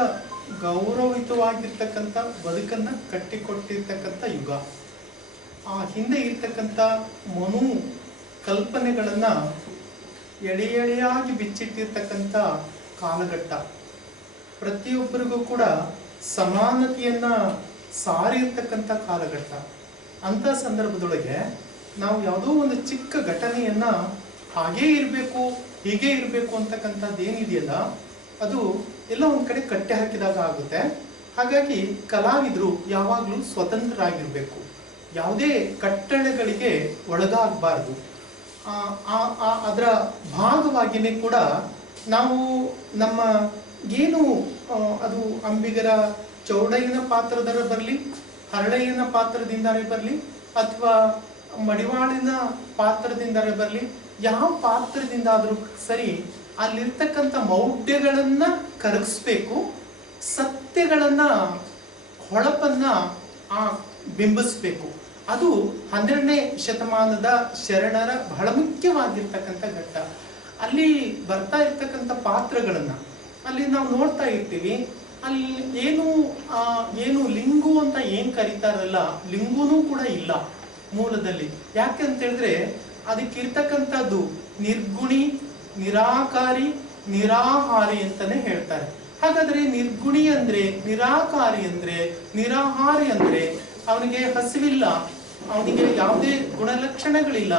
ಗೌರವಯುತವಾಗಿರ್ತಕ್ಕಂಥ ಬದುಕನ್ನು ಕಟ್ಟಿಕೊಟ್ಟಿರ್ತಕ್ಕಂಥ ಯುಗ. ಆ ಹಿಂದೆ ಇರ್ತಕ್ಕಂಥ ಮನು ಕಲ್ಪನೆಗಳನ್ನು ಎಳೆಯಾಗಿ ಬಿಚ್ಚಿಟ್ಟಿರ್ತಕ್ಕಂಥ ಕಾಲಘಟ್ಟ. ಪ್ರತಿಯೊಬ್ಬರಿಗೂ ಕೂಡ ಸಮಾನತೆಯನ್ನು ಸಾರಿರ್ತಕ್ಕಂಥ ಕಾಲಘಟ್ಟ. ಅಂಥ ಸಂದರ್ಭದೊಳಗೆ ನಾವು ಯಾವುದೋ ಒಂದು ಚಿಕ್ಕ ಘಟನೆಯನ್ನು ಹಾಗೇ ಇರಬೇಕು ಹೀಗೆ ಇರಬೇಕು ಅಂತಕ್ಕಂಥದ್ದು ಏನಿದೆಯಲ್ಲ, ಅದು ಎಲ್ಲ ಒಂದು ಕಡೆ ಕಟ್ಟೆ ಹಾಕಿದಾಗ ಆಗುತ್ತೆ. ಹಾಗಾಗಿ ಕಲಾವಿದರು ಯಾವಾಗಲೂ ಸ್ವತಂತ್ರರಾಗಿರಬೇಕು, ಯಾವುದೇ ಕಟ್ಟಳೆಗಳಿಗೆ ಒಳಗಾಗಬಾರ್ದು. ಅದರ ಭಾಗವಾಗಿಯೇ ಕೂಡ ನಾವು ನಮ್ಮ ಏನು ಅದು ಅಂಬಿಗರ ಚೌಡಯ್ಯನ ಪಾತ್ರದರ ಬರಲಿ, ಹರಳಯ್ಯನ ಪಾತ್ರದಿಂದಾರೆ ಬರಲಿ, ಅಥವಾ ಮಡಿವಾಳಿನ ಪಾತ್ರದಿಂದಾರೆ ಬರಲಿ, ಯಾವ ಪಾತ್ರದಿಂದಾದರೂ ಸರಿ ಅಲ್ಲಿರ್ತಕ್ಕಂಥ ಮೌಢ್ಯಗಳನ್ನ ಕರಗಿಸ್ಬೇಕು, ಸತ್ಯಗಳನ್ನ ಹೊಳಪನ್ನ ಬಿಂಬಿಸ್ಬೇಕು. ಅದು 12ನೇ ಶತಮಾನದ ಶರಣರ ಬಹಳ ಮುಖ್ಯವಾಗಿರ್ತಕ್ಕಂಥ ಘಟ್ಟ. ಅಲ್ಲಿ ಬರ್ತಾ ಇರ್ತಕ್ಕಂಥ ಪಾತ್ರಗಳನ್ನ ಅಲ್ಲಿ ನಾವು ನೋಡ್ತಾ ಇರ್ತೀವಿ. ಅಲ್ಲಿ ಏನು ಲಿಂಗು ಅಂತ ಏನ್ ಕರೀತಾರಲ್ಲ, ಲಿಂಗುನೂ ಕೂಡ ಇಲ್ಲ ಮೂಲದಲ್ಲಿ. ಯಾಕೆ ಅಂತ ಹೇಳಿದ್ರೆ ಅದಕ್ಕಿರ್ತಕ್ಕಂಥದ್ದು ನಿರ್ಗುಣಿ, ನಿರಾಕಾರಿ, ನಿರಾಹಾರಿ ಅಂತಾನೆ ಹೇಳ್ತಾರೆ. ಹಾಗಾದ್ರೆ ನಿರ್ಗುಣಿ ಅಂದ್ರೆ, ನಿರಾಕಾರಿ ಅಂದ್ರೆ, ನಿರಾಹಾರಿ ಅಂದ್ರೆ ಅವನಿಗೆ ಹಸಿವಿಲ್ಲ, ಅವನಿಗೆ ಯಾವುದೇ ಗುಣಲಕ್ಷಣಗಳಿಲ್ಲ,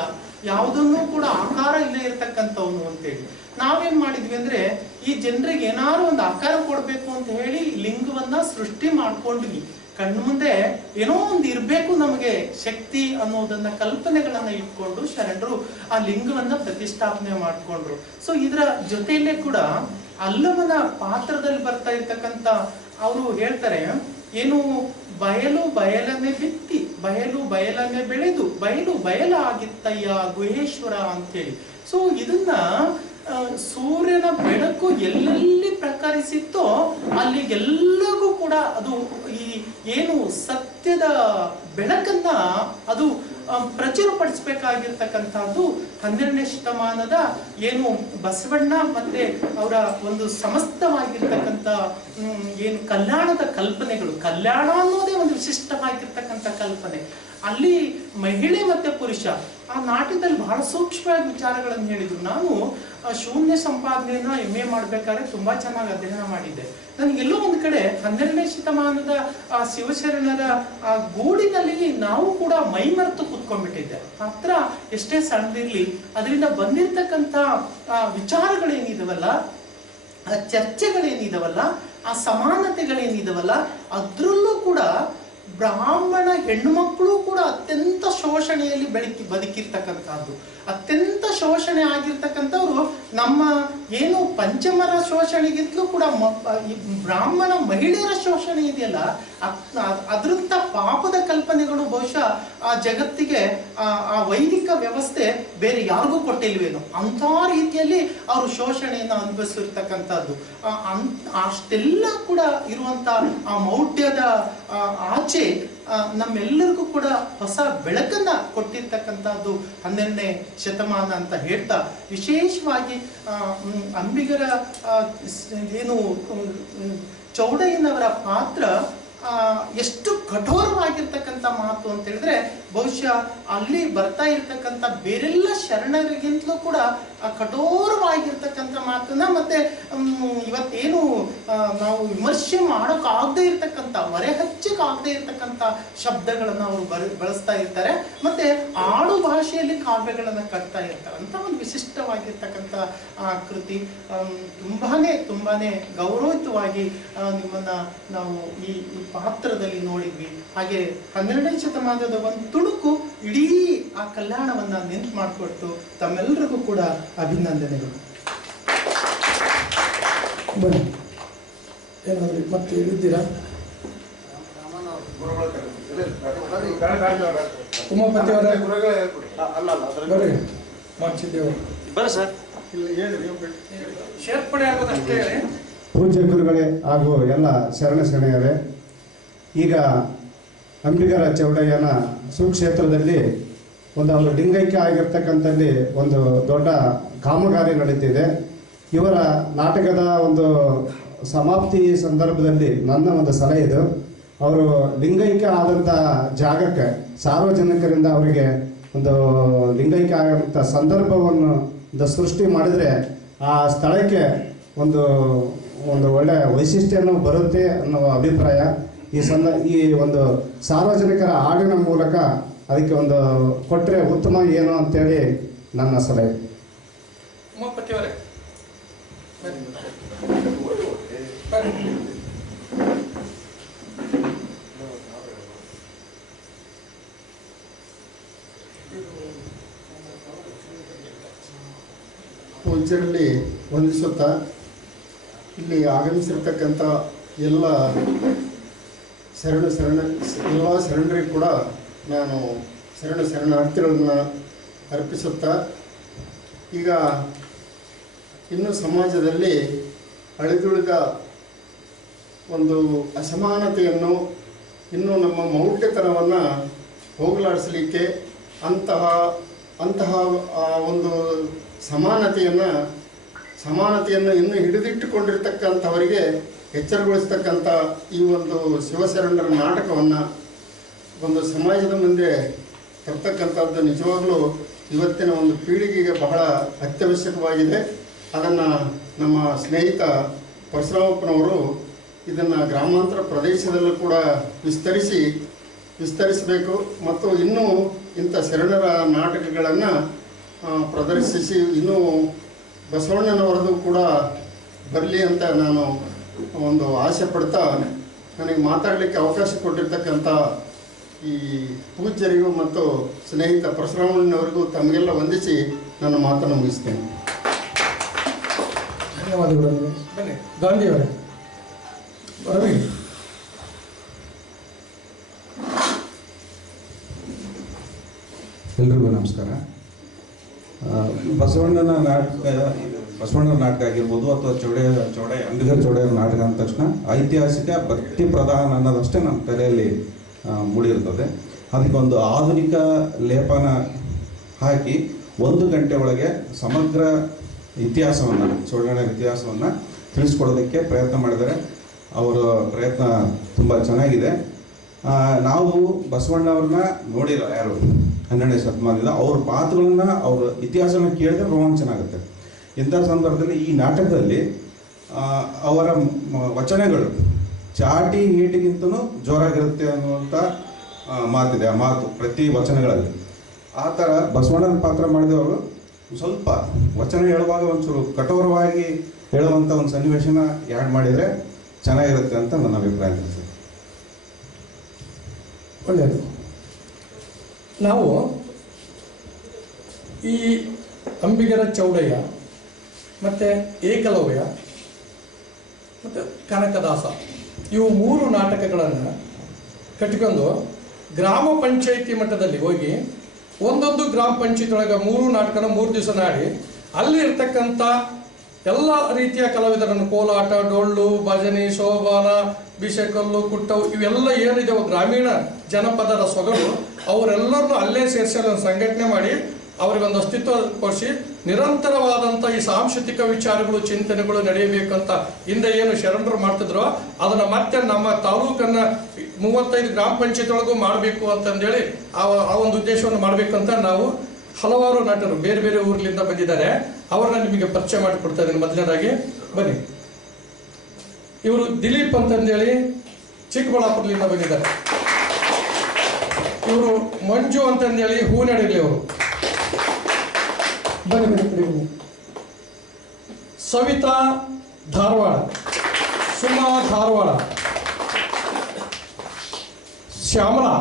ಯಾವುದನ್ನೂ ಕೂಡ ಆಕಾರ ಇಲ್ಲೇ ಇರ್ತಕ್ಕಂಥವನು ಅಂತೇಳಿ ನಾವೇನ್ ಮಾಡಿದ್ವಿ ಅಂದ್ರೆ, ಈ ಜನರಿಗೆ ಏನಾದ್ರು ಒಂದು ಆಕಾರ ಕೊಡ್ಬೇಕು ಅಂತ ಹೇಳಿ ಲಿಂಗವನ್ನ ಸೃಷ್ಟಿ ಮಾಡ್ಕೊಂಡ್ವಿ. ಕಣ್ಣು ಮುಂದೆ ಏನೋ ಒಂದು ಇರ್ಬೇಕು ನಮಗೆ ಶಕ್ತಿ ಅನ್ನೋದನ್ನ ಕಲ್ಪನೆಗಳನ್ನ ಇಟ್ಕೊಂಡು ಶರಣರು ಆ ಲಿಂಗವನ್ನ ಪ್ರತಿಷ್ಠಾಪನೆ ಮಾಡ್ಕೊಂಡ್ರು. ಸೊ ಇದರ ಜೊತೆಯಲ್ಲೇ ಕೂಡ ಅಲ್ಲಮನ ಪಾತ್ರದಲ್ಲಿ ಬರ್ತಾ ಇರ್ತಕ್ಕಂಥ ಅವರು ಹೇಳ್ತಾರೆ, ಏನು ಬಯಲು ಬಯಲನ್ನೇ ಬಿತ್ತಿ, ಬಯಲು ಬಯಲನ್ನೇ ಬೆಳೆದು, ಬಯಲು ಬಯಲ ಆಗಿತ್ತಯ್ಯ ಗುಹೇಶ್ವರ ಅಂತೇಳಿ. ಸೊ ಇದನ್ನ ಸೂರ್ಯನ ಬೆಳಕು ಎಲ್ಲೆಲ್ಲಿ ಪ್ರಕರಿಸಿತ್ತೋ ಅಲ್ಲಿಗೆಲ್ಲಗೂ ಕೂಡ ಅದು ಈ ಏನು ಸತ್ಯದ ಬೆಳಕನ್ನ ಅದು ಪ್ರಚುರಪಡಿಸಬೇಕಾಗಿರ್ತಕ್ಕಂಥದ್ದು 12ನೇ ಶತಮಾನದ ಏನು ಬಸವಣ್ಣ ಮತ್ತೆ ಅವರ ಒಂದು ಸಮಸ್ತವಾಗಿರ್ತಕ್ಕಂಥ ಏನು ಕಲ್ಯಾಣದ ಕಲ್ಪನೆಗಳು. ಕಲ್ಯಾಣ ಅನ್ನೋದೇ ಒಂದು ವಿಶಿಷ್ಟವಾಗಿರ್ತಕ್ಕಂಥ ಕಲ್ಪನೆ. ಅಲ್ಲಿ ಮಹಿಳೆ ಮತ್ತೆ ಪುರುಷ ಆ ನಾಟಕದಲ್ಲಿ ಬಹಳ ಸೂಕ್ಷ್ಮವಾಗಿ ವಿಚಾರಗಳನ್ನು ಹೇಳಿದ್ರು. ನಾನು ಶೂನ್ಯ ಸಂಪಾದನೆಯನ್ನ MA ಮಾಡ್ಬೇಕಾದ್ರೆ ತುಂಬಾ ಚೆನ್ನಾಗಿ ಅಧ್ಯಯನ ಮಾಡಿದ್ದೆ. ನನಗೆಲ್ಲೋ ಒಂದು ಕಡೆ 12ನೇ ಶತಮಾನದ ಆ ಶಿವಶರಣರ ಆ ಗೂಡಿನಲ್ಲಿ ನಾವು ಕೂಡ ಮೈ ಮರೆತು ಕೂತ್ಕೊಂಡ್ಬಿಟ್ಟಿದ್ದೆ. ಮಾತ್ರ ಎಷ್ಟೇ ಸಣ್ಣದಿರ್ಲಿ ಅದರಿಂದ ಬಂದಿರತಕ್ಕಂಥ ವಿಚಾರಗಳೇನಿದವಲ್ಲ, ಆ ಚರ್ಚೆಗಳೇನಿದವಲ್ಲ, ಆ ಸಮಾನತೆಗಳೇನಿದವಲ್ಲ, ಅದ್ರಲ್ಲೂ ಕೂಡ ಬ್ರಾಹ್ಮಣ ಹೆಣ್ಣು ಮಕ್ಕಳು ಕೂಡ ಅತ್ಯಂತ ಶೋಷಣೆಯಲ್ಲಿ ಬದುಕಿರ್ತಕ್ಕಂಥದ್ದು. ಅತ್ಯಂತ ಶೋಷಣೆ ಆಗಿರ್ತಕ್ಕಂಥವ್ರು ನಮ್ಮ ಏನು ಪಂಚಮರ ಶೋಷಣೆಗಿಂತಲೂ ಕೂಡ ಬ್ರಾಹ್ಮಣ ಮಹಿಳೆಯರ ಶೋಷಣೆ ಇದೆಯಲ್ಲ, ಅದರಂಥ ಪಾಪದ ಕಲ್ಪನೆಗಳು ಬಹುಶಃ ಆ ಜಗತ್ತಿಗೆ ಆ ವೈದಿಕ ವ್ಯವಸ್ಥೆ ಬೇರೆ ಯಾರಿಗೂ ಕೊಟ್ಟಿಲ್ವೇನೋ ಅಂಥ ರೀತಿಯಲ್ಲಿ ಅವರು ಶೋಷಣೆಯನ್ನು ಅನುಭವಿಸಿರ್ತಕ್ಕಂಥದ್ದು. ಅಷ್ಟೆಲ್ಲ ಕೂಡ ಇರುವಂಥ ಆ ಮೌಢ್ಯದ ಆಚೆ ನಮ್ಮೆಲ್ಲರಿಗೂ ಕೂಡ ಹೊಸ ಬೆಳಕನ್ನ ಕೊಟ್ಟಿರ್ತಕ್ಕಂಥದ್ದು 12ನೇ ಶತಮಾನ ಅಂತ ಹೇಳ್ತಾ, ವಿಶೇಷವಾಗಿ ಅಂಬಿಗರ ಏನು ಚೌಡಯ್ಯನವರ ಪಾತ್ರ ಎಷ್ಟು ಕಠೋರವಾಗಿರ್ತಕ್ಕಂಥ ಮಾತು ಅಂತ ಹೇಳಿದ್ರೆ, ಬಹುಶಃ ಅಲ್ಲಿ ಬರ್ತಾ ಇರ್ತಕ್ಕಂಥ ಬೇರೆಲ್ಲ ಶರಣರಿಗಿಂತಲೂ ಕೂಡ ಕಠೋರವಾಗಿರ್ತಕ್ಕಂಥ ಮಾತನ್ನ ಮತ್ತೆ ಇವತ್ತೇನು ನಾವು ವಿಮರ್ಶೆ ಮಾಡೋಕ್ಕಾಗದೇ ಇರ್ತಕ್ಕಂಥ, ಹೊರೆ ಹಚ್ಚಕ್ಕಾಗದೇ ಇರ್ತಕ್ಕಂಥ ಶಬ್ದಗಳನ್ನು ಅವರು ಬಳಸ್ತಾ ಇರ್ತಾರೆ. ಮತ್ತೆ ಆಡು ಭಾಷೆಯಲ್ಲಿ ಕಾವ್ಯಗಳನ್ನು ಕಟ್ತಾ ಇರ್ತಾರೆ ಅಂತ ಒಂದು ವಿಶಿಷ್ಟವಾಗಿರ್ತಕ್ಕಂಥ ಕೃತಿ. ತುಂಬಾನೇ ಗೌರವಯುತವಾಗಿ ನಿಮ್ಮನ್ನ ನಾವು ಈ ಪಾತ್ರದಲ್ಲಿ ನೋಡಿದ್ವಿ. ಹಾಗೆ 12ನೇ ಶತಮಾನದ ಒಂದು ತುಣುಕು ಇಡೀ ಆ ಕಲ್ಯಾಣವನ್ನ ನೆನ್ಪು ಮಾಡಿಕೊಟ್ಟು ತಮ್ಮೆಲ್ಲರಿಗೂ ಕೂಡ ಅಭಿನಂದನೆಗಳು. ಬನ್ನಿ, ಏನಾದ್ರೂ ಮತ್ತೆ ಹೇಳಿದ್ದೀರಾ? ಉಮಾಪತಿ ಅವರೇ ಬರ್ರಿ, ಮಾಡ್ಸಿದ್ದೇವೆ ಸೇರ್ಪಡೆ ಆಗೋದಷ್ಟೇ ಹೇಳಿ. ಪೂಜ್ಯ ಗುರುಗಳೇ ಹಾಗೂ ಎಲ್ಲ ಶರಣೆಯರೇ, ಈಗ ಅಂಬಿಗರ ಚೌಡಯ್ಯನ ಸುಕ್ಷೇತ್ರದಲ್ಲಿ ಒಂದು ಅವರು ಲಿಂಗೈಕ್ಯ ಆಗಿರ್ತಕ್ಕಂಥಲ್ಲಿ ಒಂದು ದೊಡ್ಡ ಕಾಮಗಾರಿ ನಡೀತಿದೆ. ಇವರ ನಾಟಕದ ಒಂದು ಸಮಾಪ್ತಿ ಸಂದರ್ಭದಲ್ಲಿ ನನ್ನ ಒಂದು ಸಲಹೆ ಇದು, ಅವರು ಲಿಂಗೈಕ್ಯ ಆದಂಥ ಜಾಗಕ್ಕೆ ಸಾರ್ವಜನಿಕರಿಂದ ಅವರಿಗೆ ಒಂದು ಲಿಂಗೈಕ್ಯ ಆಗೋಂಥ ಸಂದರ್ಭವನ್ನು ಸೃಷ್ಟಿ ಮಾಡಿದರೆ ಆ ಸ್ಥಳಕ್ಕೆ ಒಂದು ಒಳ್ಳೆಯ ವೈಶಿಷ್ಟ್ಯನೂ ಬರುತ್ತೆ ಅನ್ನೋ ಅಭಿಪ್ರಾಯ. ಈ ಒಂದು ಸಾರ್ವಜನಿಕರ ಹಾಡಿನ ಮೂಲಕ ಅದಕ್ಕೆ ಒಂದು ಕೊಟ್ಟರೆ ಉತ್ತಮ ಏನು ಅಂತೇಳಿ ನನ್ನ ಸಲಹೆ. ಉಮಾಪತಿಯವರೇ ಪೂಜ್ಯರಲ್ಲಿ ವಂದಿಸುತ್ತಾ, ಇಲ್ಲಿ ಆಗಮಿಸಿರ್ತಕ್ಕಂಥ ಎಲ್ಲ ಶರಣರಿಗೂ ಕೂಡ ನಾನು ಶರಣಾರ್ಥಿಗಳನ್ನು ಅರ್ಪಿಸುತ್ತಾ, ಈಗ ಇನ್ನು ಸಮಾಜದಲ್ಲಿ ಅಳಿದುಳಿದ ಒಂದು ಅಸಮಾನತೆಯನ್ನು, ಇನ್ನು ನಮ್ಮ ಮೌಢ್ಯತನವನ್ನು ಹೋಗಲಾಡಿಸಲಿಕ್ಕೆ ಅಂತಹ ಒಂದು ಸಮಾನತೆಯನ್ನು ಇನ್ನೂ ಹಿಡಿದಿಟ್ಟುಕೊಂಡಿರ್ತಕ್ಕಂಥವರಿಗೆ ಎಚ್ಚರಗೊಳಿಸ್ತಕ್ಕಂಥ ಈ ಒಂದು ಶಿವಶರಣರ ನಾಟಕವನ್ನು ಒಂದು ಸಮಾಜದ ಮುಂದೆ ತರ್ತಕ್ಕಂಥದ್ದು ನಿಜವಾಗಲೂ ಇವತ್ತಿನ ಒಂದು ಪೀಳಿಗೆಗೆ ಬಹಳ ಅತ್ಯವಶ್ಯಕವಾಗಿದೆ. ಅದನ್ನು ನಮ್ಮ ಸ್ನೇಹಿತ ಪರಶುರಾಮಪ್ಪನವರು ಇದನ್ನು ಗ್ರಾಮಾಂತರ ಪ್ರದೇಶದಲ್ಲೂ ಕೂಡ ವಿಸ್ತರಿಸಬೇಕು ಮತ್ತು ಇನ್ನೂ ಇಂಥ ಶರಣರ ನಾಟಕಗಳನ್ನು ಪ್ರದರ್ಶಿಸಿ ಇನ್ನೂ ಬಸವಣ್ಣನವರದು ಕೂಡ ಬರಲಿ ಅಂತ ನಾನು ಒಂದು ಆಸೆ ಪಡ್ತಾ, ನನಗೆ ಮಾತಾಡಲಿಕ್ಕೆ ಅವಕಾಶ ಕೊಟ್ಟಿರ್ತಕ್ಕಂಥ ಈ ಪೂಜ್ಯರಿಗೂ ಮತ್ತು ಸ್ನೇಹಿತ ಪರಶುರಾಮಣ್ಣವರಿಗೂ ತಮಗೆಲ್ಲ ವಂದಿಸಿ ನನ್ನ ಮಾತನ್ನು ಮುಗಿಸ್ತೇನೆ. ಧನ್ಯವಾದಗಳು. ಬನ್ನಿ ಗಾಂಧಿಯವರೇ ಬರಲಿ. ಎಲ್ರಿಗೂ ನಮಸ್ಕಾರ. ಬಸವಣ್ಣನ ನಾಟಕ ಆಗಿರ್ಬೋದು ಅಥವಾ ಅಂಬಿಗರ ಚೌಡಯ್ಯನ ನಾಟಕ ಅಂದ ತಕ್ಷಣ ಐತಿಹಾಸಿಕ ಭಕ್ತಿ ಪ್ರಧಾನ ಅನ್ನೋದಷ್ಟೇ ನಮ್ಮ ತಲೆಯಲ್ಲಿ ಮೂಡಿರ್ತದೆ. ಅದಕ್ಕೊಂದು ಆಧುನಿಕ ಲೇಪನ ಹಾಕಿ 1 ಗಂಟೆ ಒಳಗೆ ಸಮಗ್ರ ಇತಿಹಾಸವನ್ನು, ಚೋಳರ ಇತಿಹಾಸವನ್ನು ತಿಳಿಸ್ಕೊಡೋದಕ್ಕೆ ಪ್ರಯತ್ನ ಮಾಡಿದ್ದಾರೆ. ಅವರ ಪ್ರಯತ್ನ ತುಂಬ ಚೆನ್ನಾಗಿದೆ. ನಾವು ಬಸವಣ್ಣವ್ರನ್ನ ನೋಡಿಲ್ಲ ಯಾರು 12ನೇ ಶತಮಾನದಿಂದ. ಅವ್ರ ಪಾತ್ರಗಳನ್ನ, ಅವ್ರ ಇತಿಹಾಸನ ಕೇಳಿದ್ರೆ ರೋಮಾಂಚನ ಆಗುತ್ತೆ. ಇಂಥ ಸಂದರ್ಭದಲ್ಲಿ ಈ ನಾಟಕದಲ್ಲಿ ಅವರ ವಚನಗಳು ಚಾಟಿ ಏಟಿಗಿಂತಲೂ ಜೋರಾಗಿರುತ್ತೆ ಅನ್ನುವಂಥ ಮಾತಿದೆ. ಆ ಮಾತು ಪ್ರತಿ ವಚನಗಳಲ್ಲಿ ಆ ಥರ ಬಸವಣ್ಣನ ಪಾತ್ರ ಮಾಡಿದವರು ಸ್ವಲ್ಪ ವಚನ ಹೇಳುವಾಗ ಒಂಚೂರು ಕಠೋರವಾಗಿ ಹೇಳುವಂಥ ಒಂದು ಸನ್ನಿವೇಶನ ಆ್ಯಡ್ ಮಾಡಿದರೆ ಚೆನ್ನಾಗಿರುತ್ತೆ ಅಂತ ನನ್ನ ಅಭಿಪ್ರಾಯ ಅನಿಸುತ್ತೆ. ಒಳ್ಳೆಯದು. ನಾವು ಈ ಅಂಬಿಗರ ಚೌಡಯ್ಯ ಮತ್ತು ಏಕಲವ್ಯ ಮತ್ತು ಕನಕದಾಸ ಇವು 3 ನಾಟಕಗಳನ್ನು ಕಟ್ಟಿಕೊಂಡು ಗ್ರಾಮ ಪಂಚಾಯಿತಿ ಮಟ್ಟದಲ್ಲಿ ಹೋಗಿ ಒಂದೊಂದು ಗ್ರಾಮ ಪಂಚಾಯತಿ ಒಳಗೆ 3 ನಾಟಕನ 3 ದಿವಸ ನಾಡಿ ಅಲ್ಲಿ ಇರ್ತಕ್ಕಂಥ ಎಲ್ಲ ರೀತಿಯ ಕಲಾವಿದರನ್ನು, ಕೋಲಾಟ, ಡೊಳ್ಳು, ಭಜನೆ, ಶೋಭಾನ, ಬಿಸೆಕಲ್ಲು, ಕುಟ್ಟವು ಇವೆಲ್ಲ ಏನಿದೆ ಗ್ರಾಮೀಣ ಜನಪದರ ಸೊಗಡು ಅವರೆಲ್ಲರನ್ನು ಅಲ್ಲೇ ಸೇರಿಸಿ ಸಂಘಟನೆ ಮಾಡಿ ಅವರಿಗೊಂದು ಅಸ್ತಿತ್ವ ಕೊಡಿಸಿ ನಿರಂತರವಾದಂಥ ಈ ಸಾಂಸ್ಕೃತಿಕ ವಿಚಾರಗಳು, ಚಿಂತನೆಗಳು ನಡೆಯಬೇಕಂತ ಹಿಂದೆ ಏನು ಶರಣರು ಮಾಡ್ತಿದ್ರು ಅದನ್ನು ಮತ್ತೆ ನಮ್ಮ ತಾಲೂಕನ್ನು 35 ಗ್ರಾಮ ಪಂಚಾಯತ್ ಒಳಗೂ ಮಾಡಬೇಕು ಅಂತಂದೇಳಿ ಆ ಒಂದು ಉದ್ದೇಶವನ್ನು ಮಾಡಬೇಕಂತ ನಾವು ಹಲವಾರು ನಟರು ಬೇರೆ ಬೇರೆ ಊರ್ಲಿಂದ ಬಂದಿದ್ದಾರೆ. ಅವ್ರನ್ನ ನಿಮಗೆ ಪರಿಚಯ ಮಾಡಿಕೊಡ್ತಾ ಇದ್ದೀನಿ. ಮೊದಲನೇದಾಗಿ ಬನ್ನಿ, ಇವರು ದಿಲೀಪ್ ಅಂತಂದೇಳಿ ಚಿಕ್ಕಬಳ್ಳಾಪುರದಿಂದ ಬಂದಿದ್ದಾರೆ. ಇವರು ಮಂಜು ಅಂತಂದೇಳಿ ಹೂನಡಿಲಿ ಅವರು. ಬನ್ನಿ ಬನ್ನಿ ಬನ್ನಿ. ಸವಿತಾ ಧಾರವಾಡ, ಸುಮಾ ಧಾರವಾಡ, ಶ್ಯಾಮಲಾ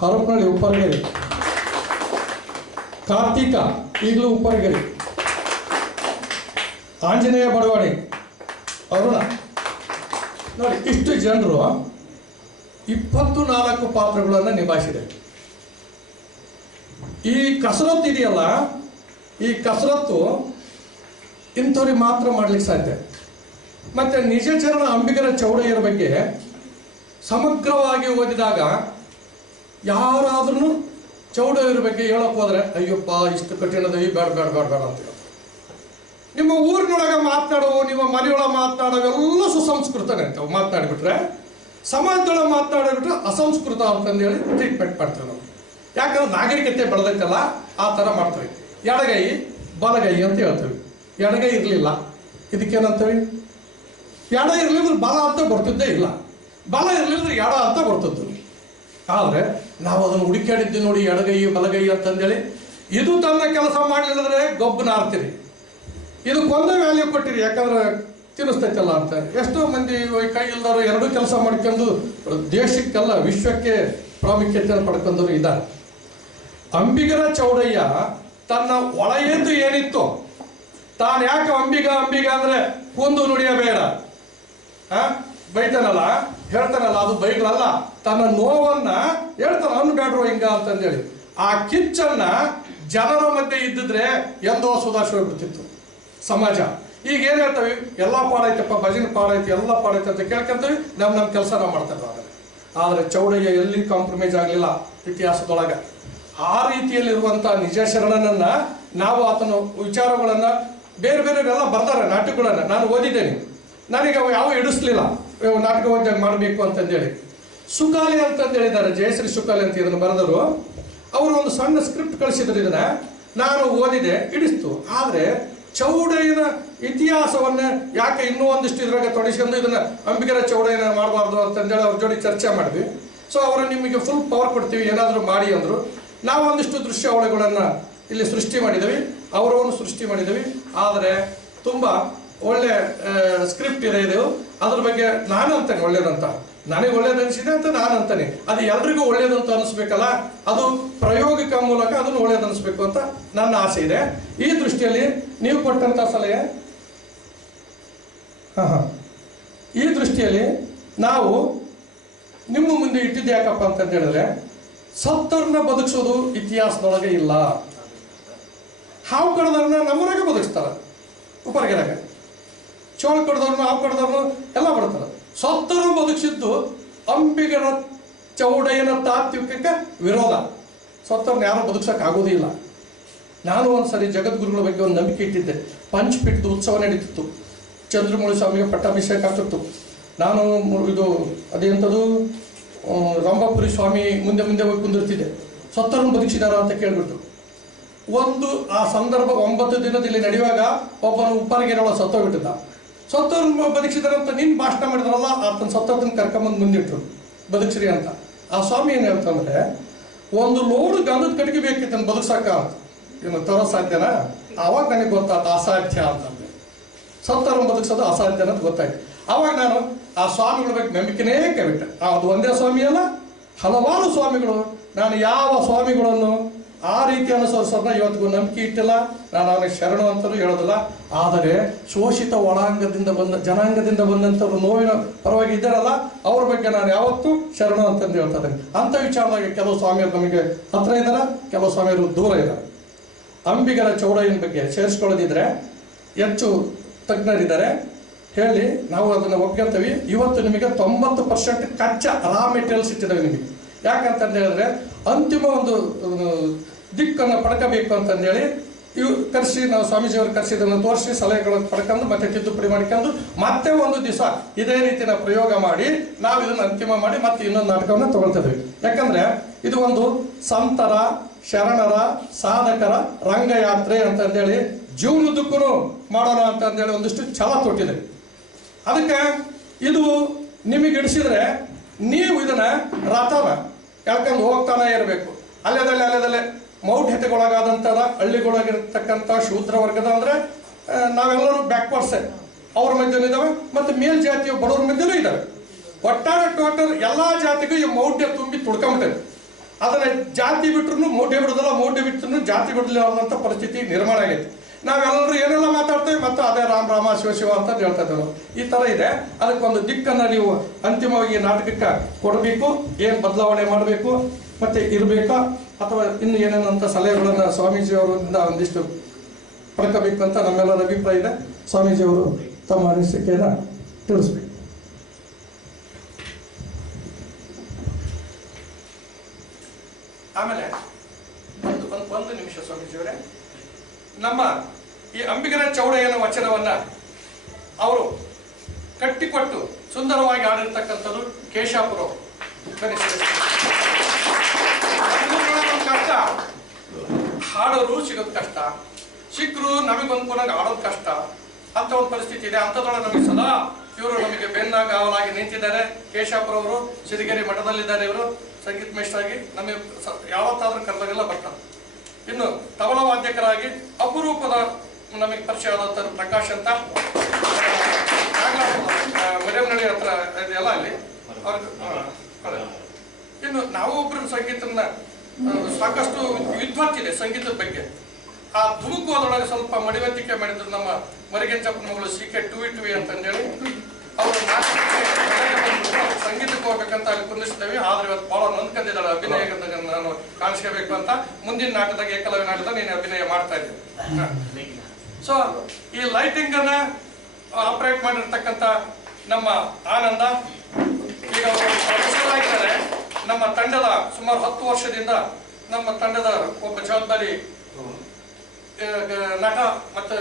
ಹರಪನಹಳ್ಳಿ ಉಪ್ಪರಗೆರೆ, ಕಾರ್ತಿಕ ಈಗಲೂ ಉಪ್ಪರಗೆರೆ, ಆಂಜನೇಯ ಬಡವಾಡಿ, ಅರುಣ. ನೋಡಿ, ಇಷ್ಟು ಜನರು 24 ಪಾತ್ರಗಳನ್ನು ನಿಭಾಯಿಸಿದೆ. ಈ ಕಸರತ್ತು ಇದೆಯಲ್ಲ, ಈ ಕಸರತ್ತು ಇಂಥವ್ರಿಗೆ ಮಾತ್ರ ಮಾಡ್ಲಿಕ್ಕೆ ಸಾಧ್ಯ. ಮತ್ತು ನಿಜಚರಣ ಅಂಬಿಗರ ಚೌಡಯ್ಯರ ಬಗ್ಗೆ ಸಮಗ್ರವಾಗಿ ಓದಿದಾಗ ಯಾರಾದ್ರೂ ಚೌಡಯ್ಯರ ಬಗ್ಗೆ ಹೇಳಕ್ ಹೋದ್ರೆ ಅಯ್ಯಪ್ಪ ಇಷ್ಟು ಕಠಿಣದವಿ ಬೇಡ ಬೇಡ ಬೇಡ ಬೇಡ ಅಂತ. ನಿಮ್ಮ ಊರಿನೊಳಗೆ ಮಾತನಾಡುವ, ನಿಮ್ಮ ಮನೆಯೊಳಗೆ ಮಾತನಾಡೋವೆಲ್ಲ ಸುಸಂಸ್ಕೃತನೇ ಅಂತವು ಮಾತನಾಡಿಬಿಟ್ರೆ, ಸಮಾಜದೊಳಗೆ ಮಾತನಾಡಿಬಿಟ್ರೆ ಅಸಂಸ್ಕೃತ ಅಂತಂದೇಳಿ ಟ್ರೀಟ್ಮೆಂಟ್ ಮಾಡ್ತೇವೆ ನಾವು. ಯಾಕಂದ್ರೆ ನಾಗರಿಕತೆ ಬೆಳೆದೈತಲ್ಲ ಆ ಥರ ಮಾಡ್ತೀವಿ. ಎಡಗೈ ಬಲಗೈ ಅಂತ ಹೇಳ್ತೀವಿ. ಎಡಗೈ ಇರಲಿಲ್ಲ, ಇದಕ್ಕೇನಂತೀವಿ? ಎಡ ಇರಲಿದ್ರೆ ಬಲ ಅಂತ ಬರ್ತಿದ್ದೇ ಇಲ್ಲ, ಬಲ ಇರಲಿದ್ರೆ ಎಡ ಅಂತ ಬರ್ತಿದ್ದು. ಆದರೆ ನಾವು ಅದನ್ನು ಹುಡುಕಾಡಿದ್ವಿ ನೋಡಿ, ಎಡಗೈ ಬಲಗೈ ಅಂತಂದೇಳಿ. ಇದು ತನ್ನ ಕೆಲಸ ಮಾಡಲಿಲ್ಲದ್ರೆ ಗೊಬ್ಬನ ಆಡ್ತೀರಿ, ಇದಕ್ಕೊಂದೇ ವ್ಯಾಲ್ಯೂ ಕೊಟ್ಟಿರಿ ಯಾಕಂದ್ರೆ ತಿನ್ನಿಸ್ತೈತಲ್ಲ ಅಂತ. ಎಷ್ಟೋ ಮಂದಿ ಕೈ ಇಲ್ದವರು 2 ಕೆಲಸ ಮಾಡ್ಕೊಂಡು ದೇಶಕ್ಕೆಲ್ಲ ವಿಶ್ವಕ್ಕೆ ಪ್ರಾಮುಖ್ಯತೆಯನ್ನು ಪಡ್ಕೊಂಡವರು ಇದ್ದಾರೆ. ಅಂಬಿಗರ ಚೌಡಯ್ಯ ತನ್ನ ಒಳಗೆದ್ದು ಏನಿತ್ತು, ತಾನು ಯಾಕೆ ಅಂಬಿಗ ಅಂಬಿಗ ಅಂದ್ರೆ ಕುಂದು ನುಡಿಯಬೇಡ ಬೈತಾನಲ್ಲ, ಹೇಳ್ತಾನಲ್ಲ, ಅದು ಬೈಗಳಲ್ಲ, ತನ್ನ ನೋವನ್ನ ಹೇಳ್ತಾನ ಅನ್ಬೇಡ್ರು ಹಿಂಗ ಅಂತಂದೇಳಿ. ಆ ಕಿಚ್ಚನ್ನ ಜನರ ಮಧ್ಯೆ ಇದ್ದಿದ್ರೆ ಎಂದೋ ಸುಧಾರಿಸಿ ಹೋಗ್ಬಿಡ್ತಿತ್ತು ಸಮಾಜ. ಈಗ ಏನ್ ಹೇಳ್ತೇವೆ, ಎಲ್ಲ ಪಾಡೈತಪ್ಪ, ಭಜನೆ ಪಾಡೈತಿ, ಎಲ್ಲ ಪಾಡೈತೆ ಅಂತ ಕೇಳ್ಕೊಂತೀವಿ, ನಮ್ಮ ಕೆಲಸ ನಾವು ಮಾಡ್ತಾ ಇದ್ದೀವಿ. ಆದರೆ ಚೌಡಯ್ಯ ಎಲ್ಲಿ ಕಾಂಪ್ರಮೈಸ್ ಆಗಲಿಲ್ಲ ಇತಿಹಾಸದೊಳಗೆ. ಆ ರೀತಿಯಲ್ಲಿರುವಂಥ ನಿಜ ಶರಣನನ್ನ ನಾವು ಆತನ ವಿಚಾರಗಳನ್ನ ಬೇರೆ ಬೇರೆಯವರೆಲ್ಲ ಬರ್ತಾರೆ ನಾಟಕಗಳನ್ನ ನಾನು ಓದಿದ್ದೇನೆ. ನನಗೆ ಅವು ಯಾವ ಇಡಿಸ್ಲಿಲ್ಲ ನಾಟಕ ಓದಿದಾಗ ಮಾಡಬೇಕು ಅಂತಂದೇಳಿ. ಸುಕಾಲಿ ಅಂತಂದು ಹೇಳಿದ್ದಾರೆ, ಜಯಶ್ರೀ ಸುಕಾಲಿ ಅಂತ ಇದನ್ನು ಬರೆದರು. ಅವರು ಒಂದು ಸಣ್ಣ ಸ್ಕ್ರಿಪ್ಟ್ ಕಳಿಸಿದ್ರು, ಇದನ್ನ ನಾನು ಓದಿದೆ, ಇಡಿಸ್ತು. ಆದರೆ ಚೌಡಯ್ಯನ ಇತಿಹಾಸವನ್ನ ಯಾಕೆ ಇನ್ನೂ ಒಂದಿಷ್ಟು ಇದ್ರಾಗ ತೊಡಗಿಸ್ಕೊಂಡು ಇದನ್ನ ಅಂಬಿಗರ ಚೌಡಯ್ಯನ ಮಾಡಬಾರ್ದು ಅಂತಂದೇಳಿ ಅವ್ರ ಜೋಡಿ ಚರ್ಚೆ ಮಾಡಿದ್ವಿ. ಸೊ ಅವರು ನಿಮಗೆ ಫುಲ್ ಪವರ್ ಕೊಡ್ತೀವಿ, ಏನಾದರೂ ಮಾಡಿ ಅಂದರು. ನಾವು ಒಂದಿಷ್ಟು ದೃಶ್ಯಾವಳಿಗಳನ್ನು ಇಲ್ಲಿ ಸೃಷ್ಟಿ ಮಾಡಿದ್ದೀವಿ, ಅವರವನ್ನು ಸೃಷ್ಟಿ ಮಾಡಿದ್ದೀವಿ. ಆದರೆ ತುಂಬ ಒಳ್ಳೆ ಸ್ಕ್ರಿಪ್ಟ್ ಇದೆ ಇದು. ಅದ್ರ ಬಗ್ಗೆ ನಾನು ಅಂತಾನೆ ಒಳ್ಳೇದಂತ, ನನಗೆ ಒಳ್ಳೇದು ಅನಿಸಿದೆ ಅಂತ ನಾನು ಅಂತಾನೆ. ಅದು ಎಲ್ರಿಗೂ ಒಳ್ಳೇದು ಅಂತ ಅನಿಸ್ಬೇಕಲ್ಲ, ಅದು ಪ್ರಾಯೋಗಿಕ ಮೂಲಕ ಅದನ್ನು ಒಳ್ಳೇದು ಅನಿಸ್ಬೇಕು ಅಂತ ನನ್ನ ಆಸೆ ಇದೆ. ಈ ದೃಷ್ಟಿಯಲ್ಲಿ ನೀವು ಕೊಟ್ಟಂತ ಸಲಹೆ, ಈ ದೃಷ್ಟಿಯಲ್ಲಿ ನಾವು ನಿಮ್ಮ ಮುಂದೆ ಇಟ್ಟಿದ್ದು ಯಾಕಪ್ಪ ಅಂತ ಹೇಳಿದ್ರೆ, ಸತ್ತರನ್ನ ಬದುಕಿಸೋದು ಇತಿಹಾಸದೊಳಗೆ ಇಲ್ಲ. ಹಾವು ಕಡ್ದವ್ರನ್ನ ನಮ್ಮೂರಾಗೆ ಬದುಕಿಸ್ತಾರೆ, ಉಪರ್ಗೆರಾಗ ಚೋಳ ಕಡ್ದವ್ರನ್ನ, ಹಾವು ಕಡ್ದವ್ರನ್ನ ಎಲ್ಲ ಬರ್ತಾರೆ. ಸತ್ತರನ್ನು ಬದುಕಿಸಿದ್ದು ಅಂಬಿಗರ ಚೌಡಯ್ಯನ ತಾತ್ವಿಕಕ್ಕೆ ವಿರೋಧ. ಸತ್ತವ್ರನ್ನ ಯಾರೂ ಬದುಕ್ಸೋಕ್ಕಾಗೋದಿಲ್ಲ. ನಾನು ಒಂದ್ಸರಿ ಜಗದ್ಗುರುಗಳ ಬಗ್ಗೆ ಒಂದು ನಂಬಿಕೆ ಇಟ್ಟಿದ್ದೆ. ಪಂಚಪೀಠದ ಉತ್ಸವ ನಡೀತಿತ್ತು. ಚಂದ್ರಮೌಳಿ ಸ್ವಾಮಿಗೆ ಪಟ್ಟಾಭಿಷೇಕ ಆಗ್ತಿತ್ತು. ನಾನು ಇದು ಅದೇಂಥದ್ದು ರಂಭಾಪುರಿ ಸ್ವಾಮಿ ಮುಂದೆ ಹೋಗಿ ಕುಂದಿರ್ತಿದ್ದೆ. ಸತ್ತರನ್ನು ಬದುಕಿಸಿದಾರ ಅಂತ ಕೇಳ್ಬಿಟ್ಟು ಒಂದು ಆ ಸಂದರ್ಭ 9 ದಿನದಲ್ಲಿ ನಡೆಯುವಾಗ ಒಬ್ಬನು ಉಪ್ಪಾರಗೆರೆಯೊಳ ಸತ್ತೋಗ್ಬಿಟ್ಟಿದ್ದ. ಸತ್ತವ್ರನ್ನ ಬದುಕಿಸಿದಾರಂತ ನೀನು ಭಾಷಣ ಮಾಡಿದ್ರಲ್ಲ, ಆತನ ಸತ್ತದನ್ನ ಕರ್ಕೊಂಬಂದು ಮುಂದಿಟ್ರು ಬದುಕ್ಸ್ರಿ ಅಂತ. ಆ ಸ್ವಾಮಿ ಏನು ಹೇಳ್ತಂದ್ರೆ, ಒಂದು ಲೋಡು ಗಂಧದ ಕಟ್ಟಿಗೆ ಬೇಕಿತ್ತು ಬದುಕ್ಸಕ್ಕ ಅಂತ. ಇನ್ನು ತರೋ ಸಾಧ್ಯನಾ? ಆವಾಗ ನನಗೆ ಗೊತ್ತಾಯ್ತು ಅಸಾಧ್ಯ ಅಂತಂದ್ರೆ. ಸತ್ತವ್ರನ್ನ ಬದುಕಿಸೋದು ಅಸಾಧ್ಯ ಅನ್ನೋದು ಗೊತ್ತಾಯ್ತು. ಆವಾಗ ನಾನು ಆ ಸ್ವಾಮಿಗಳ ಬಗ್ಗೆ ನಂಬಿಕೆನೇ ಕೈಬಿಟ್ಟೆ. ಅದು ಒಂದೇ ಸ್ವಾಮಿ ಅಲ್ಲ, ಹಲವಾರು ಸ್ವಾಮಿಗಳು. ನಾನು ಯಾವ ಸ್ವಾಮಿಗಳನ್ನು ಆ ರೀತಿ ಅನುಸರಿಸೋದನ್ನ ಇವತ್ತಿಗೂ ನಂಬಿಕೆ ಇಟ್ಟಿಲ್ಲ. ನಾನು ಅವನಿಗೆ ಶರಣು ಅಂತಲೂ ಹೇಳೋದಿಲ್ಲ. ಆದರೆ ಶೋಷಿತ ಒಳಾಂಗದಿಂದ ಜನಾಂಗದಿಂದ ಬಂದಂಥವ್ರು ನೋವಿನ ಪರವಾಗಿ ಇದ್ದಾರಲ್ಲ, ಅವ್ರ ಬಗ್ಗೆ ನಾನು ಯಾವತ್ತೂ ಶರಣು ಅಂತಂದು ಹೇಳ್ತಾ ಇದ್ದೇನೆ. ಅಂಥ ವಿಚಾರದಾಗ ಕೆಲವು ಸ್ವಾಮಿಯರು ನಮಗೆ ಹತ್ರ ಇದ್ದಾರೆ, ಕೆಲವು ಸ್ವಾಮಿಯರು ದೂರ ಇದ್ದಾರೆ. ಅಂಬಿಗರ ಚೌಡಯ್ಯನ ಬಗ್ಗೆ ಸೇರಿಸ್ಕೊಳ್ಳೋದಿದ್ರೆ ಹೆಚ್ಚು ತಜ್ಞರಿದ್ದಾರೆ ಹೇಳಿ ನಾವು ಅದನ್ನು ಒಪ್ಕೊಂತೀವಿ. ಇವತ್ತು ನಿಮಗೆ 90% ಕಚ್ಚಾ ರಾ ಮೆಟೀರಿಯಲ್ಸ್ ಇಟ್ಟಿದ್ದಾವೆ ನಿಮಗೆ. ಯಾಕಂತಂದು ಹೇಳಿದ್ರೆ ಅಂತಿಮ ಒಂದು ದಿಕ್ಕನ್ನು ಪಡ್ಕೋಬೇಕು ಅಂತಂದೇಳಿ ಇವು ಕರೆಸಿ ನಾವು ಸ್ವಾಮೀಜಿಯವರು ಕರೆಸಿದ್ದನ್ನು ತೋರಿಸಿ ಸಲಹೆಗಳನ್ನು ಪಡ್ಕೊಂಡು ಮತ್ತೆ ತಿದ್ದುಪಡಿ ಮಾಡ್ಕೊಂಡು ಮತ್ತೆ ಒಂದು ದಿವಸ ಇದೇ ರೀತಿಯ ಪ್ರಯೋಗ ಮಾಡಿ ನಾವು ಇದನ್ನು ಅಂತಿಮ ಮಾಡಿ ಮತ್ತೆ ಇನ್ನೊಂದು ನಾಟಕವನ್ನು ತಗೊಳ್ತಿದ್ವಿ. ಯಾಕಂದ್ರೆ ಇದು ಒಂದು ಸಂತರ ಶರಣರ ಸಾಧಕರ ರಂಗಯಾತ್ರೆ ಅಂತಂದೇಳಿ ಜೀವನದಕ್ಕೂ ಮಾಡೋಣ ಅಂತಂದೇಳಿ ಒಂದಿಷ್ಟು ಛಲ ತೊಟ್ಟಿದೆ. ಅದಕ್ಕೆ ಇದು ನಿಮಗೆ ಇಡಿಸಿದ್ರೆ ನೀವು ಇದನ್ನ ರಥನ ಎಳ್ಕೊಂಡು ಹೋಗ್ತಾನೆ ಇರಬೇಕು. ಅಲ್ಲದಲ್ಲೇ ಮೌಢ್ಯತೆಗೊಳಗಾದಂಥರ ಹಳ್ಳಿಗೊಳಗಿರ್ತಕ್ಕಂಥ ಶೂದ್ರ ವರ್ಗದ ಅಂದರೆ ನಾವೆಲ್ಲರೂ ಬ್ಯಾಕ್ವರ್ಡ್ಸೆ ಅವ್ರ ಮಧ್ಯನೂ ಇದ್ದಾವೆ, ಮತ್ತು ಮೇಲ್ಜಾತಿಯ ಬಡವ್ರ ಮಧ್ಯನೂ ಇದ್ದಾವೆ. ಒಟ್ಟಾರೆ ಟೋಟಲ್ ಎಲ್ಲ ಜಾತಿಗೂ ಈ ಮೌಢ್ಯ ತುಂಬಿ ತುಡ್ಕೊಂಬಿಟ್ಟೆ. ಅದನ್ನ ಜಾತಿ ಬಿಟ್ರು ಮೌಢ್ಯ ಬಿಡೋದಲ್ಲ, ಮೌಢ್ಯ ಬಿಟ್ಟರು ಜಾತಿ ಬಿಡಲಿಲ್ಲದಂಥ ಪರಿಸ್ಥಿತಿ ನಿರ್ಮಾಣ ಆಗೈತಿ. ನಾವೆಲ್ಲರೂ ಏನೆಲ್ಲ ಮಾತಾಡ್ತೇವೆ ಮತ್ತು ಅದೇ ರಾಮ ರಾಮ ಶಿವ ಶಿವ ಅಂತ ಹೇಳ್ತಾ ಇದ್ದೇವೆ. ಈ ಥರ ಇದೆ. ಅದಕ್ಕೊಂದು ದಿಕ್ಕನ್ನು ನೀವು ಅಂತಿಮವಾಗಿ ನಾಟಕಕ್ಕೆ ಕೊಡಬೇಕು. ಏನು ಬದಲಾವಣೆ ಮಾಡಬೇಕು ಮತ್ತು ಇರಬೇಕಾ ಅಥವಾ ಇನ್ನು ಏನೇನಂತ ಸಲಹೆಗಳನ್ನು ಸ್ವಾಮೀಜಿಯವರಿಂದ ಒಂದಿಷ್ಟು ಪಡ್ಕೋಬೇಕು ಅಂತ ನಮ್ಮೆಲ್ಲರ ಅಭಿಪ್ರಾಯ ಇದೆ. ಸ್ವಾಮೀಜಿಯವರು ತಮ್ಮ ಅನಿಸಿಕೆಯನ್ನು ತಿಳಿಸ್ಬೇಕು. ಆಮೇಲೆ ಒಂದು ನಿಮಿಷ ಸ್ವಾಮೀಜಿಯವರೇ, ನಮ್ಮ ಈ ಅಂಬಿಗರ ಚೌಡಯ್ಯನ ವಚನವನ್ನ ಅವರು ಕಟ್ಟಿಕೊಟ್ಟು ಸುಂದರವಾಗಿ ಆಡಿರ್ತಕ್ಕಂಥದ್ದು ಕೇಶಾಪುರ ಕಷ್ಟ. ಹಾಡೋರು ಸಿಗೋದು ಕಷ್ಟ, ಸಿಕ್ಕರು ನಮಗೊಂದು ಪುನಃ ಆಡೋದು ಕಷ್ಟ ಅಂತ ಒಂದು ಪರಿಸ್ಥಿತಿ ಇದೆ. ಅಂಥದ್ರೊಳಗೆ ನಮಗೆ ಸದಾ ಇವರು ನಮಗೆ ಬೆನ್ನಾಗಾವಲಾಗಿ ನಿಂತಿದ್ದಾರೆ. ಕೇಶಾಪುರ ಅವರು ಸಿರಿಗೆರೆ ಮಠದಲ್ಲಿದ್ದಾರೆ. ಇವರು ಸಂಗೀತ ಮೇಷ್ಟ್ರಾಗಿ ನಮಗೆ ಯಾವತ್ತಾದ್ರೂ ಕರೆದಾಗೆಲ್ಲ ಬರ್ತಾರೆ. ಇನ್ನು ತಬಲ ವಾದ್ಯಕರಾಗಿ ಅಪರೂಪದ ನಮಗೆ ಪರಿಚಯ ಆದಂಥವ್ರು ಪ್ರಕಾಶ್ ಅಂತ ಮರಿಯಮ್ನಳ್ಳಿ ಹತ್ರ ಇದೆಯಲ್ಲ ಅಲ್ಲಿ ಅವ್ರಿಗೆ. ಇನ್ನು ನಾವು ಒಬ್ಬರು ಸಂಗೀತನ ಸಾಕಷ್ಟು ವಿದ್ವತ್ತಿದೆ ಸಂಗೀತದ ಬಗ್ಗೆ. ಆ ಧುಮುಕು ಅದರೊಳಗೆ ಸ್ವಲ್ಪ ಮಡಿವಂತಿಕೆ ಮಾಡಿದ್ರು ನಮ್ಮ ಮರಿಗೆಂಚಪ್ಪನ ಮಗಳು CK ಟುವಿ ಅಂತಂದೇಳಿ ಅವರು ಸಂಗೀತಕ್ಕೆ ಹೋಗ್ಬೇಕಂತ ಅಲ್ಲಿ ಕುಂದಿಸಿದ್ದೇವೆ. ಆದ್ರೆ ಇವತ್ತು ಬಹಳ ನೊಂದ್ಕೊಂಡಿದ್ದಾಳೆ. ಅಭಿನಯ ನಾನು ಕಾಣಿಸ್ಕೋಬೇಕು ಅಂತ ಮುಂದಿನ ನಾಟಕದಾಗ ಏಕಲವ್ಯ ನಾಟಕದಾಗ ನೀನು ಅಭಿನಯ ಮಾಡ್ತಾ ಇದ್ದೆ. ಸೊ ಈ ಲೈಟಿಂಗ್ ಅನ್ನ ಆಪರೇಟ್ ಮಾಡಿರ್ತಕ್ಕಂಥ ನಮ್ಮ ಆನಂದ ಈಗ ಪ್ರೊಫೆಸರ್ ಆಗಿದ್ದಾರೆ. ನಮ್ಮ ತಂಡದ ಸುಮಾರು 10 ವರ್ಷದಿಂದ ನಮ್ಮ ತಂಡದ ಒಬ್ಬ ಜವಾಬ್ದಾರಿ ನಟ ಮತ್ತು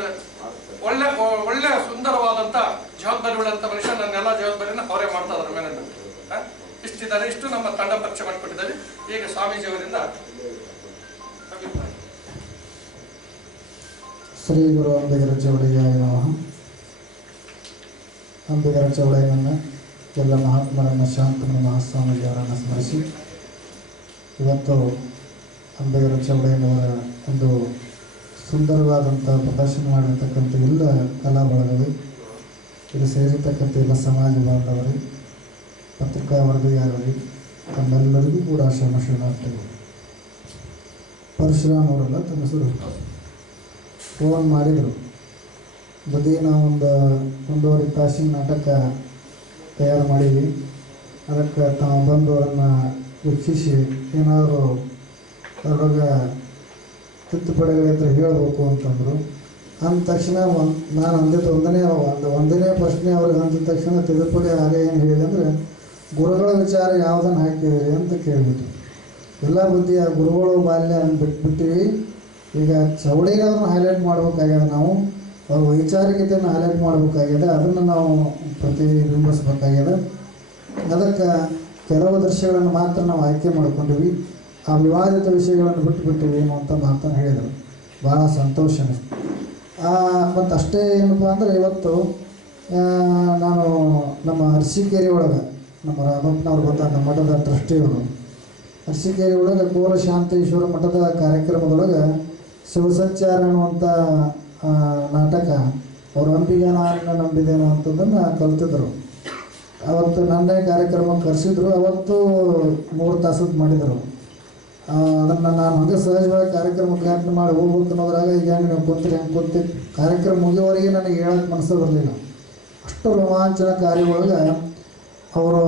ಒಳ್ಳೆ ಒಳ್ಳೆ ಸುಂದರವಾದಂಥ ಜವಾಬ್ದಾರಿ ಉಳ್ಳಂಥ ಮನುಷ್ಯ. ನನ್ನೆಲ್ಲ ಜವಾಬ್ದಾರಿನ ಅವರೇ ಮಾಡ್ತಾ ಇದ್ದಾರೆ ಮ್ಯಾನೇಜ್ಮೆಂಟ್. ಇಷ್ಟಿದ್ದಾರೆ. ಇಷ್ಟು ನಮ್ಮ ತಂಡ ಪರಿಚಯ ಮಾಡಿಕೊಟ್ಟಿದ್ದಾರೆ. ಈಗ ಸ್ವಾಮೀಜಿಯವರಿಂದ ಅಭಿಪ್ರಾಯ. ಶ್ರೀ ಗುರು ಅಂಬಿಗರ ಚೌಡಯ್ಯ ನಮಃ. ಅಂಬಿಗರ ಚೌಡಯ್ಯನನ್ನ ಎಲ್ಲ ಮಹಾತ್ಮರನ್ನ ಶಾಂತಮಣಿ ಮಹಾಸ್ವಾಮೀಜಿಯವರನ್ನು ಸ್ಮರಿಸಿ ಇವತ್ತು ಅಂಬಿಗರ ಚೌಡಯ್ಯನವರ ಒಂದು ಸುಂದರವಾದಂಥ ಪ್ರದರ್ಶನ ಮಾಡಿರ್ತಕ್ಕಂಥ ಎಲ್ಲ ಕಲಾ ಬಳಗಗಳು, ಇದು ಸೇರಿರ್ತಕ್ಕಂಥ ಎಲ್ಲ ಸಮಾಜ ಬಾಂಧವರು, ಪತ್ರಿಕಾ ವರದಿಗಾರರಿಗೆ ತಮ್ಮೆಲ್ಲರಿಗೂ ಕೂಡ ಶರಣಾರ್ಥಿಗಳು. ಪರಶುರಾಮ್ ಅವರೆಲ್ಲ ತಮ್ಮ ಹೆಸರು ಫೋನ್ ಮಾಡಿದರು. ಬದಿ ನಾವೊಂದು 1.5 ತಾಸಿನ ನಾಟಕ ತಯಾರು ಮಾಡೀವಿ, ಅದಕ್ಕೆ ತಾವು ಬಂದು ಅವರನ್ನು ವೀಕ್ಷಿಸಿ ಏನಾದರೂ ಅದರೊಳಗೆ ತಿದ್ದುಪಡಿಗಳ ಹತ್ರ ಹೇಳಬೇಕು ಅಂತಂದರು. ಅಂದ ತಕ್ಷಣ ನಾನು ಅಂದಿದ್ದು ಒಂದನೇ ಪ್ರಶ್ನೆ ಅವ್ರಿಗೆ ಅಂದಿದ ತಕ್ಷಣ ತಿದ್ದುಪಡಿ ಹಾಗೆ ಏನು ಹೇಳಿದೆ ಅಂದರೆ, ಗುರುಗಳ ವಿಚಾರ ಯಾವುದನ್ನು ಹಾಕಿದ್ರಿ ಅಂತ ಕೇಳಿಬಿಟ್ರು. ಎಲ್ಲ ಬುದ್ಧಿ ಆ ಗುರುಗಳು ಬಾಲ್ಯ ಬಿಟ್ಬಿಟ್ಟಿವಿ. ಈಗ ಚೌಡಯ್ಯನವ್ರನ್ನ ಹೈಲೈಟ್ ಮಾಡ್ಬೇಕಾಗ್ಯದ, ನಾವು ಅವ್ರ ವೈಚಾರಿಕತೆಯನ್ನು ಹೈಲೈಟ್ ಮಾಡಬೇಕಾಗಿದೆ, ಅದನ್ನು ನಾವು ಪ್ರತಿಬಿಂಬಿಸ್ಬೇಕಾಗ್ಯದ. ಅದಕ್ಕೆ ಕೆಲವು ದೃಶ್ಯಗಳನ್ನು ಮಾತ್ರ ನಾವು ಆಯ್ಕೆ ಮಾಡ್ಕೊಂಡಿವಿ, ಆ ವಿವಾದಿತ ವಿಷಯಗಳನ್ನು ಬಿಟ್ಟುಬಿಟ್ಟಿವಿ ಏನು ಅಂತ ಮಾತನ್ನು ಹೇಳಿದರು. ಭಾಳ ಸಂತೋಷ ಅನಿಸ್ತು. ಮತ್ತು ಅಷ್ಟೇ ಏನಪ್ಪ ಅಂದರೆ ಇವತ್ತು ನಾನು ನಮ್ಮ ಅರಸೀಕೆರೆ ಒಳಗೆ ನಮ್ಮ ರಾಮಪ್ಪನವ್ರು ಗೊತ್ತಾ, ನಮ್ಮ ಮಠದ ಟ್ರಸ್ಟಿಗಳು ಅರಸೀಕೆರೆ ಒಳಗೆ ಕೋಲಶಾಂತೇಶ್ವರ ಮಠದ ಕಾರ್ಯಕ್ರಮದೊಳಗೆ ಶಿವಸಂಚಾರ ಅನ್ನುವಂಥ ನಾಟಕ ಅವರು ಅಂಬಿಗ ನಾನು ನಂಬಿದ್ದೇನೋ ಅಂತದನ್ನು ಕಲ್ತಿದ್ರು. ಅವತ್ತು ನನ್ನೇ ಕಾರ್ಯಕ್ರಮ ಕರೆಸಿದ್ರು. ಅವತ್ತು 3 ತಾಸದ್ದು ಮಾಡಿದರು. ಅದನ್ನು ನಾನು ಹಂಗೆ ಸಹಜವಾಗಿ ಕಾರ್ಯಕ್ರಮ ಉದ್ಘಾಟನೆ ಮಾಡಿ ಹೋಗ್ಬೇಕು ಅನ್ನೋದ್ರಾಗ ಈಗ ಹೆಂಗೆ ನೀವು ಕೂತ್ರಿ ಹೆಂಗೆ ಕೂತಿ ಕಾರ್ಯಕ್ರಮ ಮುಗಿಯೋವರೆಗೆ ನನಗೆ ಹೇಳೋಕ್ಕೆ ಮನಸ್ಸು ಬರಲಿಲ್ಲ. ಅಷ್ಟು ರೋಮಾಂಚನಕಾರಿ ಒಳಗೆ ಅವರು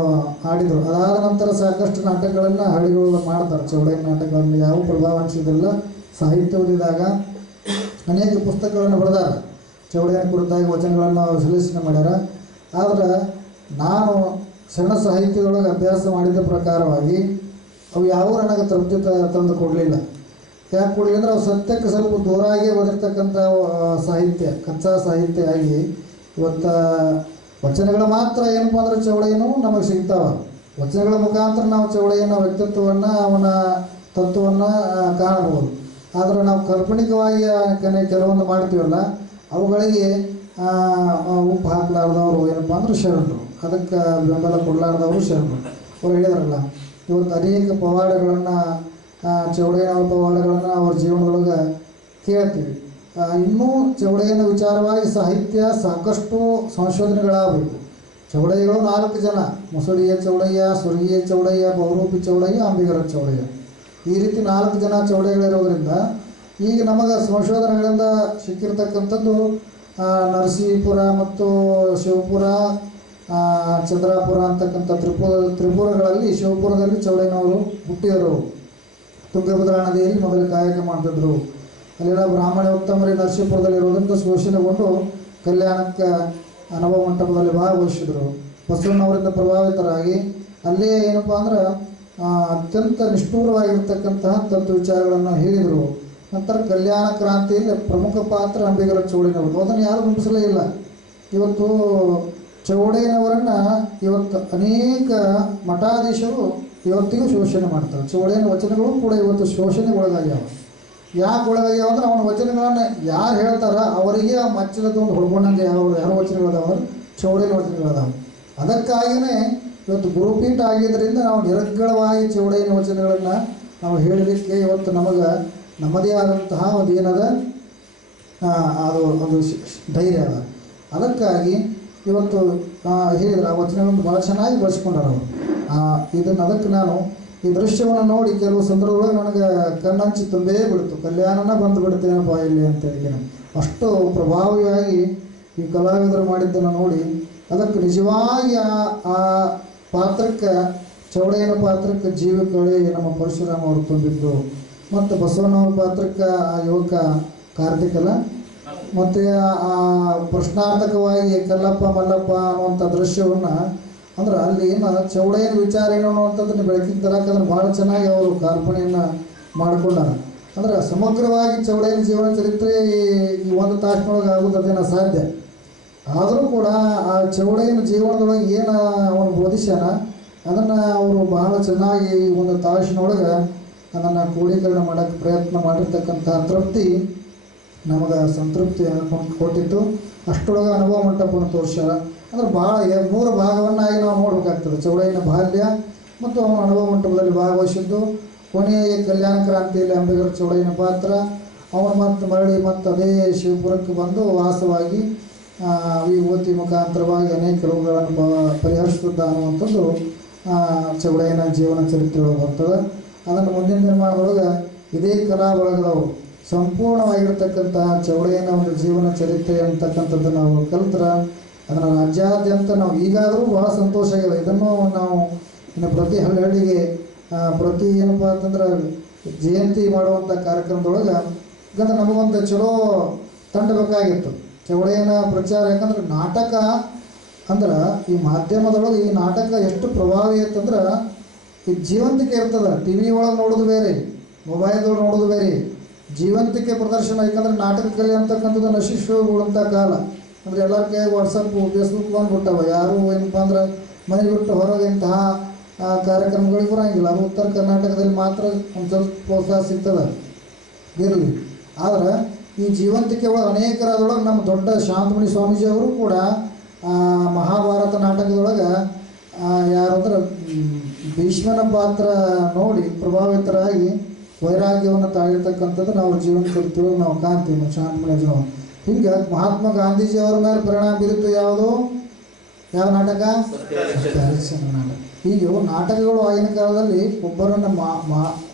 ಆಡಿದರು. ಅದಾದ ನಂತರ ಸಾಕಷ್ಟು ನಾಟಕಗಳನ್ನು ಹಳ್ಳಿಗಳು ಮಾಡ್ತಾರೆ. ಚೌಡಯ್ಯನ ನಾಟಕಗಳನ್ನು ಯಾವ ಪ್ರಭಾವ ಅನಿಸಿದಿಲ್ಲ. ಸಾಹಿತ್ಯ ಓದಿದಾಗ ಅನೇಕ ಪುಸ್ತಕಗಳನ್ನು ಬರೆದಾರೆ. ಚೌಡಯ್ಯನ ಕುರಿತಾಗಿ ವಚನಗಳನ್ನು ವಿಶ್ಲೇಷಣೆ ಮಾಡ್ಯಾರ. ಆದರೆ ನಾನು ಸಣ್ಣ ಸಾಹಿತ್ಯದೊಳಗೆ ಅಭ್ಯಾಸ ಮಾಡಿದ ಪ್ರಕಾರವಾಗಿ ಅವು ಯಾವ ನನಗೆ ತೃಪ್ತಿ ತಂದು ಕೊಡಲಿಲ್ಲ. ಯಾಕೆ ಕೊಡಲಿಲ್ಲ ಅಂದರೆ ಅವು ಸತ್ಯಕ್ಕೆ ಸ್ವಲ್ಪ ದೂರಾಗಿ ಓದಿರ್ತಕ್ಕಂಥ ಸಾಹಿತ್ಯ, ಕಚ್ಚಾ ಸಾಹಿತ್ಯ ಆಗಿ ಇವತ್ತು ವಚನಗಳು ಮಾತ್ರ ಏನಪ್ಪ ಅಂದರೆ ಚೌಡಯ್ಯನೂ ನಮಗೆ ಸಿಗ್ತಾವೆ. ವಚನಗಳ ಮುಖಾಂತರ ನಾವು ಚೌಡಯ್ಯನ ವ್ಯಕ್ತಿತ್ವವನ್ನು ಅವನ ತತ್ವವನ್ನು ಕಾಣಬಹುದು. ಆದರೆ ನಾವು ಕಾಲ್ಪನಿಕವಾಗಿ ಕೆಲವೊಂದು ಮಾಡ್ತೀವಲ್ಲ ಅವುಗಳಿಗೆ ಉಪ್ಪು ಹಾಕಲಾರ್ದವರು ಏನಪ್ಪ ಅಂದ್ರೆ ಶರಣರು, ಅದಕ್ಕೆ ಬೆಂಬಲ ಕೊಡಲಾರ್ದವರು ಶರಣರು. ಅವ್ರು ಹೇಳಿದಾರಲ್ಲ, ಇವತ್ತು ಅನೇಕ ಪವಾಡಗಳನ್ನು ಚೌಡಯ್ಯನವ್ರ ಪವಾಡಗಳನ್ನು ಅವ್ರ ಜೀವನದೊಳಗೆ ಕೇಳ್ತೀವಿ. ಇನ್ನೂ ಚೌಡಯ್ಯನ ವಿಚಾರವಾಗಿ ಸಾಹಿತ್ಯ ಸಾಕಷ್ಟು ಸಂಶೋಧನೆಗಳಾಗಬೇಕು. ಚೌಡಯ್ಯಗಳು 4 ಜನ: ಮುಸುಡಿಯ ಚೌಡಯ್ಯ, ಸ್ವರ್ಗೀಯ ಚೌಡಯ್ಯ, ಬಹುರೂಪಿ ಚೌಡಯ್ಯ, ಅಂಬಿಗರ ಚೌಡಯ್ಯ. ಈ ರೀತಿ 4 ಜನ ಚೌಡಯ್ಯಗಳಿರೋದ್ರಿಂದ ಈಗ ನಮಗೆ ಸಂಶೋಧನೆಗಳಿಂದ ಸಿಕ್ಕಿರ್ತಕ್ಕಂಥದ್ದು ನರಸೀಪುರ ಮತ್ತು ಶಿವಪುರ, ಚಂದ್ರಾಪುರ ಅಂತಕ್ಕಂಥ ತ್ರಿಪುರಗಳಲ್ಲಿ ಶಿವಪುರದಲ್ಲಿ ಚೌಡಯ್ಯನವರು ಹುಟ್ಟಿದರು. ತುಂಗಭದ್ರಾ ನದಿಯಲ್ಲಿ ಮೊದಲು ಕಾಯಕ ಮಾಡ್ತಿದ್ರು. ಅಲ್ಲೆಲ್ಲ ಬ್ರಾಹ್ಮಣ ಉತ್ತಮರಿ ನರಸೀಪುರದಲ್ಲಿರೋದ್ರಿಂದ ಶೋಷಣೆಗೊಂಡು ಕಲ್ಯಾಣಕ್ಕೆ ಅನುಭವ ಮಂಟಪದಲ್ಲಿ ಭಾಗವಹಿಸಿದರು. ಬಸವಣ್ಣವರಿಂದ ಪ್ರಭಾವಿತರಾಗಿ ಅಲ್ಲೇ ಏನಪ್ಪ ಅಂದ್ರೆ ಅತ್ಯಂತ ನಿಷ್ಠೂರವಾಗಿರ್ತಕ್ಕಂತಹ ತತ್ವ ವಿಚಾರಗಳನ್ನು ಹೇಳಿದರು. ನಂತರ ಕಲ್ಯಾಣ ಕ್ರಾಂತಿಯಲ್ಲಿ ಪ್ರಮುಖ ಪಾತ್ರ ಅಂಬಿಗರ ಚೌಡಯ್ಯನವರು. ಅದನ್ನು ಯಾರು ಗುಂಪಿಸಲೇ ಇಲ್ಲ. ಇವತ್ತು ಚೌಡಯ್ಯನವರನ್ನು ಇವತ್ತು ಅನೇಕ ಮಠಾಧೀಶರು ಇವತ್ತಿಗೂ ಶೋಷಣೆ ಮಾಡ್ತಾರೆ. ಚೌಡಯ್ಯನ ವಚನಗಳು ಕೂಡ ಇವತ್ತು ಶೋಷಣೆಗೆ ಒಳಗಾಗ್ಯಾವ. ಯಾಕೆ ಒಳಗಾಗ್ಯಾವ ಅಂದ್ರೆ ಅವನ ವಚನಗಳನ್ನು ಯಾರು ಹೇಳ್ತಾರ ಅವರಿಗೆ ಆ ಮಚ್ಚಲದೊಂದು ಹೊಡ್ಕೊಂಡಂಗೆ ಯಾರು ವಚನಗಳದಾವ ಚೌಡಯ್ಯನ ವಚನಗಳದಾವ. ಅದಕ್ಕಾಗಿಯೇ ಇವತ್ತು ಗುರುಪೀಠ ಆಗಿದ್ದರಿಂದ ನಾವು ನಿರರ್ಗಳವಾಗಿ ಚೌಡಯ್ಯನ ವಚನಗಳನ್ನು ನಾವು ಹೇಳಲಿಕ್ಕೆ ಇವತ್ತು ನಮಗೆ ನಮ್ಮದೇ ಆದಂತಹ ಒಂದು ಏನದ ಅದು ಒಂದು ಧೈರ್ಯ ಅದ. ಅದಕ್ಕಾಗಿ ಇವತ್ತು ಹೇಳಿದ್ರು ಆ ವಚನಗಳನ್ನು ಭಾಳ ಚೆನ್ನಾಗಿ ಬಳಸ್ಕೊಂಡಾರ ಅವರು. ಅದಕ್ಕೆ ನಾನು ಈ ದೃಶ್ಯವನ್ನು ನೋಡಿ ಕೆಲವು ಸಂದರ್ಭಗಳಲ್ಲಿ ನನಗೆ ಕಣ್ಣಂಚಿ ತುಂಬೇ ಬಿಡ್ತು. ಕಲ್ಯಾಣನ ಬಂದು ಬಿಡ್ತೇನಪ್ಪ ಇಲ್ಲಿ ಅಂತೇಳಿ ಅಷ್ಟು ಪ್ರಭಾವಿಯಾಗಿ ಈ ಕಲಾವಿದರು ಮಾಡಿದ್ದನ್ನು ನೋಡಿ ಅದಕ್ಕೆ ನಿಜವಾಗಿ ಆ ಪಾತ್ರಕ್ಕೆ ಚೌಡಯ್ಯನ ಪಾತ್ರಕ್ಕೆ ಜೀವಕಳೆ ನಮ್ಮ ಪರಶುರಾಮ ಅವರು ತುಂಬಿದ್ದು. ಮತ್ತು ಬಸವಣ್ಣವ್ರ ಪಾತ್ರಕ್ಕೆ ಆ ಯುವಕ ಕಾರ್ತಿಕಲ ಮತ್ತು ಆ ಪ್ರಶ್ನಾರ್ಥಕವಾಗಿ ಕಲ್ಲಪ್ಪ ಮಲ್ಲಪ್ಪ ಅನ್ನುವಂಥ ದೃಶ್ಯವನ್ನು ಅಂದ್ರೆ ಅಲ್ಲಿ ಏನು ಚೌಡಯ್ಯನ ವಿಚಾರ ಏನು ಅನ್ನುವಂಥದ್ದನ್ನು ಬೆಳಕಿಗೆ ತರಕ್ಕೆ ಅದನ್ನು ಭಾಳ ಚೆನ್ನಾಗಿ ಅವರು ಕಲ್ಪನೆಯನ್ನು ಮಾಡಿಕೊಂಡಾರ. ಅಂದ್ರೆ ಸಮಗ್ರವಾಗಿ ಚೌಡಯ್ಯನ ಜೀವನ ಚರಿತ್ರೆ ಈ 1 ತಾಸಿನೊಳಗೆ ಆಗೋದದೇನೋ ಸಾಧ್ಯ. ಆದರೂ ಕೂಡ ಆ ಚೌಡಯ್ಯನ ಜೀವನದೊಳಗೆ ಏನು ಅವನು ಬೋಧಿಸ್ಯಾನ ಅದನ್ನು ಅವರು ಬಹಳ ಚೆನ್ನಾಗಿ ಈ 1 ತಾಸಿನೊಳಗೆ ಅದನ್ನು ಕ್ರೋಢೀಕರಣ ಮಾಡೋಕ್ಕೆ ಪ್ರಯತ್ನ ಮಾಡಿರ್ತಕ್ಕಂಥ ತೃಪ್ತಿ ನಮಗೆ ಸಂತೃಪ್ತಿ ಕೊಟ್ಟಿತ್ತು. ಅಷ್ಟರೊಳಗೆ ಅನುಭವ ಮಂಟಪವನ್ನು ತೋರಿಸ್ಯಾರ. ಅಂದ್ರೆ ಭಾಳ 3 ಭಾಗವನ್ನಾಗಿ ನಾವು ನೋಡಬೇಕಾಗ್ತದೆ. ಚೌಡಯ್ಯನ ಬಾಲ್ಯ ಮತ್ತು ಅವನ ಅನುಭವ ಮಂಟಪದಲ್ಲಿ ಭಾಗವಹಿಸಿದ್ದು, ಕೊನೆಯ ಕಲ್ಯಾಣ ಕ್ರಾಂತಿಯಲ್ಲಿ ಅಂಬಿಗರ ಚೌಡಯ್ಯನ ಪಾತ್ರ, ಅವನು ಮತ್ತು ಮರಳಿ ಮತ್ತು ಅದೇ ಶಿವಪುರಕ್ಕೆ ಬಂದು ವಾಸವಾಗಿ ವಿಭೂತಿ ಮುಖಾಂತರವಾಗಿ ಅನೇಕ ರೋಗಗಳನ್ನು ಪರಿಹರಿಸುತ್ತಿದ್ದ ಅನ್ನುವಂಥದ್ದು ಚೌಡಯ್ಯನ ಜೀವನ ಚರಿತ್ರೆಯೊಳಗೆ ಬರ್ತದೆ. ಅದನ್ನು ಮುಂದಿನ ನಿರ್ಮಾಣದೊಳಗೆ ಇದೇ ಕಲಾ ಬಳಗದವರು ಸಂಪೂರ್ಣವಾಗಿರ್ತಕ್ಕಂತಹ ಚೌಡಯ್ಯನ ಒಂದು ಜೀವನ ಚರಿತ್ರೆ ಅಂತಕ್ಕಂಥದ್ದು ನಾವು ಕಲಿತ್ರೆ ಅದನ್ನು ರಾಜ್ಯಾದ್ಯಂತ ನಾವು ಈಗಾದರೂ ಭಾಳ ಸಂತೋಷ ಆಗಿದೆ. ಇದನ್ನು ನಾವು ಇನ್ನು ಪ್ರತಿ ಹಳ್ಳಿಗೆ ಪ್ರತಿ ಏನಪ್ಪ ಅಂತಂದ್ರೆ ಜಯಂತಿ ಮಾಡುವಂಥ ಕಾರ್ಯಕ್ರಮದೊಳಗೆ ಯಾಕಂದ್ರೆ ನಮಗೊಂದು ಚಲೋ ತಂಡ ಬೇಕಾಗಿತ್ತು ಚೌಡಯ್ಯನ ಪ್ರಚಾರ. ಯಾಕಂದ್ರೆ ನಾಟಕ ಅಂದ್ರೆ ಈ ಮಾಧ್ಯಮದೊಳಗೆ ಈ ನಾಟಕ ಎಷ್ಟು ಪ್ರಭಾವಿ ಅಂತಂದ್ರೆ ಈ ಜೀವಂತಿಕೆ ಇರ್ತದೆ. ಟಿ ವಿ ಒಳಗೆ ನೋಡೋದು ಬೇರೆ, ಮೊಬೈಲ್ದೊಳಗೆ ನೋಡೋದು ಬೇರೆ, ಜೀವಂತಿಕೆ ಪ್ರದರ್ಶನ. ಯಾಕಂದ್ರೆ ನಾಟಕ ಕಲೆ ಅಂತಕ್ಕಂಥದ್ದು ನಶಿಸಿ ಹೋಗುವಂಥ ಕಾಲ. ಅಂದರೆ ಎಲ್ಲರ ಕೈಯಾಗ ವಾಟ್ಸಪ್ ಫೇಸ್ಬುಕ್ ಬಂದ್ಬಿಟ್ಟವ. ಯಾರು ಏನಪ್ಪ ಅಂದ್ರೆ ಮನೆ ಬಿಟ್ಟು ಹೊರಗೆ ಇಂತಹ ಕಾರ್ಯಕ್ರಮಗಳಿಗೆ ಬರೋಂಗಿಲ್ಲ. ಅದು ಉತ್ತರ ಕರ್ನಾಟಕದಲ್ಲಿ ಮಾತ್ರ ಒಂದು ಸ್ವಲ್ಪ ಪ್ರೋತ್ಸಾಹ ಸಿಗ್ತದೆ ಇರಲಿ. ಆದರೆ ಈ ಜೀವಂತಿಕೆ ಒಳಗೆ ಅನೇಕರದೊಳಗೆ ನಮ್ಮ ದೊಡ್ಡ ಶಾಂತಮಣಿ ಸ್ವಾಮೀಜಿ ಅವರು ಕೂಡ ಮಹಾಭಾರತ ನಾಟಕದೊಳಗೆ ಯಾರಂದ್ರೆ ಭೀಷ್ಮನ ಪಾತ್ರ ನೋಡಿ ಪ್ರಭಾವಿತರಾಗಿ ವೈರಾಗ್ಯವನ್ನು ತಾಳಿರ್ತಕ್ಕಂಥದ್ದು ನಾವು ಜೀವನ ಕಲಿತೊಳಗೆ ನಾವು ಕಾಣ್ತೀವಿ. ನಾವು ಶಾಂತಮಣಿ ಜೀವನ ಹಿಂಗೆ ಮಹಾತ್ಮ ಗಾಂಧೀಜಿ ಅವರ ಮೇಲೆ ಪರಿಣಾಮ ಬೀರಿತ್ತು ಯಾವುದು? ಯಾವ ನಾಟಕ? ಸತ್ಯಹರಿಶ್ಚಂದ್ರ ನಾಟಕ. ಹೀಗೆ ನಾಟಕಗಳು ಆಗಿನ ಕಾಲದಲ್ಲಿ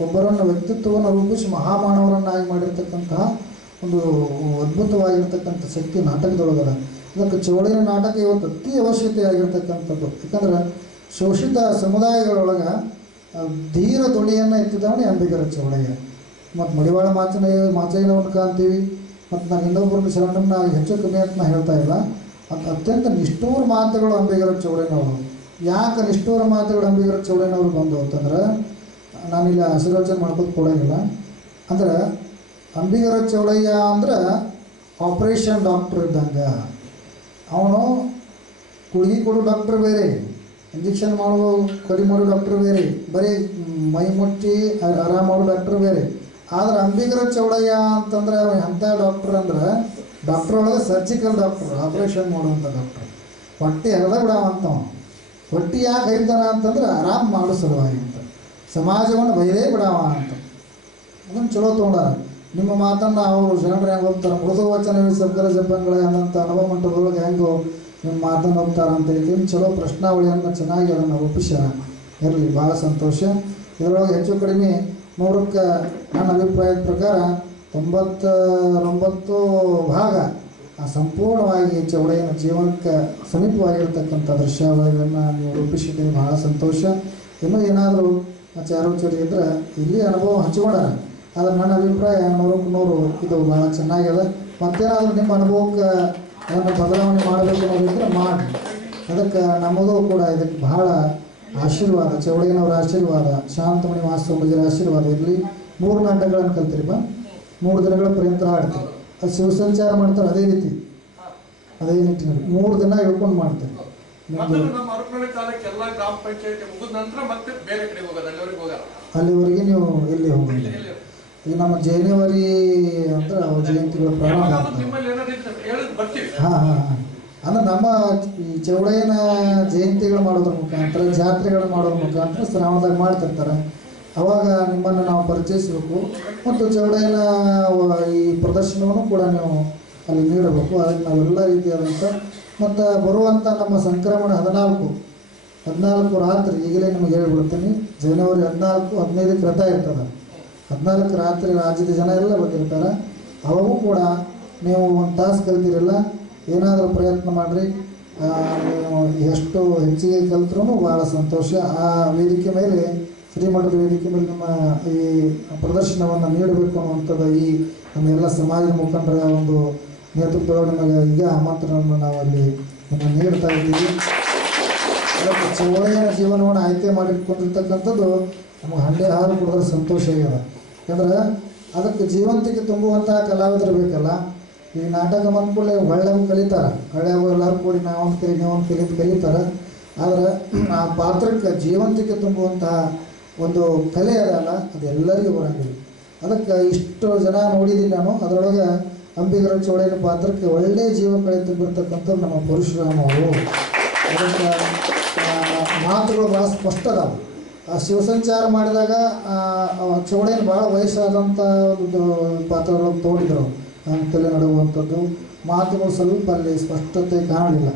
ಒಬ್ಬರನ್ನು ವ್ಯಕ್ತಿತ್ವವನ್ನು ರೂಪಿಸಿ ಮಹಾಮಾನವರನ್ನಾಗಿ ಮಾಡಿರ್ತಕ್ಕಂತಹ ಒಂದು ಅದ್ಭುತವಾಗಿರ್ತಕ್ಕಂಥ ಶಕ್ತಿ ನಾಟಕದೊಳಗದ. ಅದಕ್ಕೆ ಚೌಳಿನ ನಾಟಕ ಇವತ್ತು ಅತಿ ಅವಶ್ಯಕತೆ ಆಗಿರ್ತಕ್ಕಂಥದ್ದು. ಯಾಕಂದ್ರೆ ಶೋಷಿತ ಸಮುದಾಯಗಳೊಳಗೆ ಧೀರ ಧ್ವನಿಯನ್ನು ಎತ್ತಿದವನೇ ಅಂಬಿಗರ ಚೌಡಯ್ಯ. ಮತ್ತು ಮಡಿವಾಳ ಮಾಚಯ್ಯನವ್ರನ್ನ ಕಾಣ್ತೀವಿ. ಮತ್ತು ನಾನು ಇನ್ನೊಬ್ಬರನ್ನ ಶರಣರನ್ನ ಹೆಚ್ಚು ಕಮ್ಮಿ ಅಂತ ನಾನು ಹೇಳ್ತಾ ಇಲ್ಲ. ಅತ್ಯಂತ ನಿಷ್ಠೂರ ಮಾತುಗಳು ಅಂಬಿಗರ ಚೌಡಯ್ಯನವರು. ಯಾಕೆ ನಿಷ್ಠೂರ ಮಾತುಗಳು ಅಂಬಿಗರ ಚೌಡಯ್ಯನವರು ಬಂದು ಅಂತಂದ್ರೆ ನಾನಿಲ್ಲಿ ಆಶೀರ್ವಚನೆ ಮಾಡ್ಕೊಂಡು ಕೊಡೋಂಗಿಲ್ಲ. ಅಂದ್ರೆ ಅಂಬಿಗರ ಚೌಡಯ್ಯ ಅಂದ್ರೆ ಆಪ್ರೇಷನ್ ಡಾಕ್ಟ್ರ್ ಇದ್ದಂಗೆ. ಅವನು ಗುಳಿಗೆ ಕೊಡೋ ಡಾಕ್ಟ್ರ್ ಬೇರೆ, ಇಂಜೆಕ್ಷನ್ ಮಾಡೋ ಕಡಿಮೆ ಮಾಡೋ ಡಾಕ್ಟ್ರ್ ಬೇರೆ, ಬರೀ ಮೈ ಮುಟ್ಟಿ ಆರಾಮ ಮಾಡೋ ಡಾಕ್ಟ್ರ್ ಬೇರೆ. ಆದ್ರೆ ಅಂಬಿಗರ ಚೌಡಯ್ಯ ಅಂತಂದ್ರೆ ಎಂಥ ಡಾಕ್ಟ್ರ್ ಅಂದ್ರೆ ಡಾಕ್ಟ್ರ್ ಒಳಗೆ ಸರ್ಜಿಕಲ್ ಡಾಕ್ಟ್ರ್, ಆಪ್ರೇಷನ್ ಮಾಡುವಂಥ ಡಾಕ್ಟ್ರ್. ಹೊಟ್ಟೆ ಹರಿದ ಬಿಡವಂತವ. ಹೊಟ್ಟೆ ಯಾಕೆ ಹರಿತಾನ ಅಂತಂದ್ರೆ ಆರಾಮ ಮಾಡೋ ಸಲುವಾಗಿ ಅಂತ, ಸಮಾಜವನ್ನು ಬೈದೇ ಬಿಡವ ಅಂತ. ಅದನ್ನು ಚಲೋ ತೊಗೊಂಡಾರ. ನಿಮ್ಮ ಮಾತನ್ನು ಅವರು ಜನರು ಹೆಂಗೆ ಹೋಗ್ತಾರೆ, ಮೃದು ವಚನ ಸರ್ಕಾರ ಜಪಂಗಳ ಅನ್ನಂಥ ಅನುಭವ ಮಂಟಪದೊಳಗೆ ಹೆಂಗೋ ನಿಮ್ಮ ಮಾತನ್ನು ಹೋಗ್ತಾರೆ ಅಂತ ಹೇಳ್ತೀನಿ. ಚಲೋ ಪ್ರಶ್ನಾವಳಿಯನ್ನು ಚೆನ್ನಾಗಿ ಅದನ್ನು ಒಪ್ಪಿಸ್ಯಾರ. ಇರಲಿ, ಭಾಳ ಸಂತೋಷ. ಇದರೊಳಗೆ ಹೆಚ್ಚು ಕಡಿಮೆ 100ಕ್ಕೆ ನನ್ನ ಅಭಿಪ್ರಾಯದ ಪ್ರಕಾರ 99 ಭಾಗ ಸಂಪೂರ್ಣವಾಗಿ ಚೌಡಯ್ಯನ ಜೀವನಕ್ಕೆ ಸಮೀಪವಾಗಿರ್ತಕ್ಕಂಥ ದೃಶ್ಯಾವಳಿಗಳನ್ನು ನೀವು ರೂಪಿಸಿದ್ದೀವಿ. ಭಾಳ ಸಂತೋಷ. ಇನ್ನೂ ಏನಾದರೂ ಚಾರೋಚರಿ ಇದ್ದರೆ ಇಲ್ಲಿ ಅನುಭವ ಹಂಚಿಕೊಂಡಾರ. ಆದರೆ ನನ್ನ ಅಭಿಪ್ರಾಯ 100ಕ್ಕೆ 100 ಇದು ಭಾಳ ಚೆನ್ನಾಗಿದೆ. ಮತ್ತೇನಾದರೂ ನಿಮ್ಮ ಅನುಭವಕ್ಕೆ ಅದನ್ನು ಬದಲಾವಣೆ ಮಾಡಬೇಕು ಅನ್ನೋದಿದ್ರೆ ಮಾಡಿ. ಅದಕ್ಕೆ ನಮ್ಮದು ಕೂಡ ಇದಕ್ಕೆ ಬಹಳ ಆಶೀರ್ವಾದ, ಚೌಡಯ್ಯನವರ ಆಶೀರ್ವಾದ, ಶಾಂತಮಣಿ ಮಾಸ್ವಾಮೀಜರ ಆಶೀರ್ವಾದ ಇರಲಿ. 3 ನಾಟಕಗಳನ್ನು ಕಲ್ತಿರಿಪ್ಪ. 3 ದಿನಗಳ ಪರ್ಯಂತ ಆಡ್ತೀವಿ. ಅದು ಶಿವಸಂಚಾರ ಮಾಡ್ತಾರೆ. ಅದೇ ರೀತಿ ಅದೇ ನಿಟ್ಟಿನಲ್ಲಿ 3 ದಿನ ಹೇಳ್ಕೊಂಡು ಮಾಡ್ತಾರೆ. ಅಲ್ಲಿವರೆಗೆ ನೀವು ಎಲ್ಲಿ ಹೋಗಿಲ್ಲ. ಈಗ ನಮ್ಮ ಜನವರಿ ಅಂದ್ರೆ ಅವ್ರ ಜಯಂತಿಗಳು ಪ್ರಾರಂಭ ಆಗ್ತವೆ. ಹಾಂ ಅಂದ್ರೆ ನಮ್ಮ ಈ ಚೌಡಯ್ಯನ ಜಯಂತಿಗಳು ಮಾಡೋದ್ರ ಮುಖಾಂತರ, ಜಾತ್ರೆಗಳು ಮಾಡೋದ್ರ ಮುಖಾಂತರ ಶ್ರಾವಣದಾಗ ಮಾಡ್ತಿರ್ತಾರೆ. ಅವಾಗ ನಿಮ್ಮನ್ನು ನಾವು ಪರಿಚಯಿಸಬೇಕು. ಮತ್ತು ಚೌಡಯ್ಯನ ಈ ಪ್ರದರ್ಶನವನ್ನು ಕೂಡ ನೀವು ಅಲ್ಲಿ ನೀಡಬೇಕು. ಅದಕ್ಕೆ ನಾವೆಲ್ಲ ರೀತಿಯಾದಂಥ ಮತ್ತು ಬರುವಂಥ ನಮ್ಮ ಸಂಕ್ರಮಣ 14 ರಾತ್ರಿ ಈಗಲೇ ನಿಮಗೆ ಹೇಳ್ಬಿಡ್ತೀನಿ. ಜನವರಿ 14, 15ಕ್ಕೆ ರಥ ಇರ್ತದೆ. 14 ರಾತ್ರಿ ರಾಜ್ಯದ ಜನ ಎಲ್ಲ ಬಂದಿರ್ತಾರೆ. ಅವಾಗೂ ಕೂಡ ನೀವು 1 ತಾಸು ಕಲ್ತಿರಲ್ಲ, ಏನಾದರೂ ಪ್ರಯತ್ನ ಮಾಡಿರಿ. ನೀವು ಎಷ್ಟು ಹೆಚ್ಚಿಗೆ ಕಲ್ತ್ರೂ ಭಾಳ ಸಂತೋಷ. ಆ ವೇದಿಕೆ ಮೇಲೆ, ಶ್ರೀಮಠದ ವೇದಿಕೆ ಮೇಲೆ ನಿಮ್ಮ ಈ ಪ್ರದರ್ಶನವನ್ನು ನೀಡಬೇಕು ಅನ್ನುವಂಥದ್ದು ಈ ನಮ್ಮೆಲ್ಲ ಸಮಾಜದ ಮುಖಂಡರ ಒಂದು ನೇತೃತ್ವದಲ್ಲಿ ನಿಮಗೆ ಈಗ ಆಮಂತ್ರಣವನ್ನು ನಾವು ಅಲ್ಲಿ ನಿಮಗೆ ನೀಡ್ತಾ ಇದ್ದೀವಿ. ಅದಕ್ಕೆ ಚೌಡಯ್ಯನ ಜೀವನವನ್ನು ಆಯ್ಕೆ ಮಾಡಿಕೊಂಡಿರ್ತಕ್ಕಂಥದ್ದು ನಮಗೆ ಹಂಡೆ ಹಾಲು ಕೊಡೋದ್ರ ಸಂತೋಷ ಆಗ್ಯದ. ಯಾಕಂದ್ರೆ ಅದಕ್ಕೆ ಜೀವಂತಿಕೆ ತುಂಬುವಂತಹ ಕಲಾವಿದರು ಬೇಕಲ್ಲ. ಈ ನಾಟಕ ಬಂದ್ಕೂಡಲೇ ಒಳ್ಳೆಯವು ಕಲಿತಾರೆ. ಹಳ್ಳಿಯಾಗೂ ಎಲ್ಲರೂ ಕೂಡಿ ನಾವೊಂದು ಕಲಿ ನೀವೊಂದು ಕಲಿ ಕಲಿತಾರೆ. ಆದರೆ ಆ ಪಾತ್ರಕ್ಕೆ ಜೀವಂತಿಕೆ ತುಂಬುವಂತಹ ಒಂದು ಕಲೆ ಅದಲ್ಲ, ಅದು ಎಲ್ಲರಿಗೂ ಬರೋಂಗಿಲ್ಲ. ಅದಕ್ಕೆ ಇಷ್ಟು ಜನ ನೋಡಿದ್ದೀನಿ ನಾನು. ಅದರೊಳಗೆ ಅಂಬಿಗರ ಚೌಡಯ್ಯನ ಪಾತ್ರಕ್ಕೆ ಒಳ್ಳೆಯ ಜೀವ ಕಳೆ ತುಂಬಿರ್ತಕ್ಕಂಥದ್ದು ನಮ್ಮ ಪರಶುರಾಮ ಅವರು. ಅದಕ್ಕೆ ಮಾತುಗಳು ಭಾಳ ಸ್ಪಷ್ಟ ಅದಾವೆ. ಆ ಶಿವಸಂಚಾರ ಮಾಡಿದಾಗ ಚೌಡಯ್ಯನ ಭಾಳ ವಯಸ್ಸಾದಂಥ ಒಂದು ಪಾತ್ರದೊಳಗೆ ತೊಗೊಂಡಿದ್ರು. ತಲೆ ನಡುವಂಥದ್ದು ಮಾತುಗಳು ಸ್ವಲ್ಪ ಅಲ್ಲಿ ಸ್ಪಷ್ಟತೆ ಕಾಣಲಿಲ್ಲ.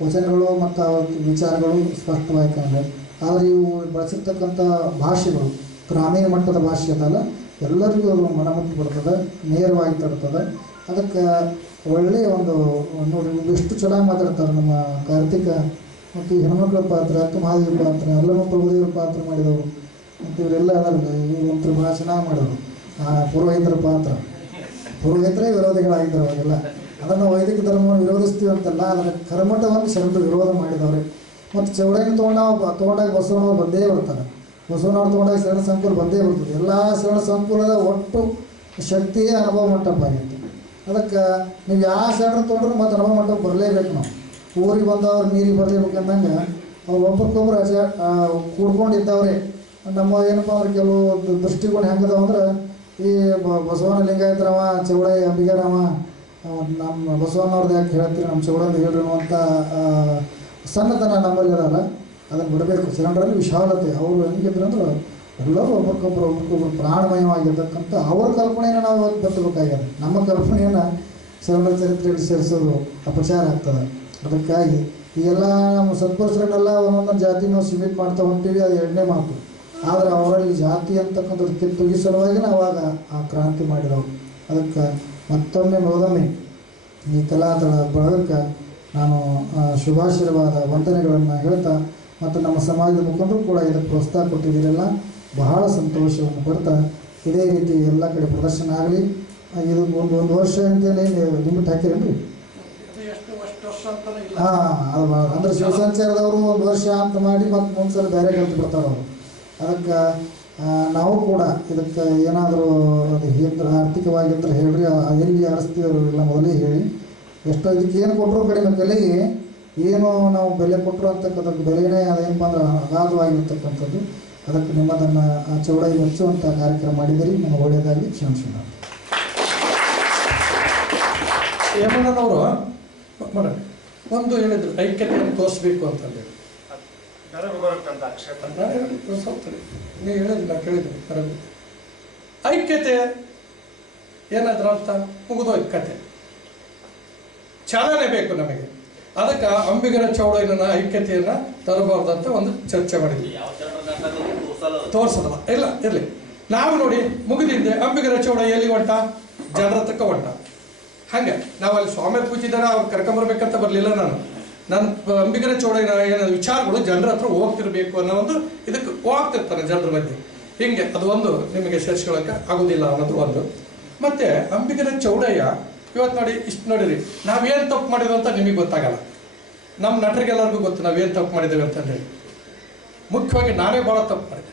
ವಚನಗಳು ಮತ್ತು ವಿಚಾರಗಳು ಸ್ಪಷ್ಟವಾಗಿ ಕಾಣಲಿಲ್ಲ. ಆದರೆ ಇವು ಬಳಸಿರ್ತಕ್ಕಂಥ ಭಾಷೆಗಳು ಗ್ರಾಮೀಣ ಮಟ್ಟದ ಭಾಷೆ ಅದಲ್ಲ, ಎಲ್ಲರಿಗೂ ಅದು ಮನಮುಟ್ಟಿ ಬಿಡ್ತದೆ, ನೇರವಾಗಿ ತಡ್ತದೆ. ಅದಕ್ಕೆ ಒಳ್ಳೆಯ ಒಂದು ನೋಡಿ, ಎಷ್ಟು ಚೆನ್ನಾಗಿ ಮಾತಾಡ್ತಾರೆ ನಮ್ಮ ಕಾರ್ತಿಕ. ಮತ್ತು ಹೆಣ್ಮಕ್ಳ ಪಾತ್ರ, ಮಹಾದೇವಿ ಪಾತ್ರ, ಎಲ್ಲರೂ ಪ್ರಭುದೇವರ ಪಾತ್ರ ಮಾಡಿದವರು. ಮತ್ತು ಇವರೆಲ್ಲ ಅದಲ್ಲ, ಇವರು ಭಾಳ ಚೆನ್ನಾಗಿ ಮಾಡಿದರು. ಪುರೋಹಿತರ ಪಾತ್ರ, ಪುರೋಹಿತರೇ ವಿರೋಧಿಗಳಾಗಿದ್ದರು ಅವಾಗೆಲ್ಲ. ಅದನ್ನು ವೈದಿಕ ಧರ್ಮವನ್ನು ವಿರೋಧಿಸ್ತೀವಿ ಅಂತಲ್ಲ, ಅದರ ಕರ್ಮಠವನ್ನು ಶರಣರು ವಿರೋಧ ಮಾಡಿದವ್ರೆ. ಮತ್ತು ಚೌಡಯ್ಯನ ತೊಗೊಂಡಾಗ ಬಸವಣ್ಣವ್ರು ಬಂದೇ ಬರ್ತಾರೆ, ಬಸವಣ್ಣವ್ರು ತೊಗೊಂಡಾಗ ಶರಣ ಸಂಕುಲ ಬಂದೇ ಬರ್ತದೆ. ಎಲ್ಲ ಶರಣ ಸಂಕುಲದ ಒಟ್ಟು ಶಕ್ತಿಯೇ ಅನುಭವ ಮಂಟಪ ಆಗಿತ್ತು. ಅದಕ್ಕೆ ನೀವು ಯಾವ ಶರಣರು ತೊಗೊಂಡ್ರು ಮತ್ತು ಅನುಭವ ಮಂಟಪ ಬರಲೇಬೇಕು. ನಾವು ಊರಿಗೆ ಬಂದವ್ರು ನೀರಿಗೆ ಬರಲೇಬೇಕಂದಂಗೆ ಅವ್ರು ಒಬ್ರಿಗೊಬ್ರು ಕೂಡ್ಕೊಂಡಿದ್ದವ್ರೆ. ನಮ್ಮ ಏನಪ್ಪ ಅಂದ್ರೆ ಕೆಲವು ದೃಷ್ಟಿಕೋನ ಹೆಂಗದವಂದ್ರೆ, ಈ ಬಸವಣ್ಣ ಲಿಂಗಾಯತರವ, ಚೌಡಯ್ಯ ಅಂಬಿಗರವ, ನಮ್ಮ ಬಸವಣ್ಣವ್ರದ್ದು ಯಾಕೆ ಹೇಳ್ತೀರಿ, ನಮ್ಮ ಚೌಡಯ್ಯ ಹೇಳ್ರಿ ಅನ್ನುವಂಥ ಸಣ್ಣತನ ನಮ್ಮಲ್ಲಿ ಅದಾರ. ಅದನ್ನು ಬಿಡಬೇಕು. ಶರಣರಲ್ಲಿ ವಿಶಾಲತೆ. ಅವರು ಹೆಂಗಿದ್ರು ಅಂದ್ರೆ ಎಲ್ಲರೂ ಒಬ್ರಿಗೊಬ್ರು ಪ್ರಾಣಮಯವಾಗಿರ್ತಕ್ಕಂಥ ಅವ್ರ ಕಲ್ಪನೆಯನ್ನು ನಾವು ಇವತ್ತು ಬತ್ತಬೇಕಾಗ್ಯದ. ನಮ್ಮ ಕಲ್ಪನೆಯನ್ನು ಶರಣರ ಚರಿತ್ರೆಯಲ್ಲಿ ಸೇರಿಸೋದು ಅಪಚಾರ ಆಗ್ತದೆ. ಅದಕ್ಕಾಗಿ ಈಗೆಲ್ಲ ನಮ್ಮ ಸತ್ಪುರುಷರನ್ನೆಲ್ಲ ಒಂದೊಂದು ಜಾತಿ ನಾವು ಸೀಮಿತ ಮಾಡ್ತಾ ಹೊಂಟೀವಿ, ಅದು ಎರಡನೇ ಮಾತು. ಆದರೆ ಅವರಲ್ಲಿ ಜಾತಿ ಅಂತಕ್ಕಂಥದ್ದು ಕಿತ್ತುಗಿ ಸಲುವಾಗಿ ನಾವು ಆಗ ಆ ಕ್ರಾಂತಿ ಮಾಡಿದವು. ಅದಕ್ಕೆ ಮತ್ತೊಮ್ಮೆ ಮೊದಲೊಮ್ಮೆ ಈ ಕಲಾತಳ ಬಳಗಕ್ಕೆ ನಾನು ಶುಭಾಶೀರ್ವಾದ ವಂದನೆಗಳನ್ನು ಹೇಳ್ತಾ, ಮತ್ತು ನಮ್ಮ ಸಮಾಜದ ಮುಖಂಡರು ಕೂಡ ಇದಕ್ಕೆ ಪ್ರೋತ್ಸಾಹ ಕೊಟ್ಟಿದ್ದೀರಲ್ಲ, ಬಹಳ ಸಂತೋಷವನ್ನು ಪಡ್ತಾ, ಇದೇ ರೀತಿ ಎಲ್ಲ ಕಡೆ ಪ್ರದರ್ಶನ ಆಗಲಿ. ಇದು ಒಂದು ವರ್ಷ ಅಂತೇಳಿ ಲಿಮಿಟ್ ಹಾಕಿರೇನ್ರಿ? ಹಾಂ, ಅಂದ್ರೆ ಶಿವಸಂಚಾರದವರು 1 ವರ್ಷ ಅಂತ ಮಾಡಿ ಮತ್ತು ಮುಂದ್ಸಲ ಬೇರೆ ಕಲ್ತು ಬರ್ತಾರೆ ಅವರು. ಅದಕ್ಕೆ ನಾವು ಕೂಡ ಇದಕ್ಕೆ ಏನಾದರೂ ಅದು ಆರ್ಥಿಕವಾಗಿದ್ರೆ ಹೇಳ್ರಿ, ಎಲ್ಲಿ ಆರಿಸ್ತೀವಿ ಅವರೆಲ್ಲ ಮೊದಲೇ ಹೇಳಿ. ಎಷ್ಟೋ ಇದಕ್ಕೆ ಏನು ಕೊಟ್ಟರು ಕಡಿಮೆ ಬೆಲೆಗೆ ಏನು ನಾವು ಬೆಲೆ ಕೊಟ್ಟರು ಅಂತಕ್ಕಂಥದ್ದು ಬೆಲೆನೇ ಅದೇನಪ್ಪ ಅಂದ್ರೆ ಅಗಾಧವಾಗಿರ್ತಕ್ಕಂಥದ್ದು. ಅದಕ್ಕೆ ನಿಮ್ಮದನ್ನು ಚೌಡಯ್ಯ ಮೆಚ್ಚುವಂಥ ಕಾರ್ಯಕ್ರಮ ಮಾಡಿದಿರಿ. ನಮಗೆ ಒಳ್ಳೆಯದಾಗಿ ಕ್ಷಮಿಸೋಣ. ಯಮನವರು ಒಂದು ಹೇಳಿದ್ರು, ಐಕ್ಯತೆಯನ್ನು ತೋರಿಸ್ಬೇಕು ಅಂತಂದೇಳಿ. ನೀವು ಹೇಳಿದ್ರಿ, ನಾ ಕೇಳಿದ್ರಿ. ಐಕ್ಯತೆ ಏನಾದ್ರೂ ಅರ್ಥ ಮುಗಿದೋಯ್ತು ಕತೆ. ಚಾಲನೆ ಬೇಕು ನಮಗೆ. ಅದಕ್ಕೆ ಅಂಬಿಗರ ಚೌಡಯ್ಯನ ಐಕ್ಯತೆಯನ್ನು ತರಬಾರ್ದಂತ ಒಂದು ಚರ್ಚೆ ಮಾಡಿದ್ವಿ. ತೋರ್ಸೋದಲ್ಲ ಇಲ್ಲ ಇರಲಿ. ನಾವು ನೋಡಿ ಮುಗಿದಿಂದೆ ಅಂಬಿಗರ ಚೌಡಯ್ಯ ಎಲ್ಲಿ ಹೊಂಟ? ಜನರ ಹತ್ರಕ್ಕೆ ಹೊಂಟ. ಹಂಗೆ ನಾವು ಅಲ್ಲಿ ಸ್ವಾಮಿ ಪೂಜಿದಾರ ಅವ್ರು ಕರ್ಕೊಂಬರ್ಬೇಕಂತ ಬರಲಿಲ್ಲ. ನನ್ನ ಅಂಬಿಗರ ಚೌಡಯ್ಯನ ಏನೋ ವಿಚಾರಗಳು ಜನರ ಹತ್ರ ಹೋಗ್ತಿರ್ಬೇಕು ಅನ್ನೋ ಒಂದು ಇದಕ್ಕೆ ಹೋಗ್ತಿರ್ತಾನೆ ಜನರ ಮಧ್ಯೆ. ಹಿಂಗೆ ಅದು ಒಂದು ನಿಮಗೆ ಸೇರಿಸ್ಕೊಳ್ಳೋಕೆ ಆಗೋದಿಲ್ಲ ಅನ್ನೋದು ಒಂದು. ಮತ್ತು ಅಂಬಿಗರ ಚೌಡಯ್ಯ ಇವತ್ತು ನೋಡಿ, ಇಷ್ಟು ನೋಡಿರಿ, ನಾವೇನು ತಪ್ಪು ಮಾಡಿದ್ವಿ ಅಂತ ನಿಮಗೆ ಗೊತ್ತಾಗಲ್ಲ. ನಮ್ಮ ನಟರಿಗೆಲ್ಲರಿಗೂ ಗೊತ್ತು ನಾವೇನು ತಪ್ಪು ಮಾಡಿದ್ದೇವೆ ಅಂತಂದೇಳಿ. ಮುಖ್ಯವಾಗಿ ನಾನೇ ಭಾಳ ತಪ್ಪು ಮಾಡಿದೆ.